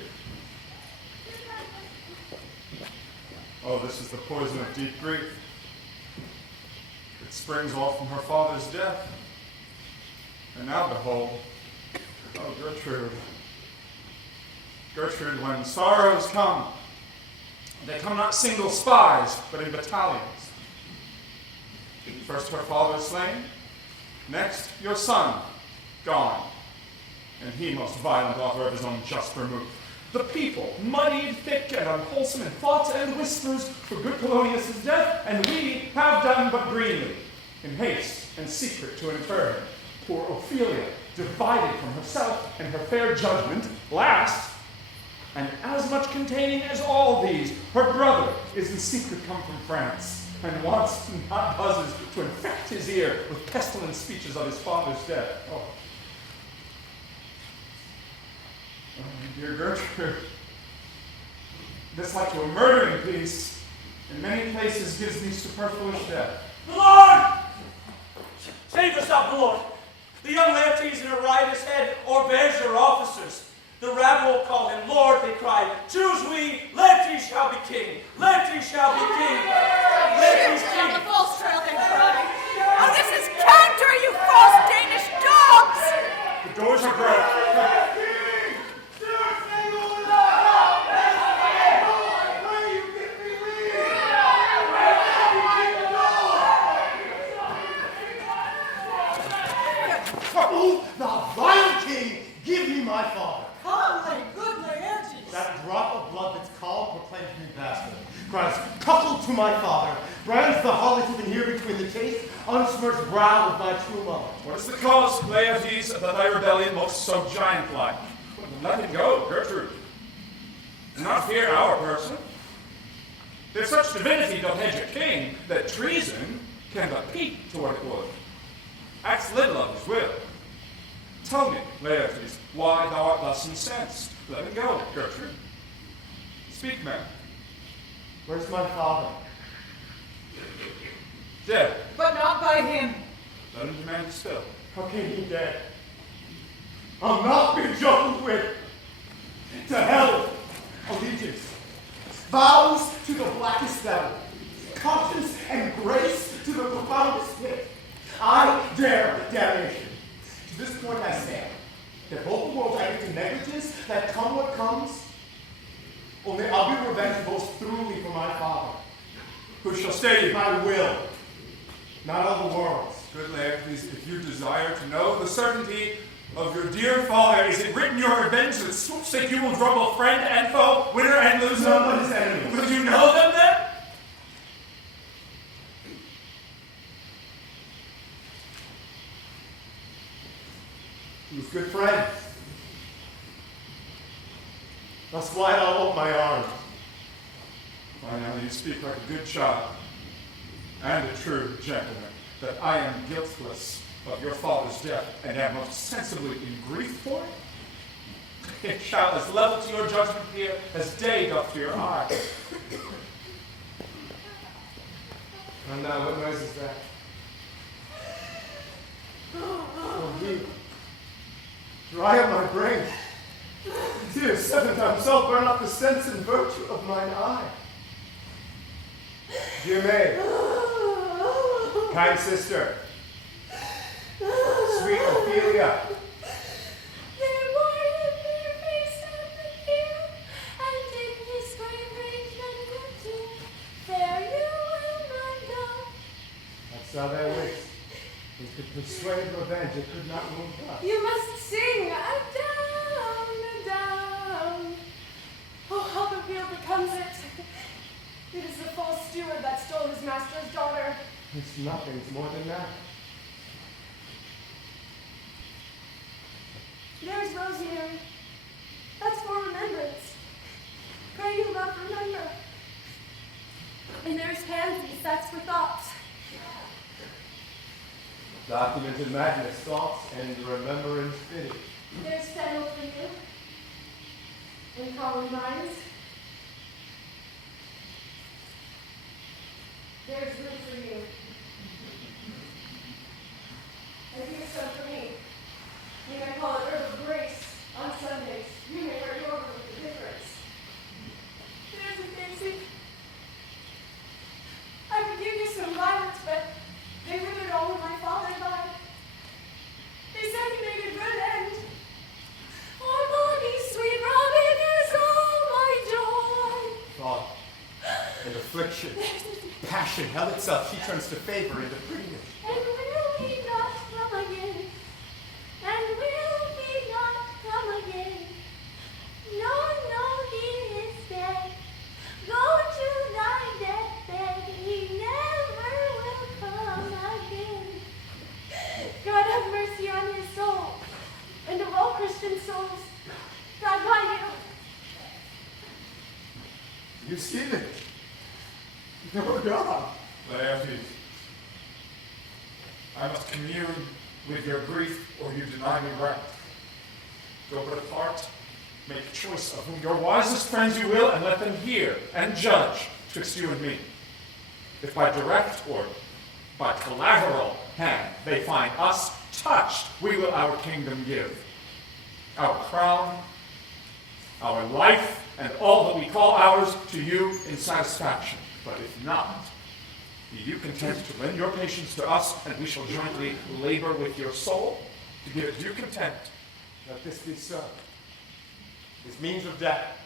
Oh, this is the poison of deep grief. It springs all from her father's death. And now behold, oh Gertrude. Gertrude, when sorrows come, they come not single spies, but in battalions. First her father slain, next your son gone, and he most violent author of his own just remove. The people, muddied, thick, and unwholesome in thoughts and whispers for good Polonius' death, and we have done but greenly, in haste and secret to infer him. Poor Ophelia, divided from herself and her fair judgment, last, and as much containing as all these, her brother is in secret come from France, and wants, not buzzes, to infect his ear with pestilent speeches of his father's death. Oh, dear Gertrude, this like to a murdering piece, in many places gives me superfluous death. The Lord! Save yourself, the Lord! The young Laertes in a riotous head o'erbears your officers. The rabble call him Lord, they cry, choose we, Laertes shall be king, Laertes shall be king, Laertes Shoot down king. the false trail, they cry. Oh, this is counter, you false Danish dogs! The doors are broke. Oh, thou vile king, give me my father. Come, lay good Laertes. That drop of blood that's called proclaims me bastard. Cries, coupled to my father, brands the harlot even here between the chaste, unsmirched brow of my true mother. What is the cause, Laertes, of thy rebellion most so giant-like? Let him go, Gertrude. Do not fear our person. There's such divinity doth hedge a king, that treason can but peep to what it would. Acts little of his will. Tell me, Laertes, why thou art thus incensed. Let him go, Gertrude. Speak, man. Where's my father? Dead. But not by him. Let him demand his fill. How came he dead? I'll not be juggled with. To hell, allegiance. Vows to the blackest devil. Conscience and grace to the profoundest pit. I dare damnation. To this point I stand. That both the worlds I get to negligence, that come what comes, only I'll be revenged most thoroughly for my father. Who shall stay you? My will, not of the world's. Good Laertes, if you desire to know the certainty of your dear father, is it written your revenge that swoops that you will draw both friend and foe, winner and loser? None but his enemies. Will you know them then? He was good friends. That's why I'll hold my arms. Why now you speak like a good child and a true gentleman, that I am guiltless of your father's death and am most sensibly in grief for it. It shall as level to your judgment here as day doth to your eye. And now, what noise is that? Oh, he. Dry up my brain. Tears 7 times salt burn up the sense and virtue of mine eye. Dear maid, kind sister, sweet Ophelia, that's how they wish. We could persuade revenge, it could not move us. You must sing a down. Oh, how the wheel becomes it. It is the false steward that stole his master's daughter. It's nothing, it's more than that. There's Rosemary. That's for remembrance. Pray you, love, remember. And there's Pansies, that's for thoughts. Documented madness, thoughts, and remembrance pity. There's Fennel for you. And Columbines. There's room for you. And here's some for me. You may call it herb of grace on Sundays. You may hurry over with the difference. There's a Daisy. I could give you some violets, but they withered all when my father died. They said he made a good end. Oh, Bonnie, sweet Robin is all my joy. Thought and affliction, passion, hell itself, she turns to favor into prettiness. And will he not come again? And will he not come again? No, no, he is dead. Go to thy deathbed, he never will come again. God have mercy on his soul, and of all Christian souls. God guide him. You see it? Oh God. Laertes, I must commune with your grief, or you deny me right. Go but apart, make choice of whom your wisest friends you will, and let them hear and judge twixt you and me. If by direct or by collateral hand they find us touched, we will our kingdom give. Our crown, our life, and all that we call ours to you in satisfaction. But if not, be you content to lend your patience to us, and we shall jointly labor with your soul to give it due content. Let this be so. His means of death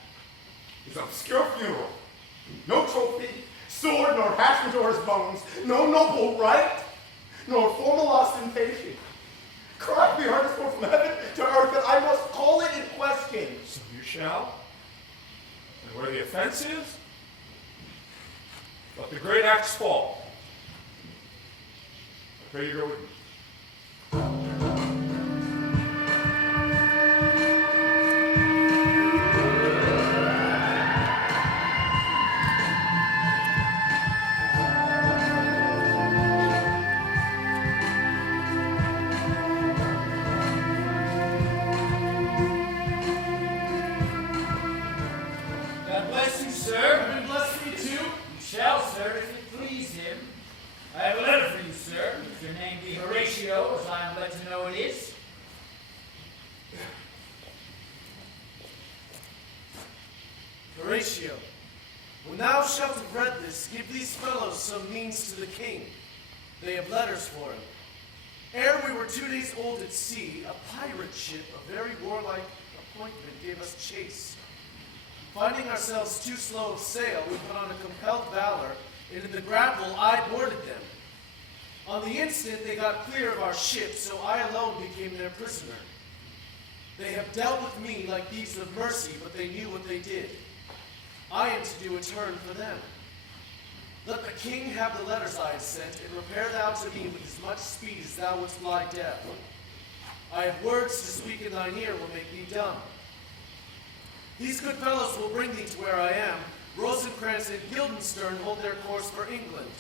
is obscure funeral. No trophy, sword, nor hashment or his bones, no noble right, nor formal ostentation. Cry be earnest for from heaven to earth that I must call it in question. So you shall. And where the offense is, let the great axe fall. I pray you go with me. God bless you, sir. And bless me too. You shall, sir, if it please him. I have a letter for you, sir. If your name be Horatio, as I am led to know it is. Horatio, when thou shalt have read this, give these fellows some means to the king. They have letters for him. Ere we were 2 days old at sea, a pirate ship, a very warlike appointment, gave us chase. Finding ourselves too slow of sail, we put on a compelled valor, and in the grapple I boarded them. On the instant they got clear of our ship, so I alone became their prisoner. They have dealt with me like thieves of mercy, but they knew what they did. I am to do a turn for them. Let the king have the letters I have sent, and repair thou to me with as much speed as thou wouldst lie deaf. I have words to speak in thine ear will make thee dumb. These good fellows will bring thee to where I am. Rosencrantz and Guildenstern hold their course for England.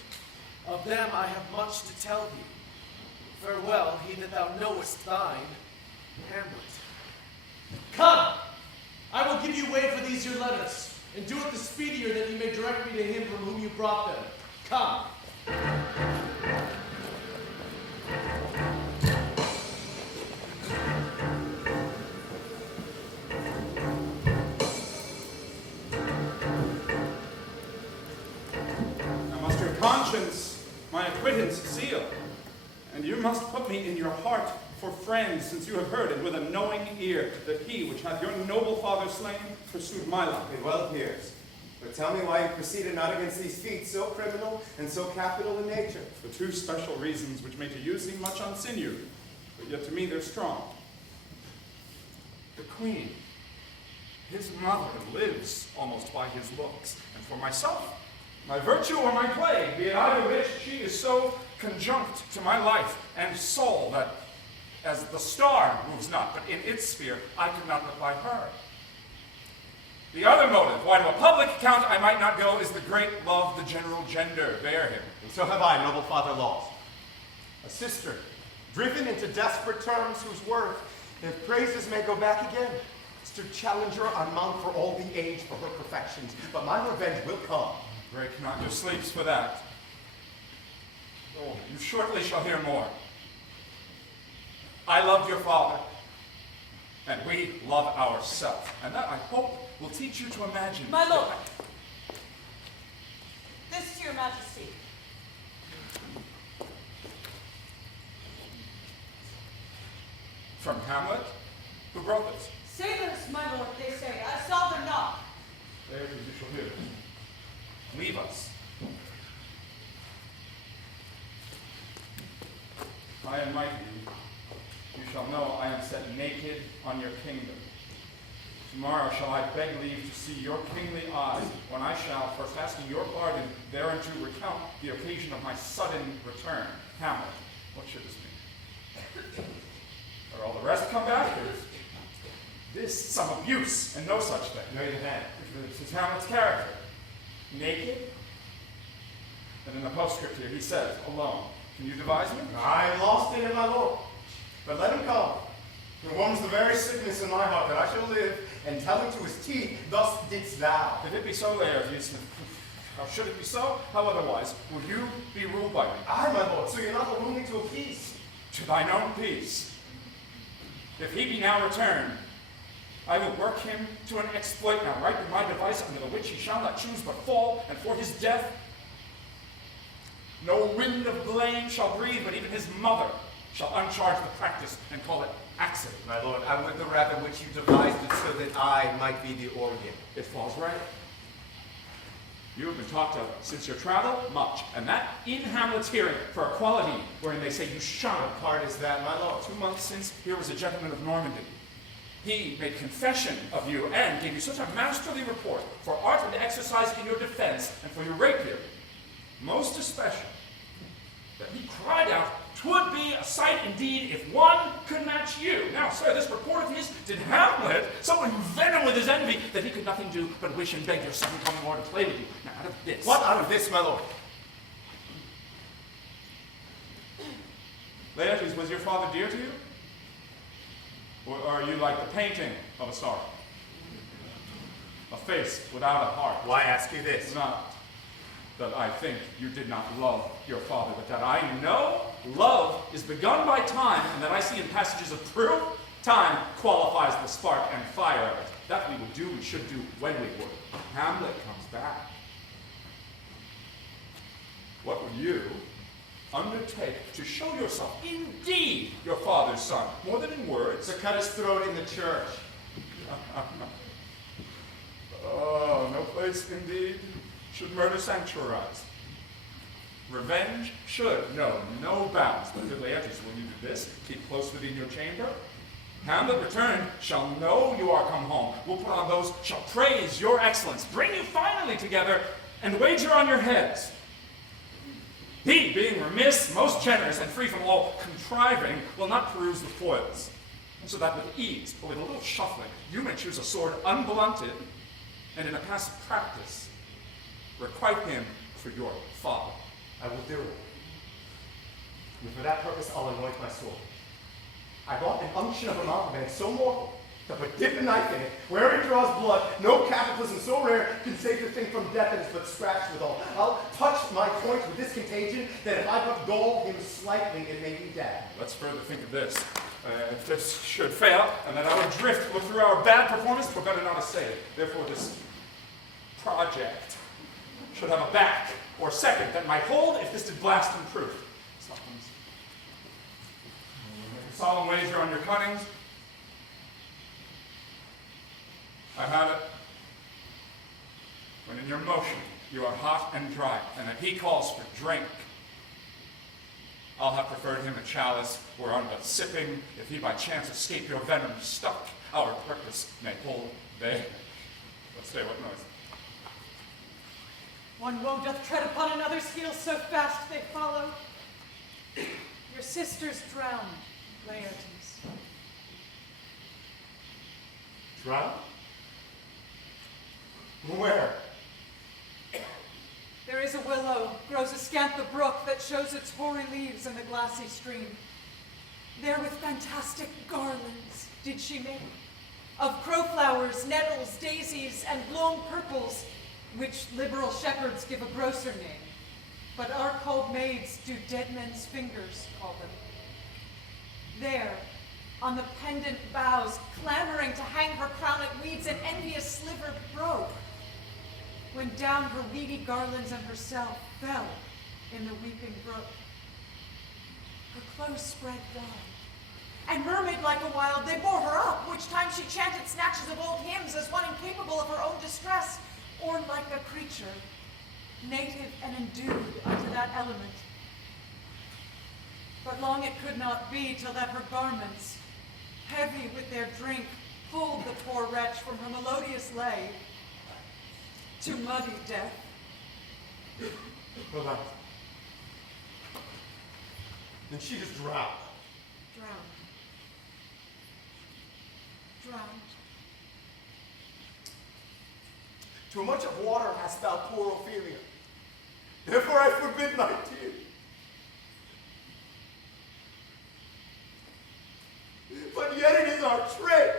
Of them I have much to tell thee. Farewell, he that thou knowest thine, Hamlet. Come! I will give you way for these your letters, and do it the speedier that you may direct me to him from whom you brought them. Come! I must your conscience my acquittance seal, and you must put me in your heart for friends, since you have heard it with a knowing ear, that he which hath your noble father slain pursued my life. It well appears. But tell me why you proceeded not against these feats, so criminal and so capital in nature. For two special reasons, which may to you seem much on sinew, but yet to me they're strong. The queen, his mother, lives almost by his looks, and for myself, my virtue or my plague, be it either which, she is so conjunct to my life and soul that, as the star moves not, but in its sphere, I could not but by her. The other motive, why to a public account I might not go, is the great love the general gender bear him. And so have I, noble father lost. A sister, driven into desperate terms, whose worth, if praises may go back again, stood challenger on mount for all the age for her perfections. But my revenge will come. Break not your sleeps for that. Oh, you shortly shall hear more. I loved your father, and we love ourselves. And that, I hope, will teach you to imagine. My lord, this to your majesty. From Hamlet? Who brought this? Sailors, my lord, they say. I saw them not. There, you shall hear. Leave us. High and mighty, you shall know I am set naked on your kingdom. Tomorrow shall I beg leave to see your kingly eyes, when I shall, first asking your pardon, thereunto recount the occasion of my sudden return. Hamlet, what should this mean? Are all the rest come back? Or is this some abuse and no such thing? No, you had. This is Hamlet's character. Naked? And in the postscript here, he says, alone. Can you devise me? I lost in it, my lord. But let him come. It warms the very sickness in my heart that I shall live, and tell him to his teeth, thus didst thou. If it be so, Laertes, how should it be so? How otherwise will you be ruled by me? Aye, my lord, so you're not the ruling to appease. To thine own peace. If he be now returned, I will work him to an exploit now, right in my device, under the which he shall not choose but fall, and for his death no wind of blame shall breathe, but even his mother shall uncharge the practice and call it accident. My lord, I would the rather which you devised it so that I might be the organ. It falls right. You have been talked of since your travel, much, and that in Hamlet's hearing, for a quality wherein they say you shine. What part is that, my lord? 2 months since, here was a gentleman of Normandy. He made confession of you and gave you such a masterly report for art and exercise in your defense and for your rapier, most especially, that he cried out, "'Twould be a sight indeed if one could match you." Now, sir, this report of his did Hamlet so envenom with his envy that he could nothing do but wish and beg your son coming more to play with you. Now, out of this. What out of this, my lord? Laertes, was your father dear to you? Or are you like the painting of a sorrow? A face without a heart. Why ask you this? Not that I think you did not love your father, but that I know love is begun by time, and that I see in passages of proof, time qualifies the spark and fire of it. That we will do, we should do when we would. Hamlet comes back. What will you undertake to show yourself indeed your father's son, more than in words? To cut his throat in the church. Oh, no place indeed should murder sanctuarize. Revenge should know no bounds. But Laertes, will you do this? Keep close within your chamber? Hamlet returned shall know you are come home. We'll put on those, shall praise your excellence, bring you finally together, and wager on your heads. He, being remiss, most generous, and free from all contriving, will not peruse the foils. So that with ease, but with a little shuffling, you may choose a sword unblunted, and in a past practice, requite him for your father. I will do it. And for that purpose, I'll anoint my sword. I bought an unction of a mountebank so mortal that but dip a knife in it, where it draws blood, no cataclysm so rare can save the thing from death that is but scratched withal. I'll touch my point with this contagion, that if I but gall him slightly, it may be death. Let's further think of this. If this should fail, and that our drift look through our bad performance, we're better not assay it. Therefore, this project should have a back or second that might hold if this did blast in proof. Something's make a solemn wager on your cunnings. I have it. When in your motion you are hot and dry, and that he calls for drink, I'll have preferred him a chalice whereon but sipping, if he by chance escape your venom stuck, our purpose may hold there. Let's say what noise. One woe doth tread upon another's heels, so fast they follow. Your sister's drowned, Laertes. Drowned? Where? There is a willow, grows askant the brook, that shows its hoary leaves in the glassy stream. There with fantastic garlands did she make, of crowflowers, nettles, daisies, and blown purples, which liberal shepherds give a grosser name. but our cold maids do dead men's fingers call them. There, on the pendant boughs, clamoring to hang her crowned weeds, an envious sliver broke, when down her weedy garlands and herself fell in the weeping brook. Her clothes spread down, and mermaid like a wild, they bore her up, which time she chanted snatches of old hymns as one incapable of her own distress, or like a creature, native and endued unto that element. But long it could not be till that her garments, heavy with their drink, pulled the poor wretch from her melodious lay to muddy death. Hold on. Then she just drowned. Drowned. Too much of water hast thou, poor Ophelia. Therefore I forbid thy tears. But yet it is our trade.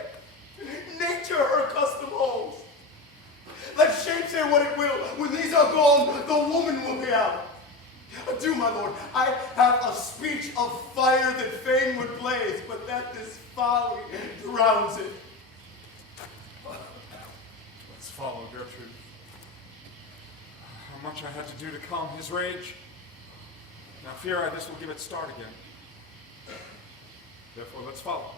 Nature her custom holds. Let shape say what it will. When these are gone, the woman will be out. Adieu, my lord. I have a speech of fire that fain would blaze, but that this folly drowns it. Let's follow Gertrude. How much I had to do to calm his rage. Now fear I this will give it start again. Therefore, let's follow.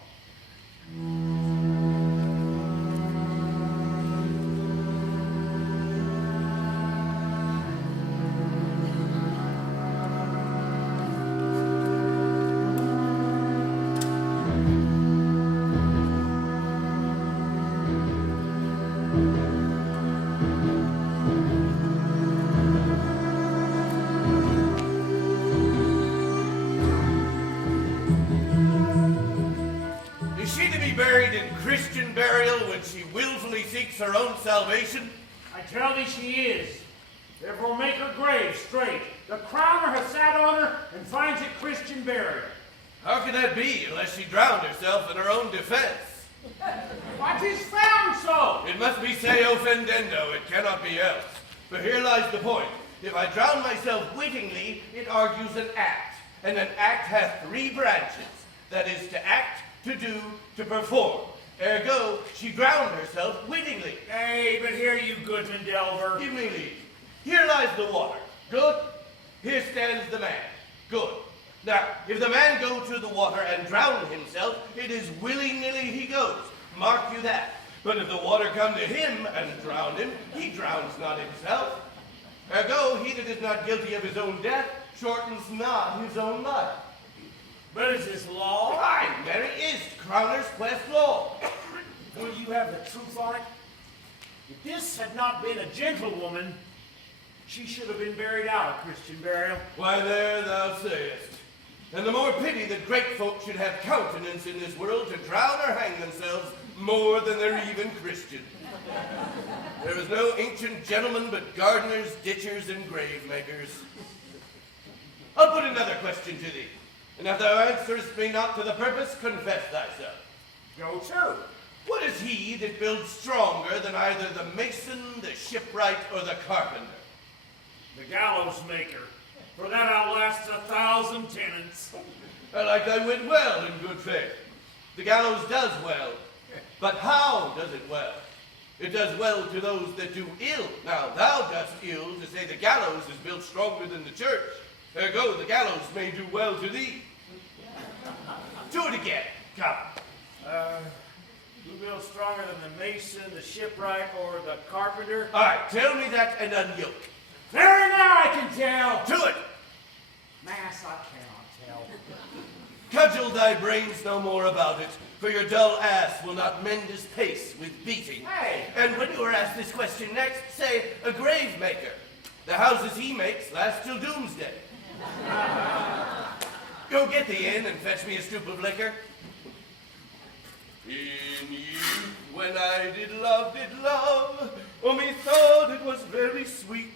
Christian burial when she willfully seeks her own salvation? I tell thee she is. Therefore make her grave straight. The crowner has sat on her and finds it Christian burial. How can that be unless she drowned herself in her own defense? What is found so? It must be se offendendo, it cannot be else. For here lies the point. If I drown myself wittingly, it argues an act. And an act hath three branches. That is, to act, to do, to perform. Ergo, she drowned herself wittingly. Nay, but hear you, Goodman Delver. Give me leave. Here lies the water. Good. Here stands the man. Good. Now, if the man go to the water and drown himself, it is willy-nilly he goes. Mark you that. But if the water come to him and drown him, he drowns not himself. Ergo, he that is not guilty of his own death shortens not his own life. But is this law? Aye, very is Crowner's Quest law. Will you have the truth on it? If this had not been a gentlewoman, she should have been buried out of Christian burial. Why, there thou sayest. And the more pity that great folk should have countenance in this world to drown or hang themselves more than they're even Christian. There is no ancient gentleman but gardeners, ditchers, and grave makers. I'll put another question to thee. And if thou answerest me not to the purpose, confess thyself. Go to. What is he that builds stronger than either the mason, the shipwright, or the carpenter? The gallows maker. For that outlasts 1,000 tenants. I like thy wit well, in good faith. The gallows does well. But how does it well? It does well to those that do ill. Now, thou dost ill to say the gallows is built stronger than the church. Ergo, the gallows may do well to thee. Do it again. Come. Who builds stronger than the mason, the shipwright, or the carpenter? All right, tell me that and unyoke. Very now I can tell. Do it. Mass, I cannot tell. Cudgel thy brains no more about it, for your dull ass will not mend his pace with beating. Hey. And when you are asked this question next, say, a grave maker. The houses he makes last till doomsday. Go get thee in and fetch me a stoop of liquor. In youth, when I did love, oh, methought it was very sweet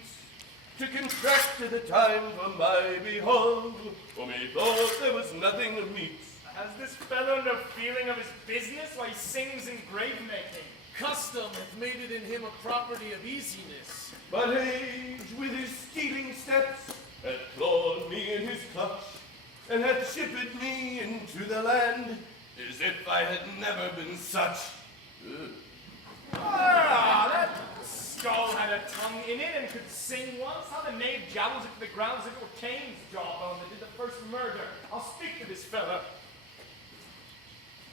to contract at the time for my behold, oh, methought there was nothing of meat. Has this fellow no feeling of his business while he sings in grave making? Custom hath made it in him a property of easiness. But age with his stealing steps hath clawed me in his clutch, and hath shipped me into the land, as if I had never been such. Ugh. Ah, that skull had a tongue in it and could sing once. How the knave jowls it to the ground as if it were Cain's jawbone that did the first murder. I'll speak to this fellow.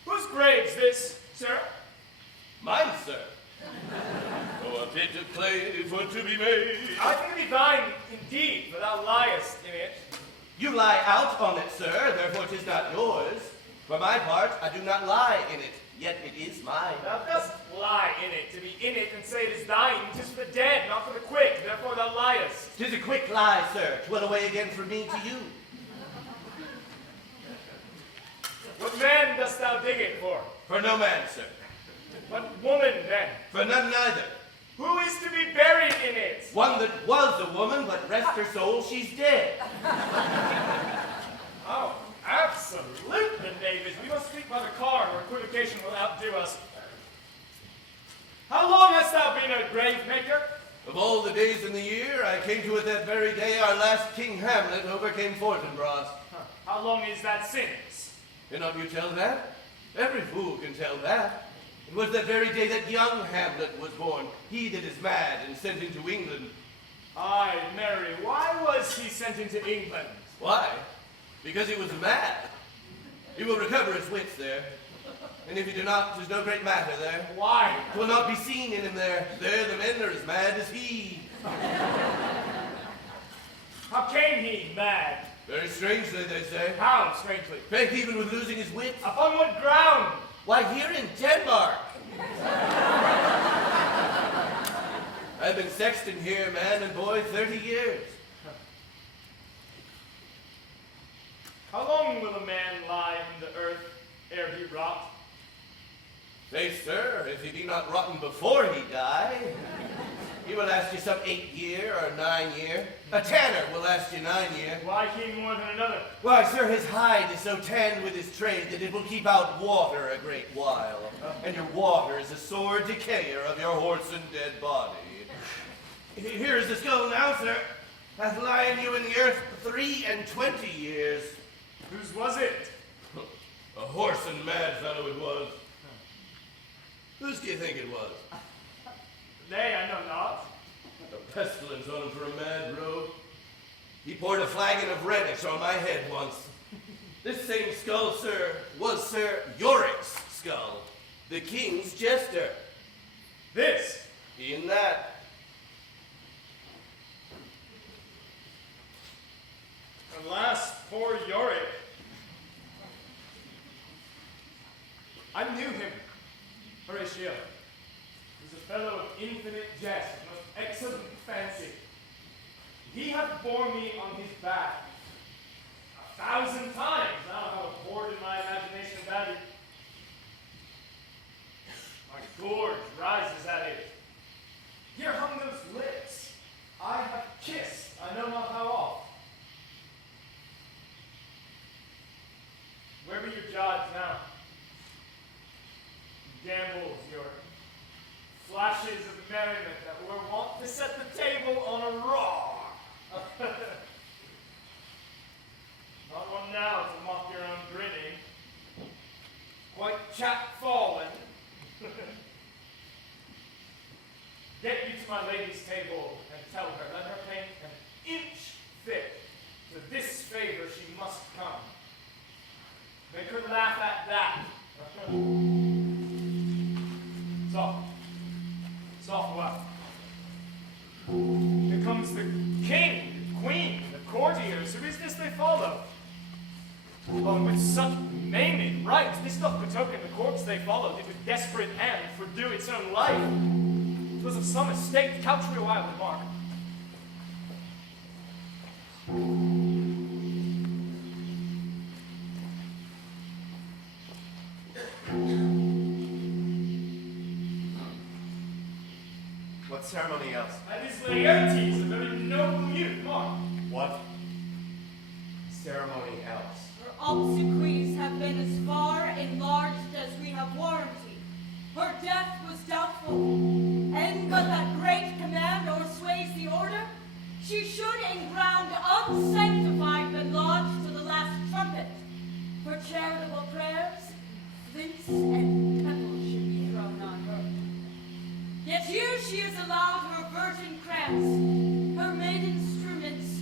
Whose grave's this, sir? Mine, sir. Oh, a bit of clay for to be made. I think it be thine indeed, for thou liest in it. You lie out on it, sir, therefore 'tis not yours. For my part, I do not lie in it, yet it is mine. Thou dost lie in it, to be in it and say it is thine. 'Tis for the dead, not for the quick, therefore thou liest. 'Tis a quick lie, sir, 'twill away again from me to you. What man dost thou dig it for? For no man, sir. What woman, then? For none neither. Who is to be buried in it? One that was a woman, but rest her soul, she's dead. Oh, absolute the knave is. We must speak by the card, or equivocation will outdo us. How long hast thou been a grave maker? Of all the days in the year, I came to it that very day our last King Hamlet overcame Fortinbras. How long is that since? Cannot you tell that? Every fool can tell that. It was that very day that young Hamlet was born, he that is mad and sent into England. Aye, Mary, why was he sent into England? Why? Because he was mad. He will recover his wits there. And if he do not, 'tis no great matter there. Why? 'Twill not be seen in him there. There the men are as mad as he. How came he mad? Very strangely, they say. How strangely? Faith, even with losing his wits. Upon what ground? Why, here in Denmark. I've been sexton here, man and boy, 30 years. How long will a man lie in the earth ere he rot? Faith, sir, if he be not rotten before he die, he will last you some 8 year or 9 year. A tanner will last you 9 year. Why he more than another? Why, sir, his hide is so tanned with his trade that it will keep out water a great while. And your water is a sore decayer of your horse and dead body. Here is the skull now, sir. Hath lain you in the earth 23 years. Whose was it? A horse and mad fellow it was. Whose do you think it was? Nay, I know not. A pestilence on him for a mad rogue. He poured a flagon of Rhenish on my head once. This same skull, sir, was Sir Yorick's skull, the king's jester. This? In that. Alas, poor Yorick. I knew him, Horatio. He was a fellow of infinite jest, most excellent fancy. He hath borne me on his back 1,000 times. Now how abhorred in my imagination that is. My gorge rises at it. Here hung those lips I have kissed, I know not how oft. Where be your jibes now? Gambles, your flashes of merriment that were wont to set the table on a roar. Not one now to mock your own grinning. Quite chapfallen. Get you to my lady's table and tell her, let her paint an inch thick. To this favor she must come. Make her laugh at that. Soft. Soft what? Here comes the king, the queen, the courtiers. Who is this they follow? Oh, and with such maiming rites, this doth betoken the corpse they followed did with desperate hand fordo its own life. 'Twas of some estate, couch me a while and mark. What ceremony else? That is Laertes, a very noble youth, mark. What ceremony else? Her obsequies have been as far enlarged as we have warranty. Her death was doubtful, and but that great command o'ersways the order, she should in ground dance, her maid instruments,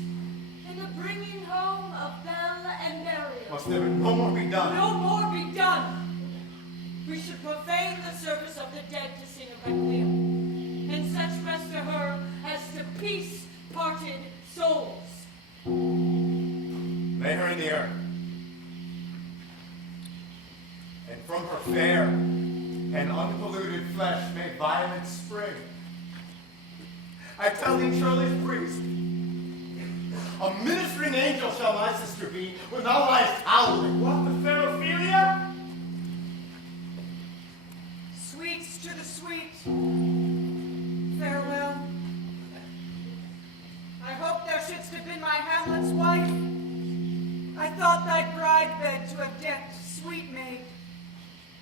in the bringing home of Belle and Mariel. Must there no more be done? No more be done. We should profane the service of the dead to sing a requiem, and such rest to her as to peace-parted souls. Lay her in the earth, and from her fair and unpolluted flesh may violence spring. I tell thee, churlish priest, a ministering angel shall my sister be when thou liest howling. What, the fair Ophelia? Sweets to the sweet. Farewell. I hope thou shouldst have been my Hamlet's wife. I thought thy bride bed to have decked, sweet maid,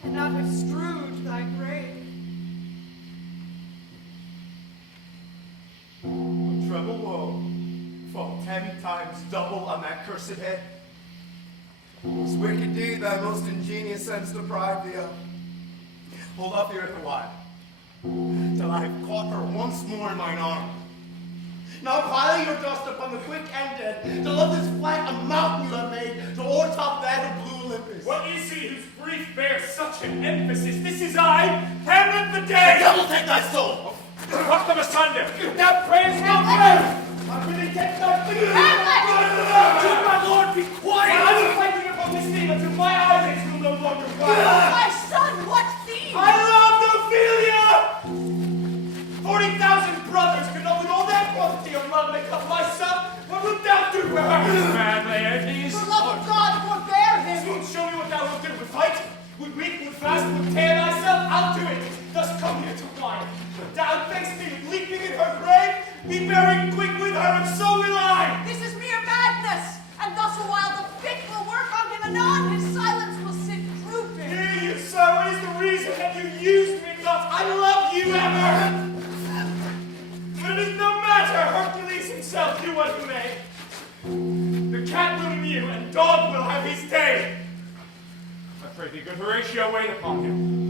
and not have strewed thy grave. A treble woe fall 10 times double on that cursed head. This wicked deed thy most ingenious sense deprived thee of. Hold up the earth a while, till I have caught her once more in mine arm. Now pile your dust upon the quick and dead, till of this flat a mountain you have made, to o'ertop that of blue Olympus. What is he whose grief bears such an emphasis? This is I, Hamlet the Day! The devil take thy soul! Pluck them asunder! Now praise no prayer! I really take thy finger! Hamlet! My lord, be quiet! I will fight you upon this theme until my eyelids will no longer rise. My son, what theme? I loved Ophelia! 40,000 brothers could not with all that quantity of love make up my son. What wilt thou do for her? Man, Laertes. For love of God, forbear him! Wilt show me what thou wilt do? Would fight? Would weep? Would fast? Would tear thyself? I'll do it. Thus come here to wine. Down face me, leaping in her grave. Be buried quick with her, and so will I. This is mere madness, and thus a while the fit will work on him anon, his silence will sit drooping. Hear you, sir. What is the reason that you used me thus? I love you ever. But it is no matter. Hercules himself, do what he may. The cat will mew, and dog will have his day. I pray thee, good Horatio, wait upon him.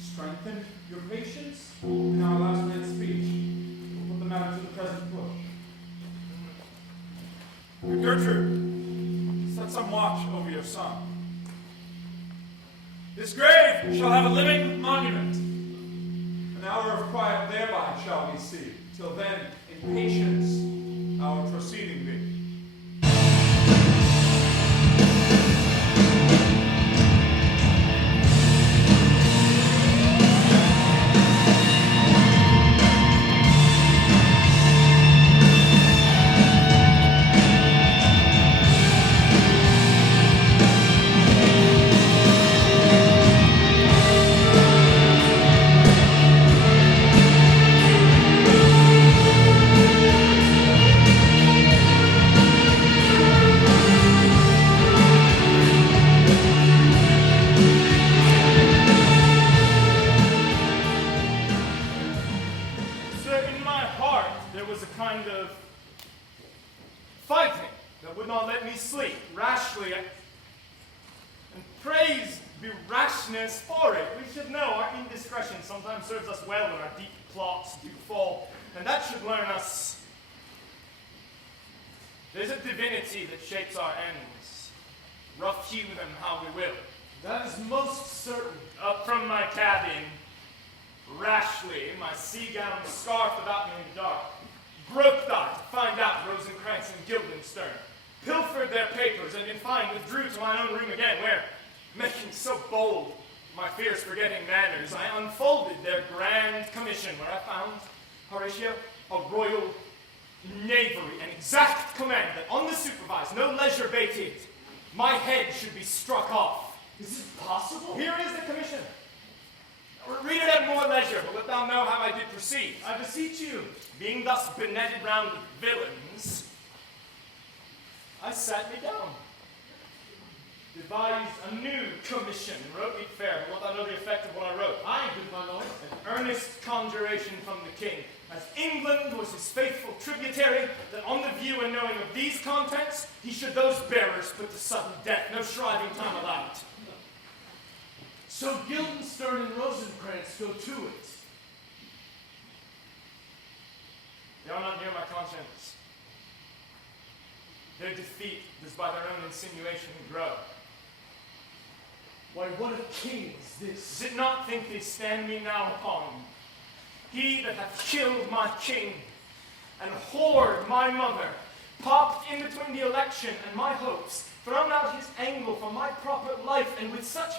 Strengthen your patience in our last night's speech. We'll put the matter to the present push. Gertrude, set some watch over your son. This grave shall have a living monument. An hour of quiet thereby shall we see. Till then, in patience, our proceeding be. Serves us well when our deep plots do fall, and that should learn us there's a divinity that shapes our ends. Rough hew them how we will. That is most certain. Up from my cabin, rashly, my sea gown scarfed about me in the dark, groped I to find out Rosencrantz and Guildenstern, pilfered their papers, and in fine withdrew to my own room again, where, making so bold, my fears forgetting manners, I unfolded their grand commission, where I found, Horatio, a royal knavery, an exact command that on the supervised, no leisure bated, my head should be struck off. Is it possible? Here is the commission. Read it at more leisure, but let thou know how I did proceed. I beseech you. Being thus benetted round with villains, I sat me down. Devised a new commission, wrote me fair, but wilt thou know the effect of what I wrote? Aye, good my lord. An earnest conjuration from the king, as England was his faithful tributary, that on the view and knowing of these contents, he should those bearers put to sudden death, no shriving time allowed. So Guildenstern and Rosencrantz go to it. Their defeat does by their own insinuation grow. Why, what a king is this? Does it not think they stand me now upon? He that hath killed my king, and whored my mother, popped in between the election and my hopes, thrown out his angle from my proper life, and with such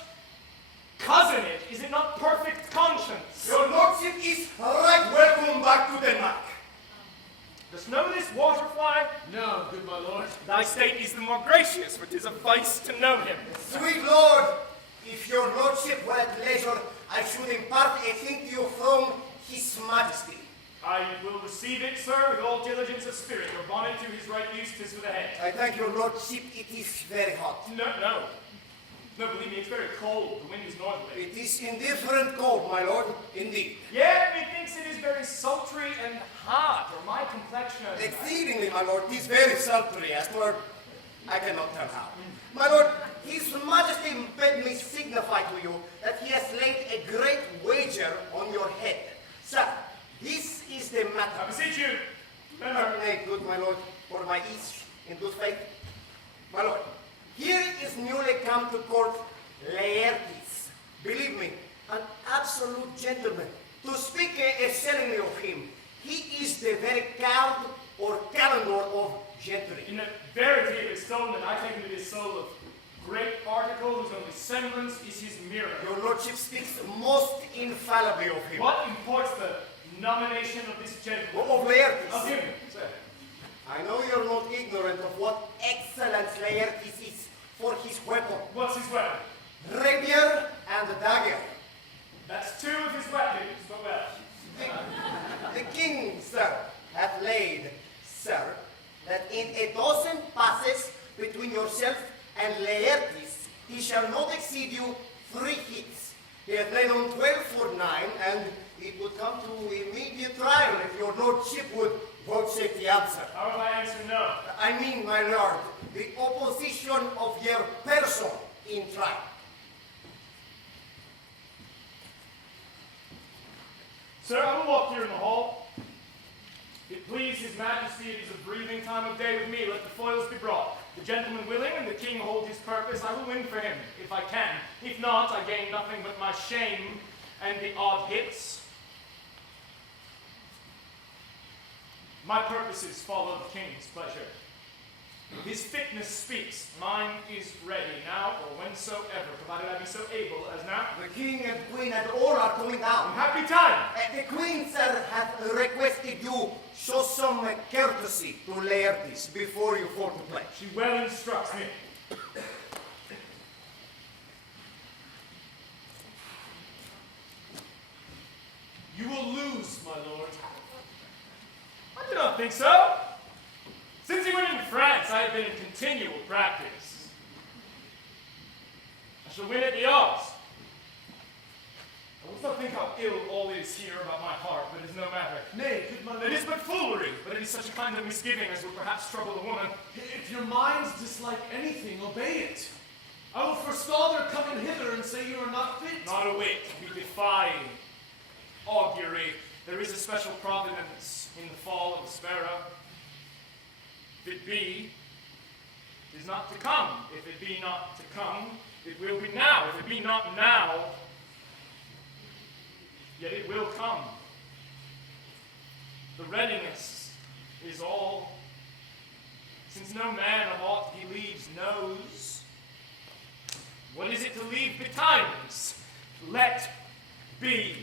cozenage, is it not perfect conscience? Your lordship is right welcome back to Denmark. Dost know this waterfly? No, good my lord. Thy state is the more gracious, for 'tis a vice to know him. Sweet lord, if your lordship were at leisure, I should impart a thing to you from his majesty. I will receive it, sir, with all diligence of spirit. Your bonnet to his right use, 'tis for the head. I thank your lordship, it is very hot. No, believe me, it's very cold. The wind is northerly. It is indifferent cold, my lord, indeed. Yet methinks it is very sultry and hot, or my complexion. Exceedingly, my lord, it is very sultry, as were, I cannot tell how. My lord, his majesty bid me signify to you that he has laid a great wager on your head. Sir, this is the matter. I beseech you, Nay, good my lord, for my ease in good faith. My lord, here is newly come to court Laertes. Believe me, an absolute gentleman. To speak excellently of him, he is the very count or calendar of gentry. in the verity of his soul, and I take it his soul of great article, whose only semblance is his mirror. Your lordship speaks most infallibly of him. What imports the nomination of this gentleman? Of Laertes. Of him, sir. I know you're not ignorant of what excellence Laertes is for his weapon. What's his weapon? Rapier and dagger. That's two of his weapons, but well. The king, sir, hath laid, sir, that in a dozen passes between yourself and Laertes, he shall not exceed you 3 hits. He hath laid on 12 for 9, and it would come to immediate trial if your lordship would vouchsafe the answer. How will I answer no? I mean, my lord, the opposition of your person in trial. Sir, I will walk here in the hall. If it please his majesty, it is a breathing time of day with me. Let the foils be brought. The gentleman willing, and the king hold his purpose, I will win for him, if I can. If not, I gain nothing but my shame and the odd hits. My purposes follow the king's pleasure. His fitness speaks. Mine is ready now or whensoever, provided I be so able as now. The king and queen and all are coming down. Happy time! The queen, sir, hath requested you show some courtesy to Laertes before you fall to play. She well instructs me. You will lose, my lord. I do not think so. Since he went into France, I have been in continual practice. I shall win at the odds. I will not think how ill all is here about my heart, but it is no matter. Nay, good my lord. It is but foolery, but it is such a kind of misgiving as would perhaps trouble a woman. If your minds dislike anything, obey it. I will forestall their coming hither and say you are not fit. Not a whit. We defy augury. There is a special providence in the fall of the sparrow. If it be, it is not to come. If it be not to come, it will be now. If it be not now, yet it will come. The readiness is all, since no man of aught he leaves knows. What is it to leave betimes? Let be.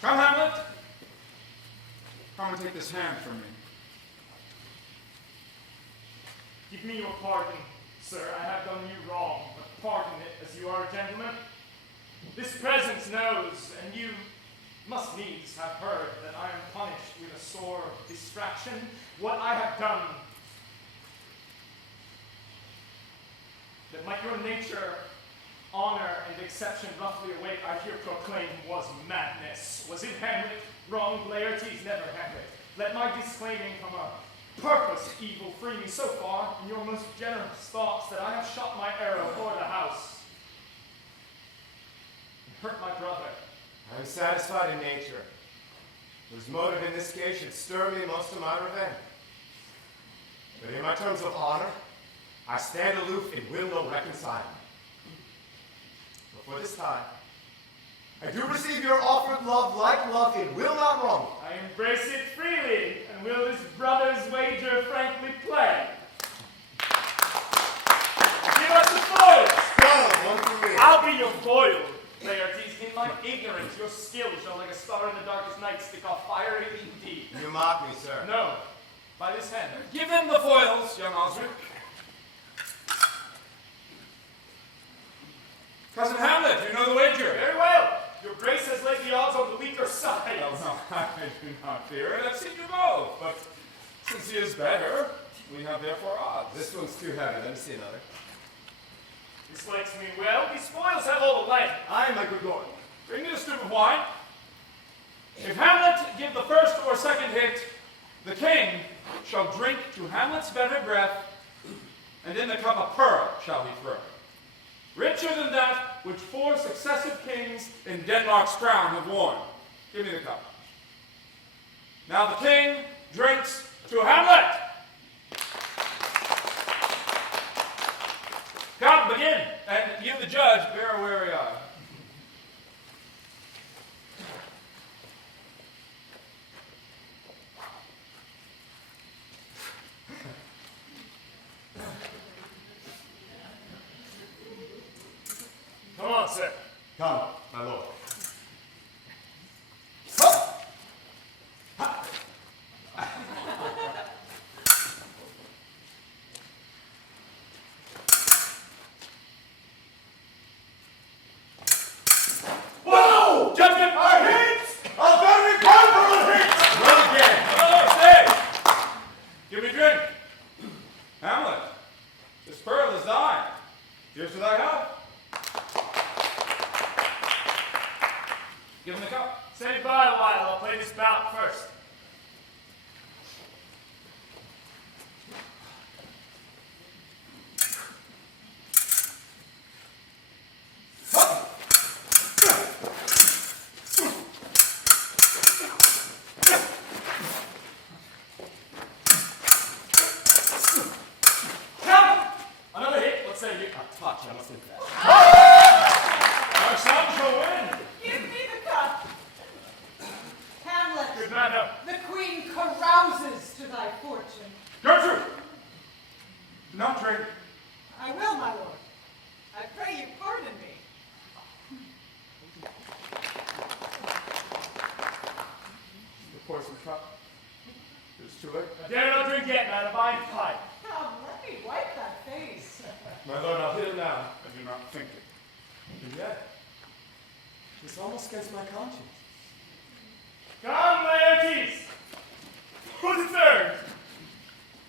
Come, Hamlet. Come and take this hand from me. Give me your pardon, sir. I have done you wrong, but pardon it as you are a gentleman. This presence knows, and you must needs have heard, that I am punished with a sore distraction. What I have done, that might your nature, honor, and exception roughly await, I here proclaim was madness. Was it Hamlet? Wrong, Laertes, never Hamlet. Let my disclaiming come up. purposed evil free me so far in your most generous thoughts that I have shot my arrow toward the house and hurt my brother. I am satisfied in nature, whose motive in this case should stir me most to my revenge. But in my terms of honor, I stand aloof and will no reconciling. But for this time, I do receive your offered love like love, it will not wrong. I embrace it freely, and will this brother's wager frankly play. Give us the foils! One for me. I'll be your foil, Laertes. In my ignorance, your skill shall like a star in the darkest night stick off fiery indeed. You mock me, sir. No, by this hand. Give them the foils, young Osric. Cousin Hamlet, you know the wager. Very well. Your grace has laid the odds on the weaker side. No, I do not fear it. I've seen you both. But since he is better, we have therefore odds. This one's too heavy. Let me see another. This likes me well. These spoils have all the land. I am my good lord. Bring me a stoup of wine. If Hamlet give the first or second hit, the king shall drink to Hamlet's better breath, and in the cup a pearl shall he throw. Richer than that which 4 successive kings in Denmark's crown have worn. Give me the cup. Now the king drinks to Hamlet. Come, begin, and you, the judge, bear a wary eye. Come on, sir. Come, my lord. Whoa! Judgment! A hit! A very powerful hit! Well again. Oh, say! Give me drink. Hamlet, this pearl is thine. Here's to thy health. Give him the cup. Stay by a while. I'll play this bout first. Come! Another hit. What say you? A touch, I must confess. Our son shall win. Give me the cup. Hamlet, Good man up. the queen carouses to thy fortune. Gertrude! Do not drink. I will, my lord. I pray you pardon me. The poison cup. It's too late. I dare not drink yet, man. A fine pipe. Come, let me wipe that face. My lord, I'll hit him now. I do not think it. And yet, it's almost against my conscience. Come, Laertes. For the third.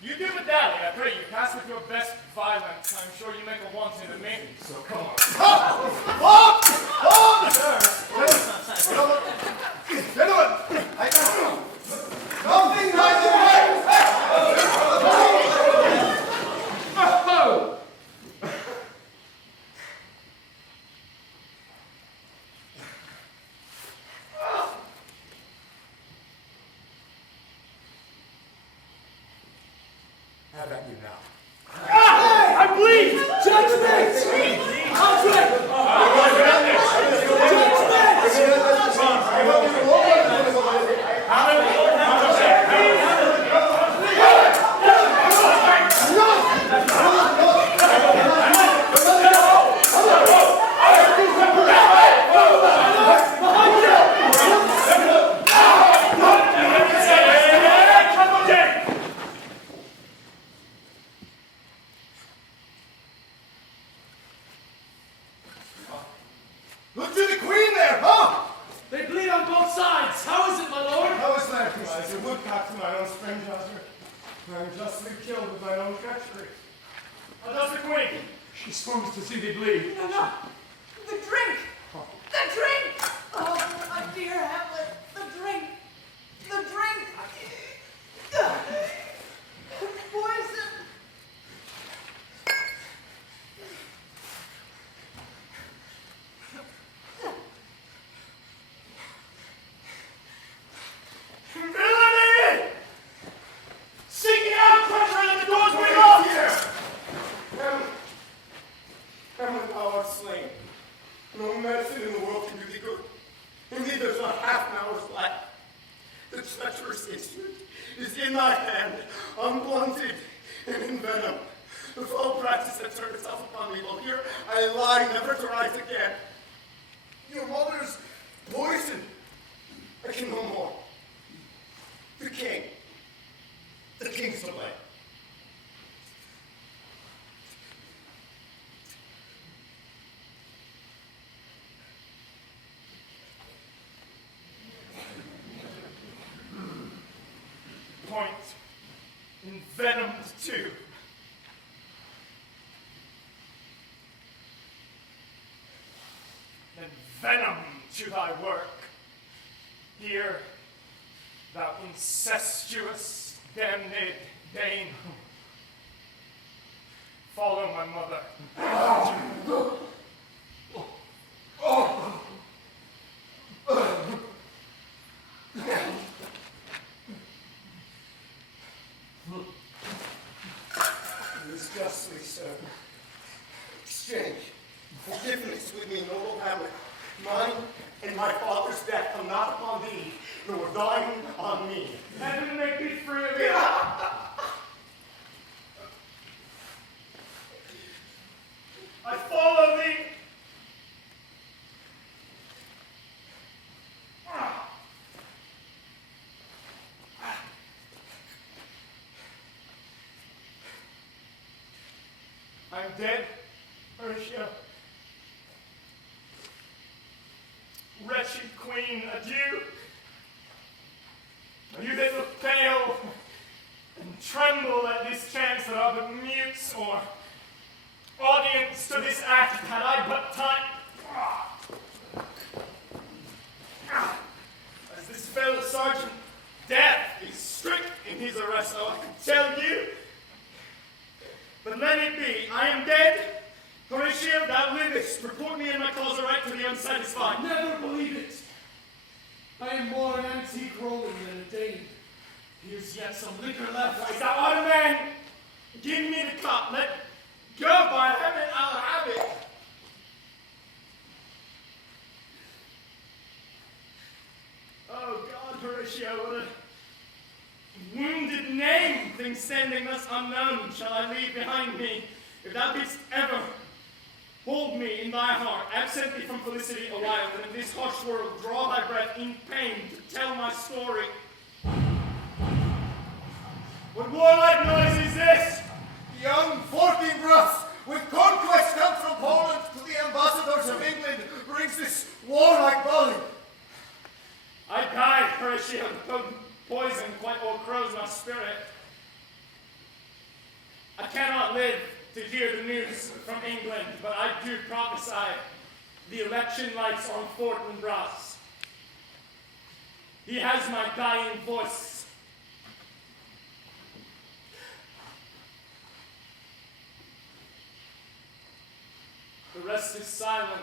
You do the dally, I pray you. Pass with your best violence. I'm sure you make a wanton of me. So come on. Up! Gentlemen, I can't. Something lies in Oh! Have at you now. I bleed! Judgment! Osric! Look to the queen there, huh? They bleed on both sides. How is it, my lord? How is that? As a woodcock to my own spring josser. I am justly killed with my own treachery. How does the queen? She swoons to see thee bleed. No, no. The drink! The drink! Oh, my dear Hamlet, the drink! The drink! The treacherous instrument is in thy hand, unblunted and in venom. The foul practice that turned itself upon me will here I lie, never to rise again. Your mother's poison. I can no more. The king's to blame. Point envenomed too. And venom to thy work. Here, thou incestuous, damned Dane. Follow my mother. It is justly so. Exchange forgiveness with me, noble Hamlet. Mine and my father's death come not upon thee, nor thine on me. Heaven make thee free of it. I follow thee. I'm dead, Horatio. Wretched queen, adieu. You that look pale and tremble at this chance that are but mutes or audience to this act, had I but time. As this fellow sergeant, death is strict in his arrest, so I can tell you. But let it be, I am dead. Horatio, thou livest. Report me in my cause aright to the unsatisfied. Never believe it. I am more an antique Roman than a Dane. Here's yet some liquor left. Is thou art a man? Give me the cup. Let go, by heaven, I'll have it. Oh God, Horatio, what a wounded name, things standing thus unknown, shall I leave behind me. If thou didst ever hold me in thy heart, absent thee from felicity a while, and in this harsh world draw thy breath in pain to tell my story. What warlike noise is this? Young Fortinbras, with conquest come from Poland to the ambassadors of England, brings this warlike volley. I died, Horatio, the poison quite o'ercrows my spirit. I cannot live to hear the news from England, but I do prophesy the election lights on Fortinbras. He has my dying voice. The rest is silence.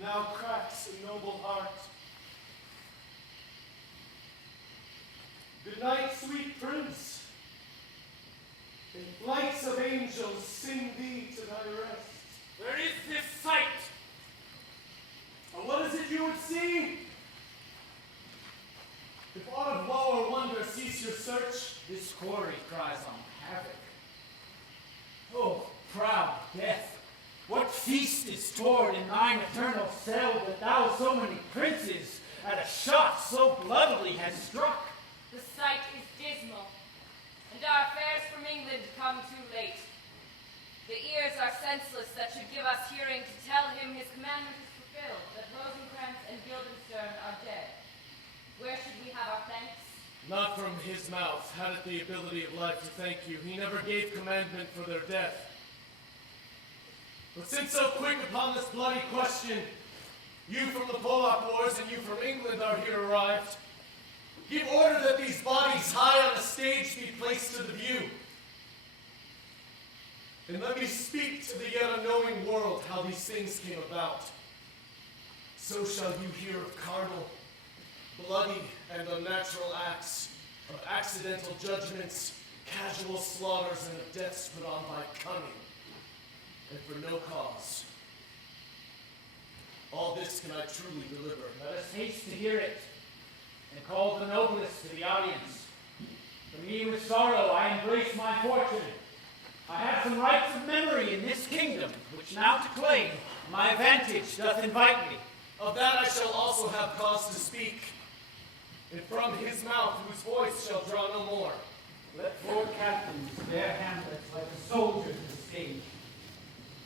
Now cracks a noble heart. Good night, sweet prince. And flights of angels sing thee to thy rest. Where is this sight? Or what is it you would see? If aught of woe or wonder cease your search, This quarry cries on havoc. Oh, proud death, what feast is stored in thine eternal cell that thou so many princes at a shot so bloodily hast struck? The sight is dismal, and our fares from England come too late. The ears are senseless that should give us hearing to tell him his commandment is fulfilled, that Rosencrantz and Guildenstern are dead. Where should we have our thanks? not from his mouth had it the ability of life to thank you. He never gave commandment for their death. But since so quick upon this bloody question, you from the Polack Wars and you from England are here arrived, give order that these bodies high on a stage be placed to the view. And let me speak to the yet unknowing world how these things came about. so shall you hear of carnal, bloody, and unnatural acts, of accidental judgments, casual slaughters, and of deaths put on by cunning, and for no cause. All this can I truly deliver. Let us haste to hear it, and call the noblest to the audience. For me with sorrow I embrace my fortune. I have some rights of memory in this kingdom, which now to claim my vantage doth invite me. Of that I shall also have cause to speak, and from his mouth whose voice shall draw no more. Let 4 captains bear Hamlet like a soldier to the stage.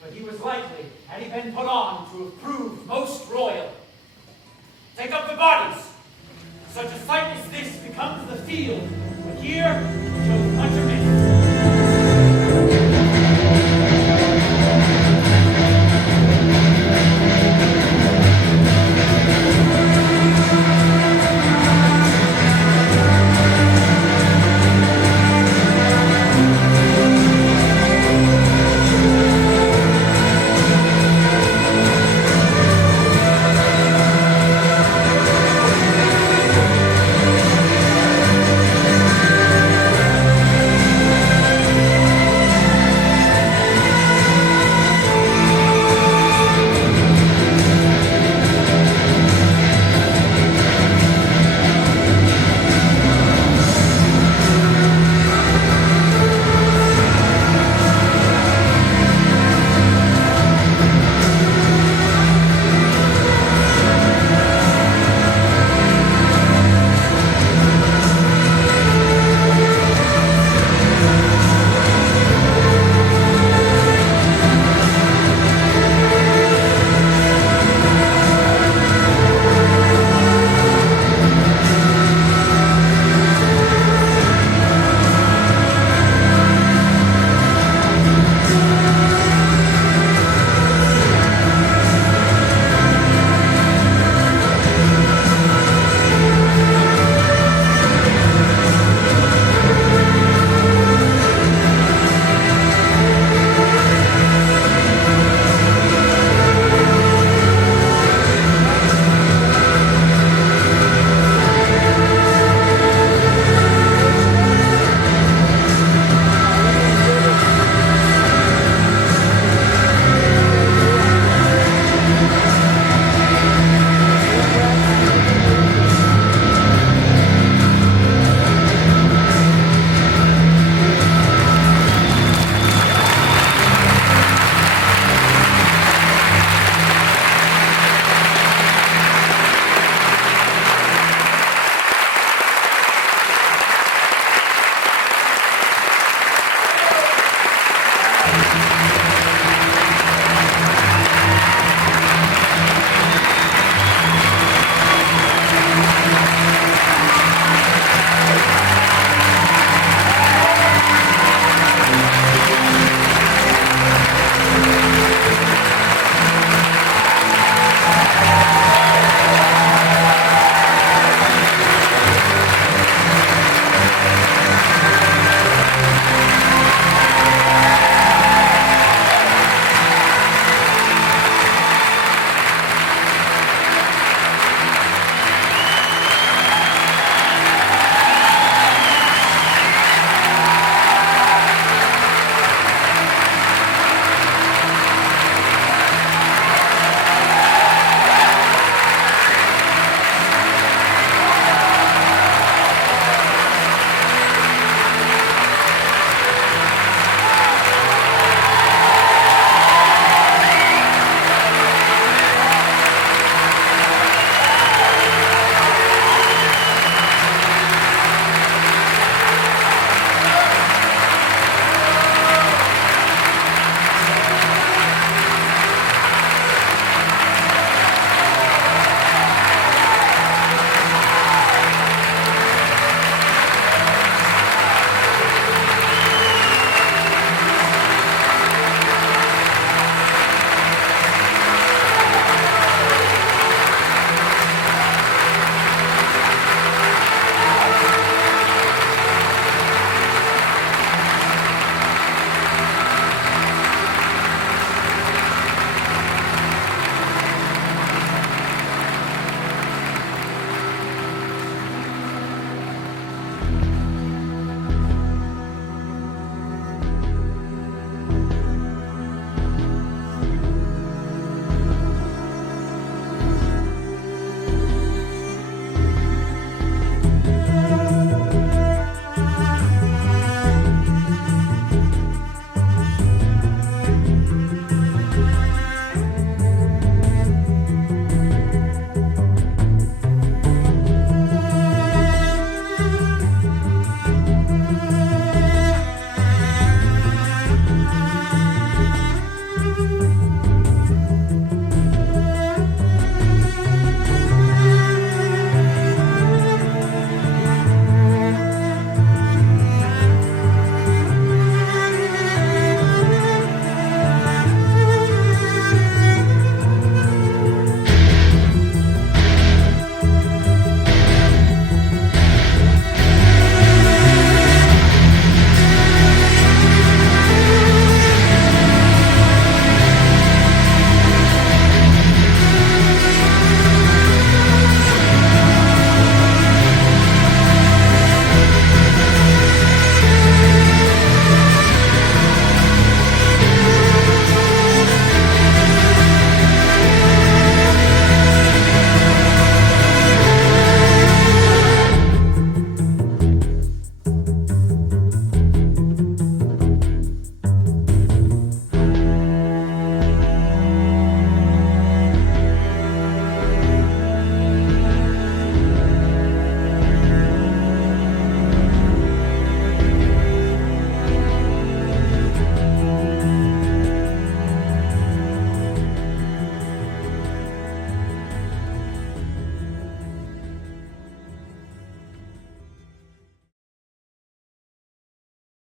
But he was likely, had he been put on, to have proved most royal. Take up the bodies. Such a fight as this becomes the field, but here shows much amiss.